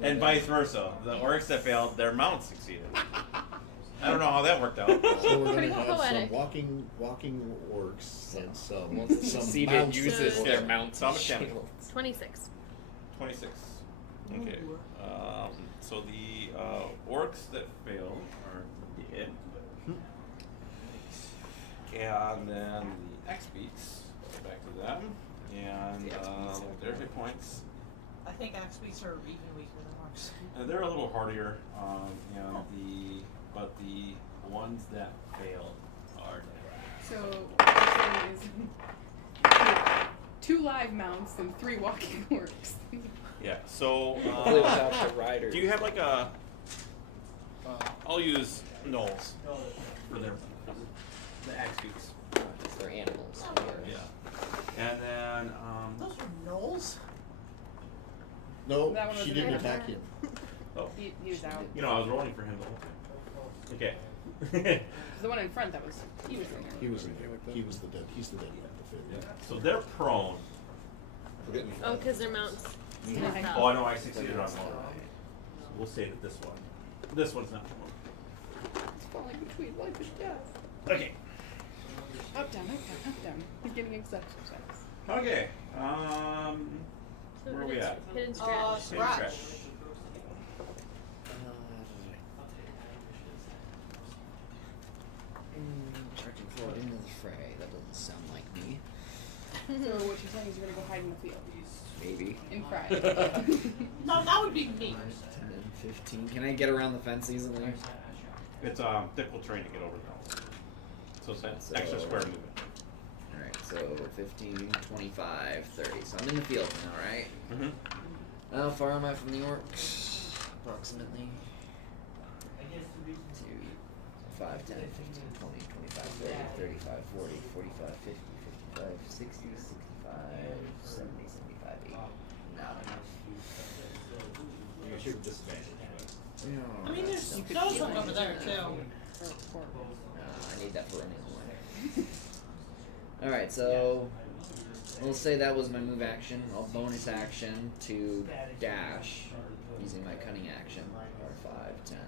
And vice versa. The orcs that failed, their mounts succeeded. I don't know how that worked out. So we're going Pretty to have some poetic. walking orcs and some Ones that some succeeded mounts uses that their failed. mounts Some and attempt. shields. 26. 26. Okay. So the orcs that failed are dead. And then the X-Beaks, go back to them. And their hit points. I think axe beaks are even weaker than orcs. They're a little hardier. But the ones that failed are dead. So, what you're saying is 2 live mounts and 3 walking orcs. Yeah, so Hopefully without the riders. do you have like a I'll use gnolls for the axe beaks. They're animals. Yeah. And then Those are gnolls. No, That one she was didn't an attack him. He was out. I was rolling for him the whole time. Okay. The one in front that was, he was in there. He was in there. He was the dead. He's the dead one. So they're prone. Oh, because their mounts. Oh, I know I succeeded on one. So we'll say that this one. This one's not prone. It's falling between life and death. Okay. Up, down, up, down, up, down. He's getting exercise. Okay. So Where we at? Hidden scratch. Scratch. Charging forward into the fray. That doesn't sound like me. So what you're saying is you're gonna go hide in the field Maybe. and cry. No, that would be me. 10 and 15. Can I get around the fence easily? It's difficult terrain to get over though. So it's extra square movement. Alright, so 15, 25, 30. So I'm in the field now, right? Mm-hmm. How far am I from the orcs? Approximately. 2, 5, 10, 15, 20, 25, 30, 35, 40, 45, 50, 55, 60, 65, 70, 75, 80. Not enough. You should disadvantage. I mean, there's those one over there too. I need that for running away. Alright, so we'll say that was my move action. I'll bonus action to dash using my cunning action. Or 5, 10,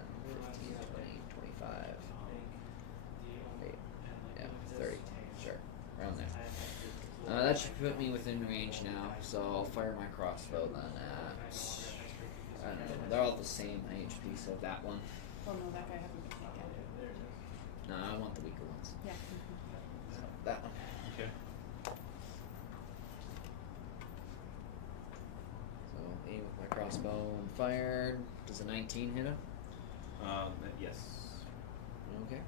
15, 20, 25. Wait, yeah, 30. Sure. Around there. That should put me within range now, so I'll fire my crossbow then at, I don't know, they're all the same HP, so that one. Well, no, that guy hasn't been taken. No, I want the weaker ones. Yeah. So that one. Okay. So aim with my crossbow and fired. Does a 19 hit him? Yes. Okay.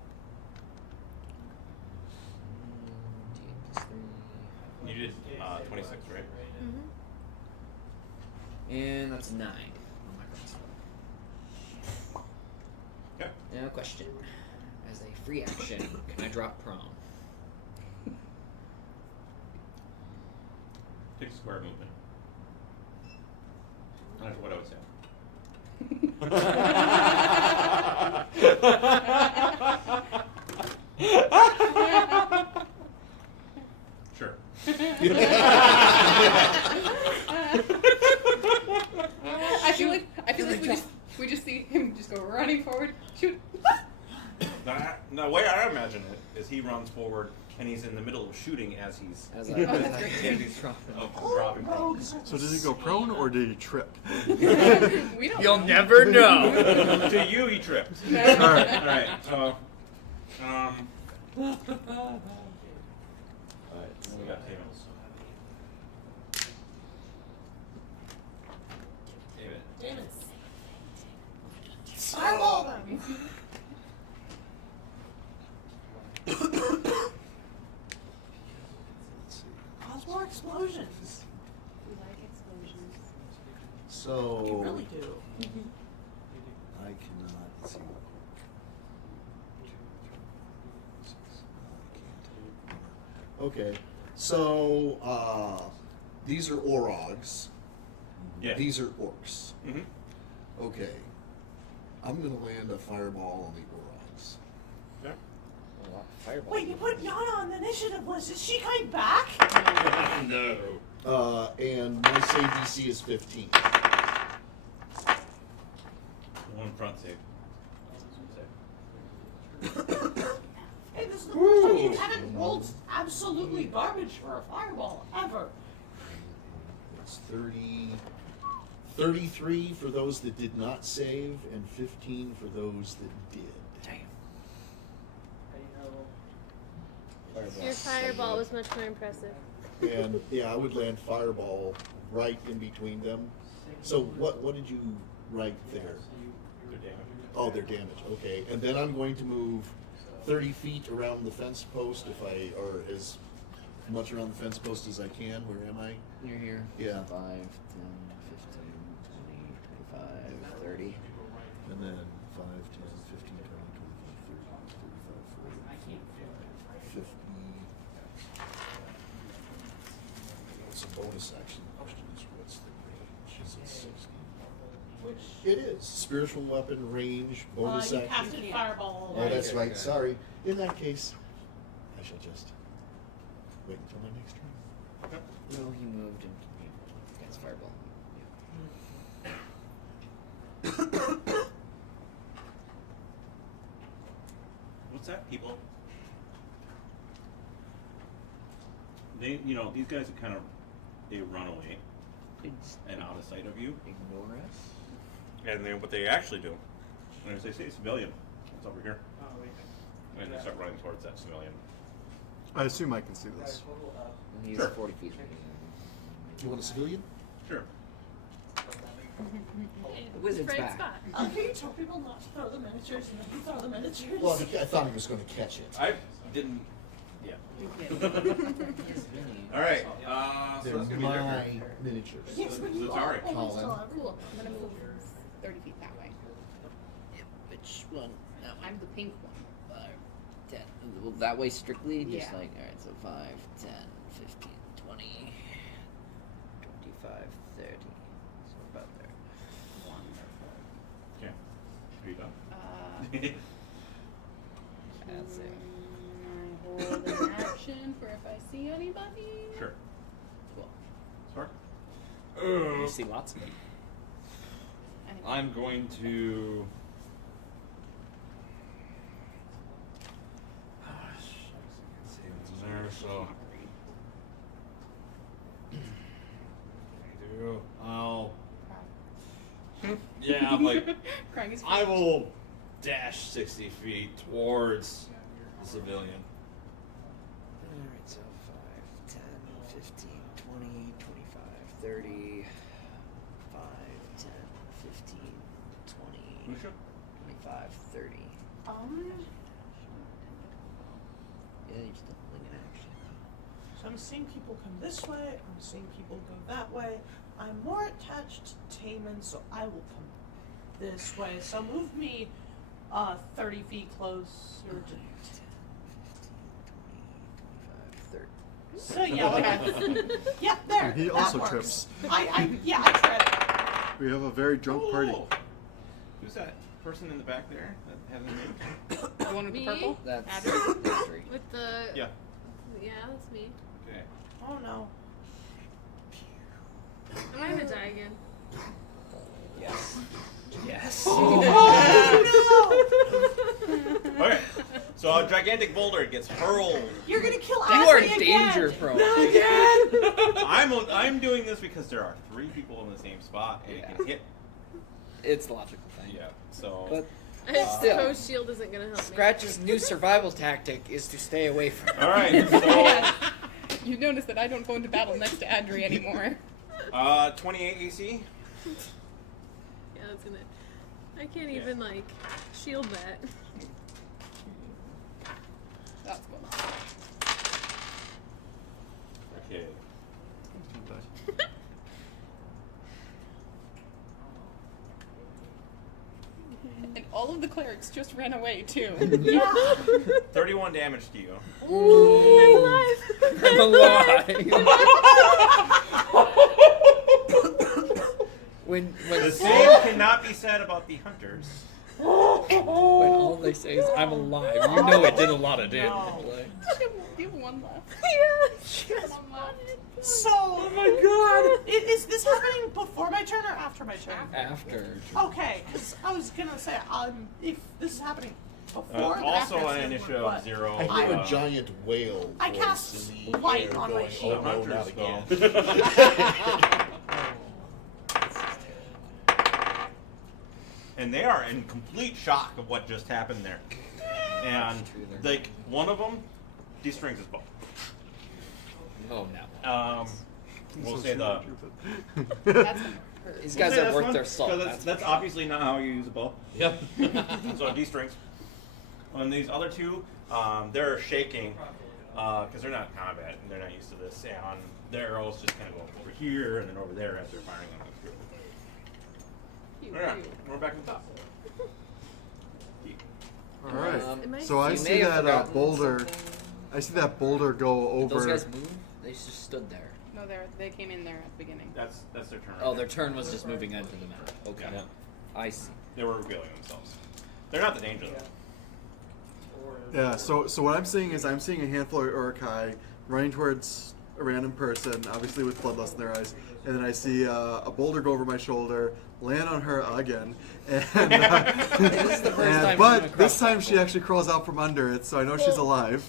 D8 plus 3. You did 26, right? Mm-hmm. And that's 9 on my crossbow. Okay. Now, question. As a free action, can I drop prone? Take square movement. That's what I would say. Sure. I feel like we just see him just go running forward, shoot. The way I imagine it is he runs forward and he's in the middle of shooting as he's As as he's dropping. So did he go prone or did he trip? We don't You'll know. never know. To you, he tripped. All right. All right. So, Alright, so we got David. Damn it. Fireball them! Cause more explosions. We like explosions. So You really do. I cannot let's see. 2, 3, 4, 5, 6. No, I can't. Okay. So these are Orogs. Yeah. These are orcs. Mm-hmm. Okay. I'm gonna land a fireball on the Orogs. Okay. Fireball. Wait, you put Yana on the initiative list. Is she coming back? No. And my save DC is 15. One front save. Hey, this is the first time you haven't rolled absolutely garbage for a fireball, ever. It's 33 for those that did not save, and 15 for those that did. Damn. Your fireball was much more impressive. And yeah, I would land fireball right in between them. So what did you write there? Good damage. Oh, their damage. Okay, and then I'm going to move 30 feet around the fence post, or as much around the fence post as I can. Where am I? You're here. Yeah. 5, 10, 15, 20, 25, 30. And then 5, 10, 15, 20, 25, 30, 35, 40, 45, 50. It's a bonus action. The question is, what's the range? Is it 60? Which, It is. Spiritual weapon range, bonus you action. casted fireball Oh, already. that's right. Sorry. In that case, I shall just wait until my next turn. No, he moved and he gets fireball. What's that, people? These guys are kind of, they run away, and out of sight of you. Ignore us. And then what they actually do, when they say civilian, it's over here. And they start running towards that civilian. I assume I can see this. He's Sure. 40 feet. You want a civilian? Sure. The wizard's Right back. spot. Can you tell people not to throw the miniatures and then you throw the miniatures? Well, I thought he was going to catch it. I didn't. Yeah. All right. So They're that's gonna be their my turn. miniatures. Yes, but you Sorry. are always Colin. still have Cool. I'm gonna move 30 feet that way. Yep. Which one? That one. I'm the pink one. 5, 10. Well, that way strictly? Just Yeah. like, alright, so 5, 10, 15, 20, 25, 30. So about there. Okay. Are you done? That's it. I hold an action for if I see anybody. Sure. Cool. Smart. You see lots of them. I'm going to. There, so. I'll. Yeah, I'm like. Crying is I will dash 60 feet towards the civilian. Alright, so 5, 10, 15, 20, 25, 30. 5, 10, 15, 20, Lucia? 25, 30. Yeah, you're still holding an action. So I'm seeing people come this way, I'm seeing people go that way. I'm more attached to Taman, so I will come this way. So move me 30 feet closer to 10, 15, 20, 25, 30. So yeah, okay. Yeah, there. He that also works. trips. I tripped. We have a very drunk party. Ooh. Who's that person in the back there that has a name? The one with Me? the purple? That's Adder? Adri. With the. Yeah. Yeah, that's me. Okay. Oh no. Am I gonna die again? Yes. Yes. Okay. So a gigantic boulder gets hurled. You're gonna kill You are Ashley danger again. prone. Not again. I'm doing this because there are 3 people in the same spot and it can hit. It's the logical thing. Yeah. So. But I still. suppose shield isn't gonna help Scratch's new survival tactic is to stay away from All right. So. You notice that I don't go into battle next to Adri anymore. 28 AC. me. Yeah, that's gonna. I can't even like shield that. That's cool. Okay. And all of the clerics just ran away too. Yeah. 31 damage to you. Ooh, I'm alive. I'm alive. when The same cannot be said about the hunters. when all they say is I'm alive, you know it did a lot of damage. No. Like, You have one left. So. Oh my god. Is this happening before my turn or after my turn? after. Okay, because I was gonna say if this is happening before. or Also after, an it's initiative different, of 0. I hear a giant whale I voice cast in the light air on my going, shield. oh no, not Hunters again. And they are in complete shock of what just happened there. And like one of them destrings his bow. Oh no. We'll say the. That's gonna hurt. These we'll guys say are this worth one, their salt. 'cause That's obviously not how you use a bow. Yep. So destrings. And these other 2, they're shaking because they're not in combat and they're not used to this. And their arrows just kind of go over here and then over there as they're firing on the group. Pew, Alright, pew. we're back at the top. All right. Am I- So I You see may have that forgotten boulder. something. I see that boulder go Did those over. guys move? They just stood there. No, they came in there at the beginning. That's their turn. Oh, their turn was just moving onto the map. Okay. Yeah. I see. They were revealing themselves. They're not the danger though. Yeah. So what I'm seeing is I'm seeing a handful of Urukai running towards a random person, obviously with bloodlust in their eyes, and then I see a boulder go over my shoulder, land on her again, and, This is the first time she's but come across this time that she actually crawls out from under it, so I know she's alive.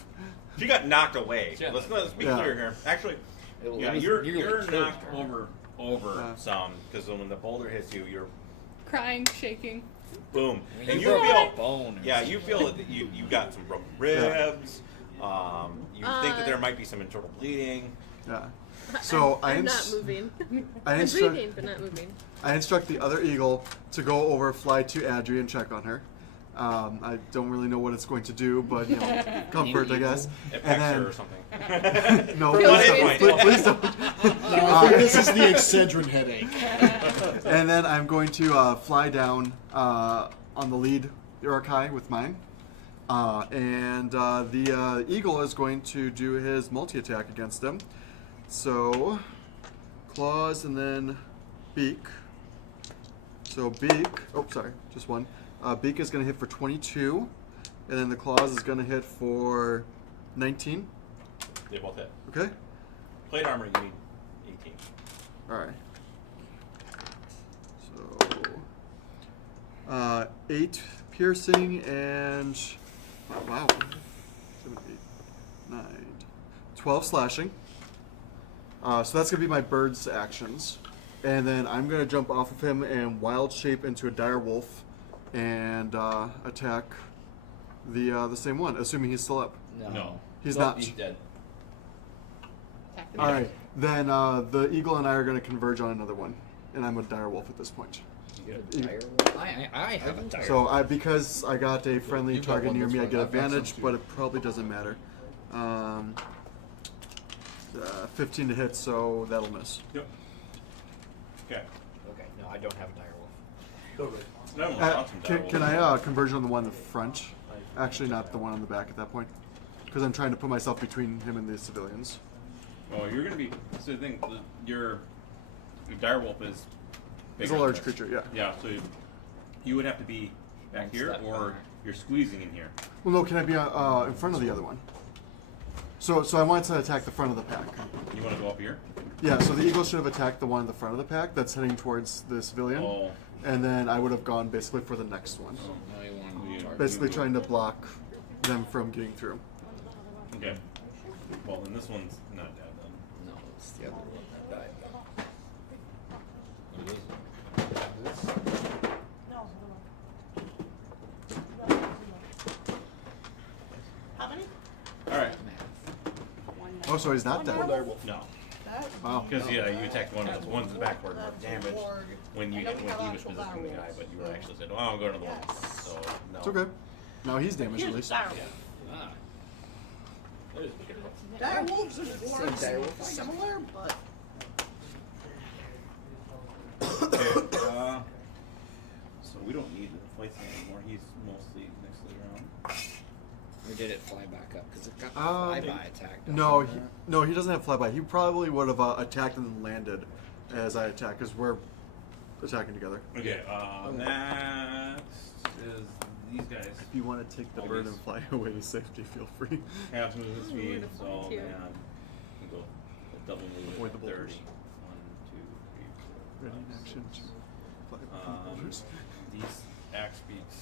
She got knocked away. Yeah. Let's be Yeah. clear here. Actually, It'll yeah, nearly you're kill knocked her. over over some because when the boulder hits you, you're Crying, shaking. boom, When and you you broke feel a bone or yeah, you feel that you got some broken ribs. You think that there might be some internal bleeding. Yeah. So I'm not moving. I I'm instruct- breathing, but not moving. I instruct the other eagle to go over, fly to Adri and check on her. I don't really know what it's going to do, but you know, comfort, I guess. It And pecks her then or something. no, Not please hit point. don't. Please don't. No, I think this is the Excedrin headache. And then I'm going to fly down on the lead Urukai with mine. And the eagle is going to do his multi-attack against him. So, claws and then beak. So beak, oh sorry, just one. Beak is going to hit for 22. And then the claws is going to hit for 19. They both hit. Okay? Plate armor, you need 18. Alright. So 8 piercing and wow. 7, 8, 9, 12 slashing. So that's gonna be my bird's actions. And then I'm gonna jump off of him and wild shape into a dire wolf and attack the same one, assuming he's still up. No. He's Nope, not. He's dead. Alright. Then the eagle and I are gonna converge on another one. And I'm a dire wolf at this point. I have a dire. So because I got a friendly You've got target one near that's me, I fine. get I've got some advantage, too. but it probably doesn't matter. 15 to hit, so that'll miss. Yep. Okay. Okay, no, I don't have a dire wolf. No one wants some dire Can wolves. I converge on the one in the front? Actually, not the one on the back at that point, because I'm trying to put myself between him and the civilians. Well, you're gonna be. So the thing, your dire wolf is. He's bigger a large than this. creature, yeah. Yeah. So you would have to be back One here, step or behind. you're squeezing in here. Well, no, can I be in front of the other one? So I wanted to attack the front of the pack. You want to go up here? Yeah, so the eagle should have attacked the one in the front of the pack that's heading towards the civilian. Oh. And then I would have gone basically for the next one. No, you want to target. Basically trying to block them from getting through. Okay. Well, then this one's not dead then. No, it's the other one that died. What is it? No, hold on. How many? All right. Oh, so he's not dead. No. Wow. Because you attacked one of the ones in the back were damaged when he was actual positioning the guy, but you were actually said, "Oh, I'm going to the one." So no. It's okay. Now he's damaged at least. Ah. That is beautiful. Dire wolves and dwarves dire look wolf, I know. similar, but Okay, so we don't need the flight stand anymore. He's mostly next to the ground. Or did it fly back up? Because it got the Um, flyby attack. No, he doesn't have flyby. He probably would have attacked and then landed as I attack, because we're attacking together. Okay, next is these guys. If you want to take the All bird these. and fly away to safety, feel free. Half movement speed, Wonderful, so too. man, you go double move Avoid it the 30. boulders. 1, 2, 3, 4, Ready in 5, action 6. to fly between Um, boulders. These axe beaks.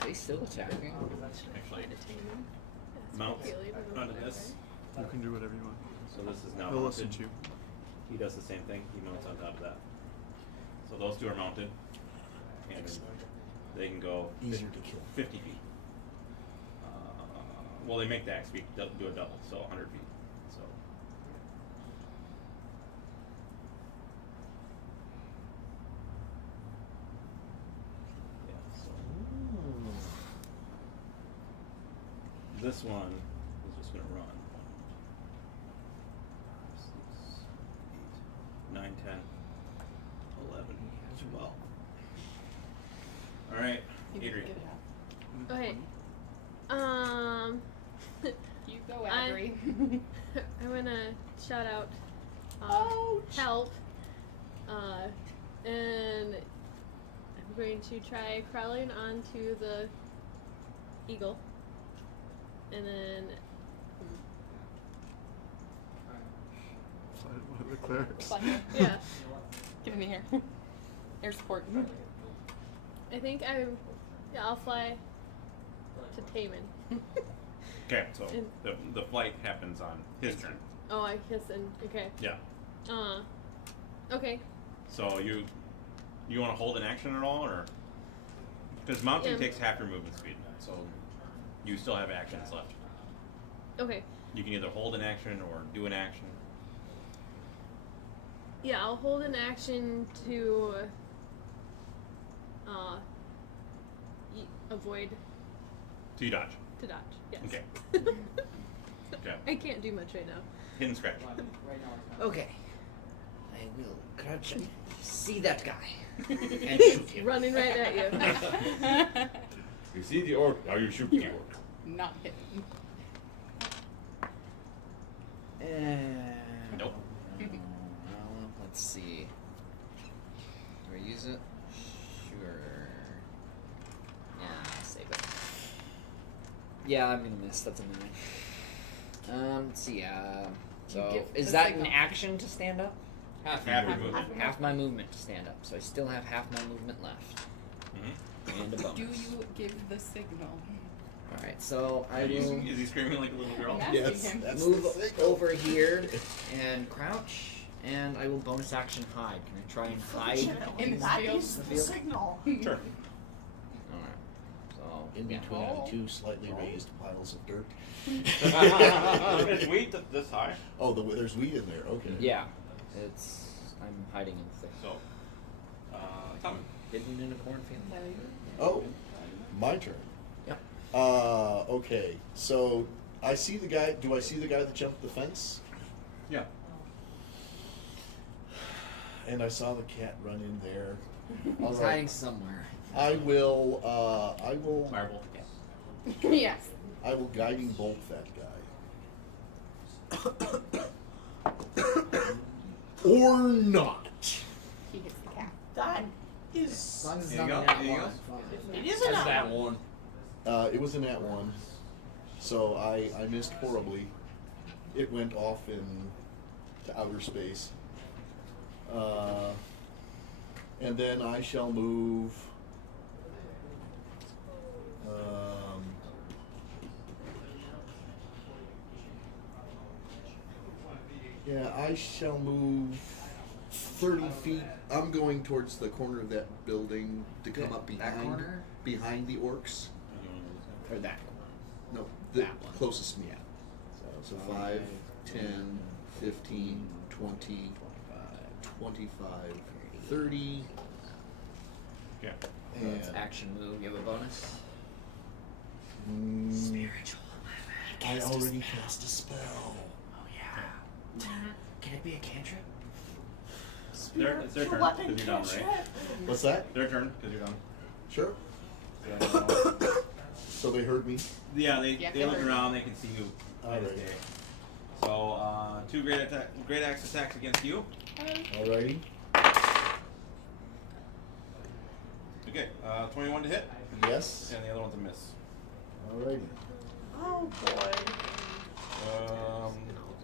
Are they still attacking? Actually, Detain him. That's mount Haley, but onto okay. this. You can do whatever you want. So this is now He'll listen mounted. to you. He does the same thing. He mounts on top of that. So those two are mounted, and they can go Easier to kill. 50 feet. Well, they make the axe beak do a double, so 100 feet. So. Yeah. So this one is just gonna run. 6, 8, 9, 10, 11, 12. All right, Adrian. Okay. You go, I- Adri. I'm gonna shout out Ouch. help. And I'm going to try crawling onto the eagle. And then Fly to one of the clerics. Fun. yeah, Get in here. Air support. I think I'll fly to Taman. Okay, so And- the flight happens on his turn. Oh, I kiss and okay. Yeah. Okay. So you want to hold an action at all, or because mounting Yeah. takes half your movement speed, so you still have actions left. Okay. You can either hold an action or do an action. Yeah, I'll hold an action to avoid So you dodge. to dodge. Yes. Okay. Okay. I can't do much right now. Hidden scratch. Okay. I will crouch and see that guy and shoot him. Running right at you. You see the orc, now you shoot the orc. Not hitting. And Nope. well, let's see. Do I use it? Sure. Yeah, I'll save it. Yeah, I'm gonna miss. That's a 9. Let's see. So give is the that signal. an action to stand up? Half your movement. Half my movement to stand up. So I still have half my movement left. Mm-hmm. And a bonus. Do you give the signal? All right. So I Is will he screaming like a little girl? Yeah. Yes, Him. that's move the signal. over here and crouch, and I will bonus action hide. Can I try and hide? In the That field. is the signal. Sure. Alright. So In yeah. between two slightly raised piles of dirt. Is wheat this high? Oh, there's wheat in there. Okay. Yeah. It's I'm hiding in thick. So, Tommy. Hidden in a cornfield. Oh, my turn. Yep. Okay. So I see the guy. Do I see the guy that jumped the fence? Yeah. And I saw the cat run in there. All He's right. hiding somewhere. I will. Marble. Yes. I will guiding bolt that guy. Or not. He hits the cat. That is. As long as it's There not you in go. that There you one. It is an That's that apple. one. It was a nat 1, so I missed horribly. It went off to outer space. And then I shall move. Yeah, I shall move 30 feet. I'm going towards the corner of that building to come up That behind corner? behind the orcs. Or that No, the That one. closest me. So 5, 10, 15, 20, 25, 30. Okay. And It's action move. You have a bonus? Spiritual. I already cast a spell. Oh yeah. Can it be a cantrip? It's their turn, Weapon because you're done, right? cantrip. What's that? Their turn, because you're done. Sure. So, So they heard me. yeah, Yeah, they they look heard around, they can see you. Alright. So, 2 great axe attacks against you. Alrighty. Okay, 21 to hit, Yes. and the other one's a miss. Alrighty. Oh boy.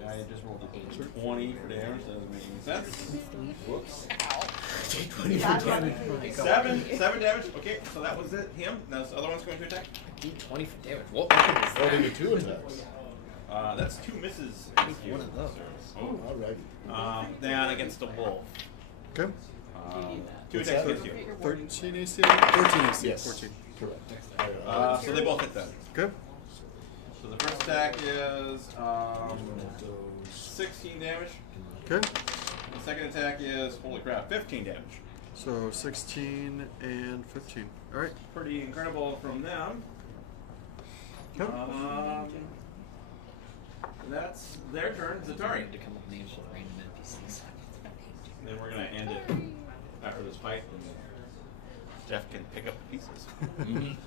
I just rolled a 20 for damage, that doesn't make any sense. Whoops. Take 20 for damage. 7 damage, okay, so that was it, him. Now this other one's going to attack. D20 for damage. What? Oh, they get 2 attacks. That's 2 misses. One of those. Oh. Alrighty. Then against the wolf. Okay. 2 What's attacks that? against you. 13 AC? 14 AC. Yes. 14. Correct. So they both hit that. Okay. So the first attack is 16 damage. Okay. The second attack is, holy crap, 15 damage. So 16 and 15. All right. Pretty incredible from them. Okay. That's their turn. Zatari. To come up with names for random NPCs. Then we're gonna end it after this fight, and Jeff can pick up the pieces.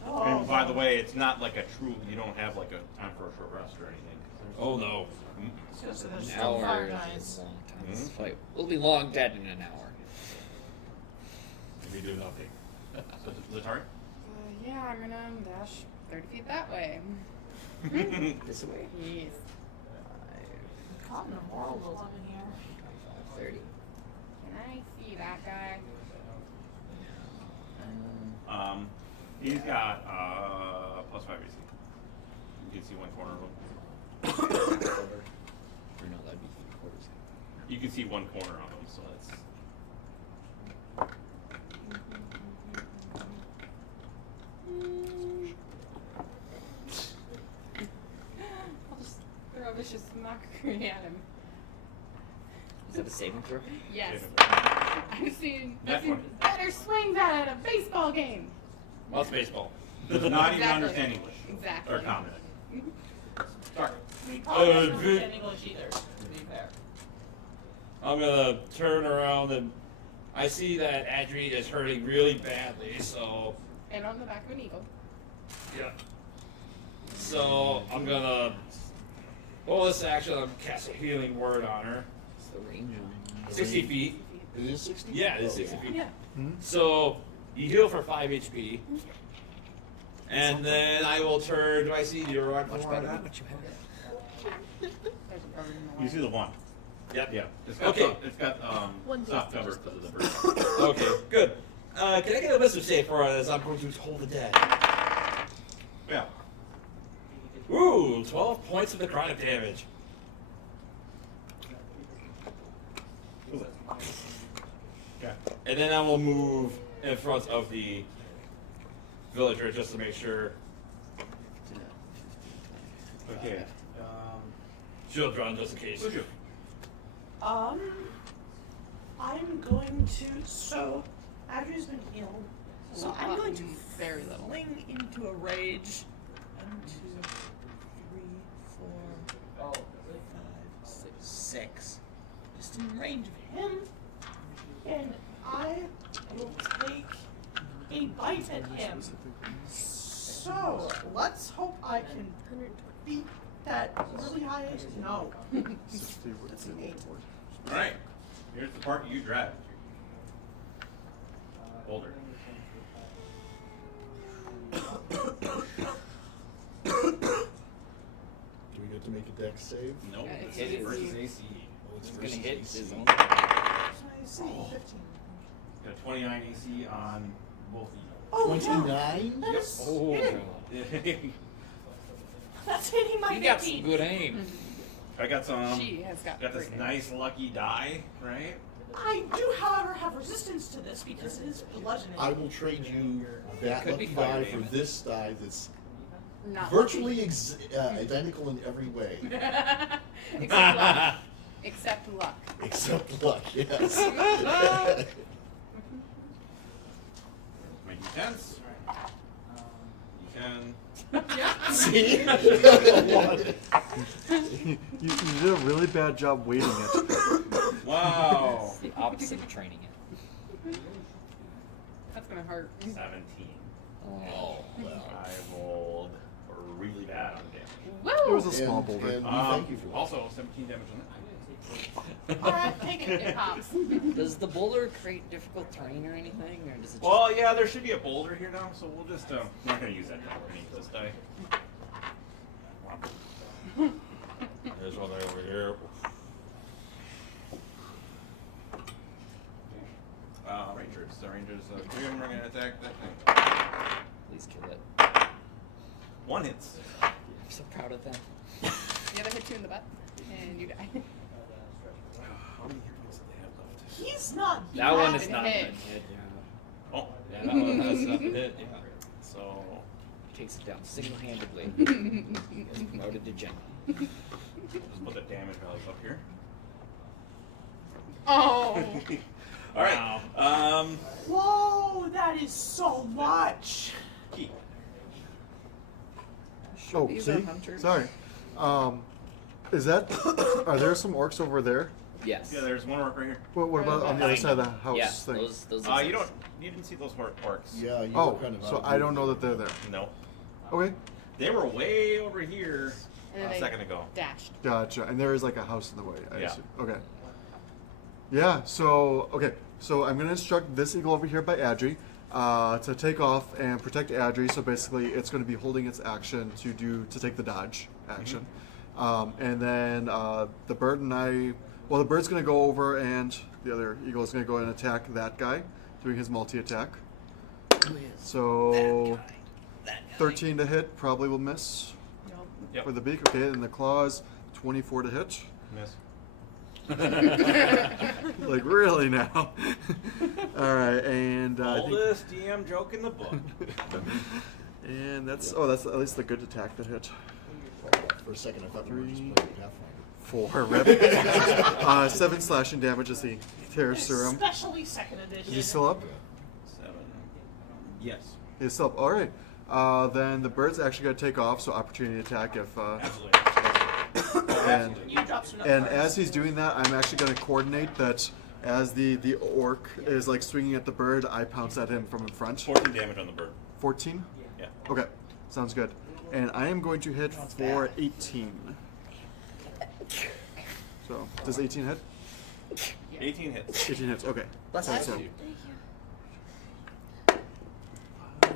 And by the way, it's not like a true. You don't have like a time for a short rest or anything. Oh no. An hour is a long time. This fight will be long dead in an hour. We do nothing. So Zatari. Yeah, I'm gonna dash 30 feet that way. This way. Yes. God, the world is up in here. 30. Can I see that guy? He's got +5 AC. You can see one corner of him. Or no, that'd be You can see one corner of them, so that's. I'll just throw a vicious mockery at him. Is that a saving throw? Yes. Yeah. I've seen That's one. better swings at a baseball game. Well, it's baseball. Does not even Exactly. understand English. Exactly. Or comment. Sorry. We probably don't good. understand English either, to be fair. I'm gonna turn around and I see that Adri is hurting really badly, so And on the back of an eagle. yeah. So I'm gonna bonus action. I'm cast a healing word on her. It's the range. 60 feet. It is 60? Yeah, it's Oh, 60 feet. Yeah. So you heal for 5 HP. And then I will turn. Do I see the rock Much form better on than that? what you have. There's a bird in the You see the one. Yep. Yeah. It's got Okay. It's got One soft distance. cover because of the bird. Okay, good. Can I get a wisdom save for it as I'm going to hold the dead? Yeah. Ooh, 12 points of necrotic damage. Who's that? Okay. And then I will move in front of the villager just to make sure. Okay. Shield drawn just in case. Who's you? I'm going to. So, Adri's been healed. So I'm going to very little. fling into a rage. 1, 2, 3, 4, 5, 6, 6. Just in range of him. And I will take a bite at him. So, let's hope I can 120. beat that really high. No. 60 would That's be an 8. All right. Here's the part you dread. Boulder. Do we get to make a dex save? Nope. Yeah, it's Hit AC. versus AC. Oh, it's He's gonna versus hit AC. his own. So I see 15. Got a 29 AC on both Oh, 29? No. That's Oh, hitting. That's hitting my you got some 15. good aim. I got some. She has got Got this great nice lucky die, right? I do, however, have resistance to this because it is bludgeoning. I will trade you that Could be lucky fire die for damage. this die that's Not virtually identical in every way. Except luck. Except luck. Except luck, yes. My D10s. D10. See? You did a really bad job weighting it. Wow. It's the opposite of training it. That's gonna hurt. 17. Oh, well. I rolled really bad on damage. It Woo! was a small And- boulder. and we thank you for that. Also, 17 damage on that. Alright, take It it. pops. Does the boulder create difficult terrain or anything, or does it just? Well, yeah, there should be a boulder here now, so we'll just, we're not going to use that die. We're going to use this die. There's one right over here. Rangers. The Rangers, two of them are going to attack that thing. Please kill it. 1 hits. I'm so proud of them. The other hit you in the butt, and you die. How many hit points do they have left? He's not. That one has is been not hit. been hit. Yeah. Oh, Yeah, that one has not been hit. Yeah. so Takes it down single-handedly. Is promoted to general. just put the damage values up here. Oh! All right. Whoa, that is so much. Key. Oh, These see? are hunters. Sorry. Is that? Are there some orcs over there? Yes. Yeah, there's one orc right here. What about on the other side of the house Yeah, thing? those You don't. You didn't see those orcs. Yeah, you Oh, were kind of so out I of don't know that they're there. No. Okay, They were way over here And then a they second ago. dashed. gotcha. And there is like a house in the way. I Yeah. assume. Okay. Yeah. So I'm gonna instruct this eagle over here by Adri to take off and protect Adri. So basically, it's going to be holding its action to take the dodge action, and then the bird and I. Well, the bird's going to go over, and the other eagle is going to go and attack that guy, doing his multi-attack. So 13 to hit probably will miss Yep. for the beak. Okay, and the claws 24 to hit. Miss. Like, really now? All right, and I think- Oldest DM joke in the book. and that's at least the good attack that hit. For a second, I thought we were just 3, playing Pathfinder. 4, rip. 7 slashing damage as he tears through him. Especially second edition. Is he still up? 7. Yes. He's still up. All right. Then the bird's actually going to take off, so opportunity attack if. Absolutely. And, You drop some and numbers. as he's doing that, I'm actually going to coordinate that as the orc is like swinging at the bird, I pounce at him from in front. 14 damage on the bird. 14? Yeah. Okay, sounds good. And I am going to hit for 18. So, does 18 hit? 18 hits. 18 hits, okay. Bless Sounds you. good. 5,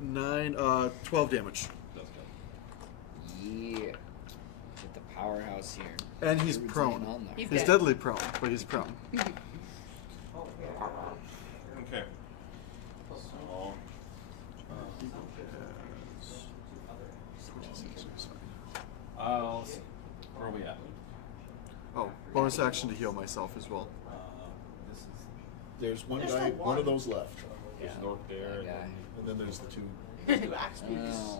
9, 12 damage. That's good. Yeah. Get the powerhouse here. And he's Druid's prone. laying on there. He's He's dead. deadly prone, but he's prone. Okay. So, let's see. Where are we at? Oh, bonus action to heal myself as well. This is There's one There's guy, no one of one. those left. there's an orc there, That and guy. And then there's the two. Two axe beaks. Oh.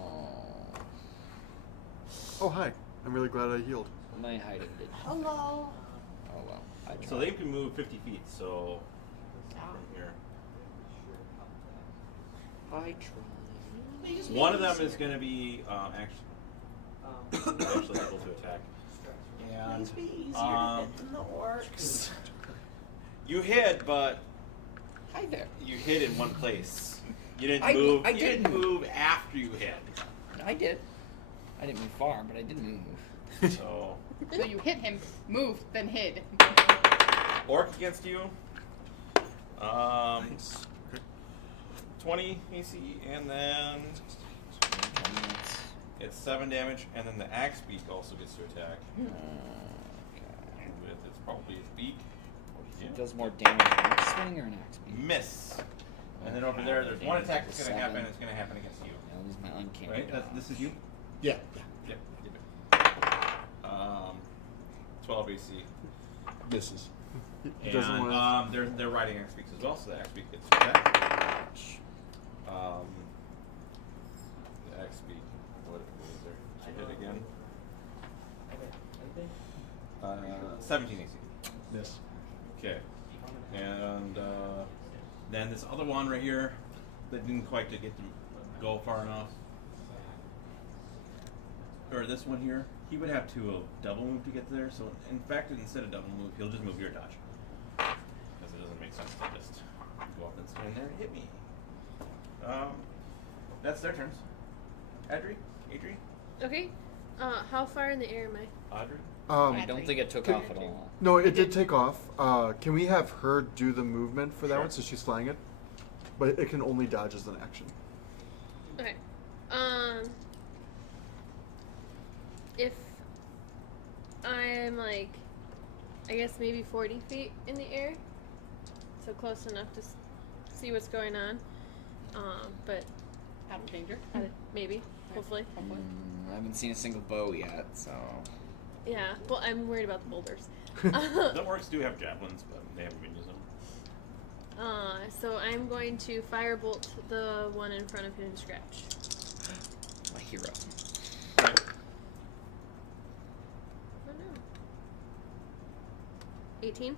Oh, hi. I'm really glad I healed. My hiding did. Hello. Oh well. I tried. so they can move 50 feet. So from here, I tried. They just one make of it them is easier. going to be actually able to attack. And Makes me easier to hit than the orcs. you hit, but Hi there. you hit in one place. You didn't I move. did you didn't move after you hit. I did. I didn't move far, but I did move. So So you hit him, moved, then hid. orc against you. Nice. Okay. 20 AC, and then it's 7 damage, and then the axe beak also gets to attack. Okay. With it's probably his beak. It does more damage with an axe swing or an axe beam? Miss. And then over there, there's one attack that's going to happen. 7. It's going to happen against you. I'll use my uncanny Right? dodge. This is you. Yeah. Yep. 12 AC. Misses. He doesn't And want they're riding axe beaks as well, so the axe beak gets to attack. The axe beak. What is there? To hit again. 17 AC. Miss. Okay. And then this other one right here that didn't quite get to go far enough. Or this one here, he would have to double move to get there. So in fact, instead of double move, he'll just move your dodge. Because it doesn't make sense to just go up and stand there and hit me. That's their turns. Adri? Okay. How far in the air am I? Audrey? I don't think it took off at all. No, it did take off. Can we have her do the movement for that Sure. one, so she's flying it? But it can only dodge as an action. Okay. If I'm like, I guess maybe 40 feet in the air, so close enough to see what's going on. But Out of danger. maybe, hopefully. I haven't seen a single bow yet, so. Yeah. Well, I'm worried about the boulders. The orcs do have javelins, but they haven't been using them. So I'm going to firebolt the one in front of him to scratch. My hero. Right. Oh no. 18,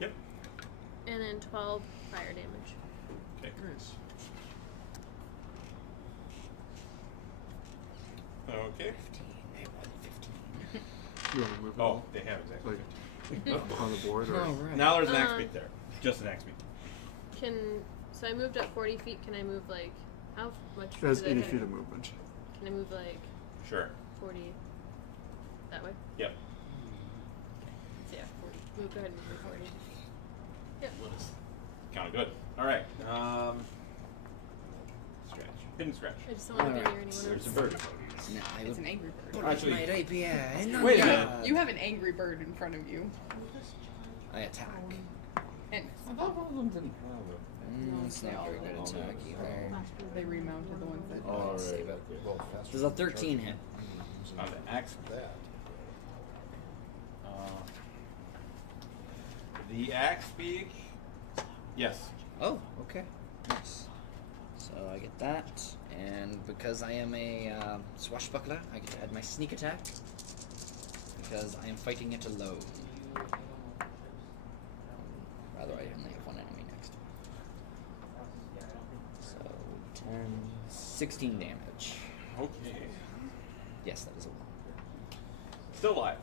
Yep. and then 12 fire damage. Okay. Nice. Okay. You want to move it Oh, all? they have exactly. Like on the board? Or? Now there's an axe beak there. Just an axe beak. So I moved up 40 feet. Can I move like how much? It has did I 80 hit? feet of movement. Can I move like Sure. 40 that way? Yep. So yeah, 40. Move. Go ahead and move 40. Yep. Kind of good. All right. Scratch. Hidden scratch. I just don't want to be near anyone There's a else. bird. It's an angry bird. Actually, My rapier. wait a minute. You have an angry bird in front of you. I attack. And It's not very good attack either. they remounted the ones that. I'll save it. Well, faster Does a 13 hit? On the axe. that. The axe beak. Yes. Oh, okay. Nice. So I get that, and because I am a swashbuckler, I get to add my sneak attack because I am fighting it alone. Rather, I only have one enemy next to me. So 10, 16 damage. Okay. Yes, that is a 1. Still alive.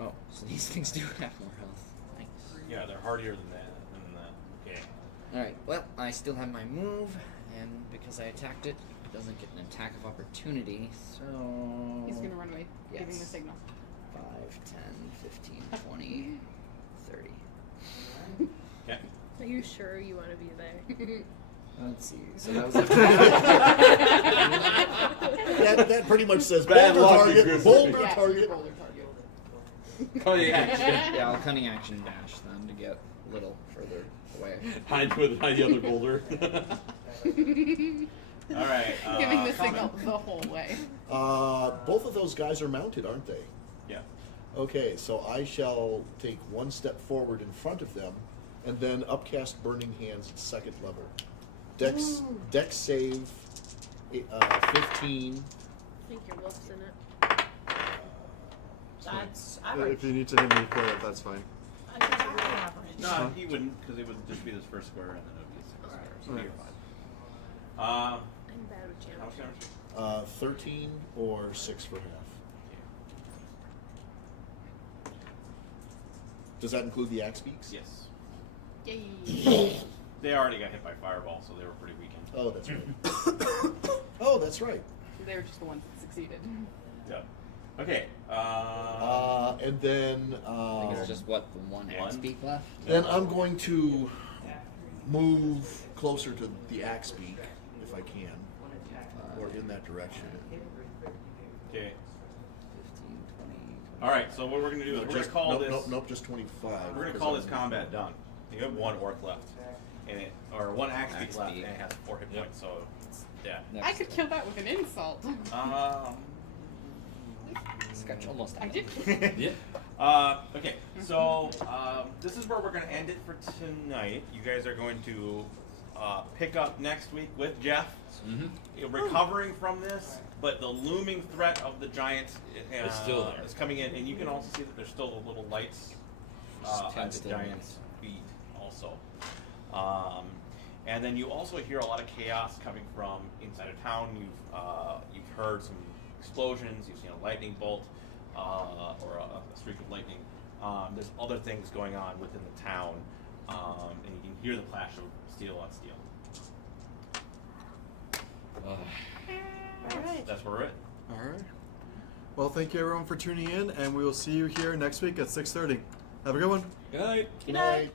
Oh, so these things do have more health. Nice. Yeah, they're hardier than that. Okay. Alright, well, I still have my move, and because I attacked it, it doesn't get an attack of opportunity, so... He's gonna run away, giving the Yes. signal. 5, 10, 15, 20, 30. Okay. Are you sure you want to be there? Let's see. So that was a That pretty much says Bad boulder luck, target, Grizzly. boulder Yeah, target. boulder target. Cunning action. Yeah, I'll cunning action dash then to get a little further away. Hide behind the other boulder. All right. Giving the Common. signal the whole way. Both of those guys are mounted, aren't they? Yeah. Okay, so I shall take one step forward in front of them, and then upcast Burning Hands at 2nd level. Dex save, 15. I think your wolf's in it. That's If average. you need to hit me for it, that's fine. That's exactly average. No, he wouldn't, because it would just be this first square, and then it would be a second square. So Right. you're fine. I'm bad with How much geometry. damage? 13 or 6 for half. Does that include the axe beaks? Yes. Yay. They already got hit by fireball, so they were pretty weakened. Oh, that's right. Oh, that's right. They were just the ones that succeeded. Yeah. Okay. And then I think it's just what, the one axe beak left? then I'm going to move closer to the axe beak if I can, or in that direction. Okay. 15, 20. All right. So what we're gonna do is we're gonna call this. Nope, just 25. We're gonna call this combat done. You have one orc left, and or one axe beak Axe left, beak. and it has 4 hit points, so it's dead. I could kill that with an insult. Scratch almost I out. did. Yeah. Okay, so this is where we're going to end it for tonight. You guys are going to pick up next week with Jeff, recovering from this, but the looming threat of the giants It's still there. is coming in, and you can also see that there's still the little lights at the Still giants' feet also. And then you also hear a lot of chaos coming from inside of town. You've heard some explosions. You've seen a lightning bolt or a streak of lightning. There's other things going on within the town, and you can hear the clash of steel on steel. All right. That's where we're at. All right. Well, thank you everyone for tuning in, and we will see you here next week at 6:30. Have a good one. Good night. Good night.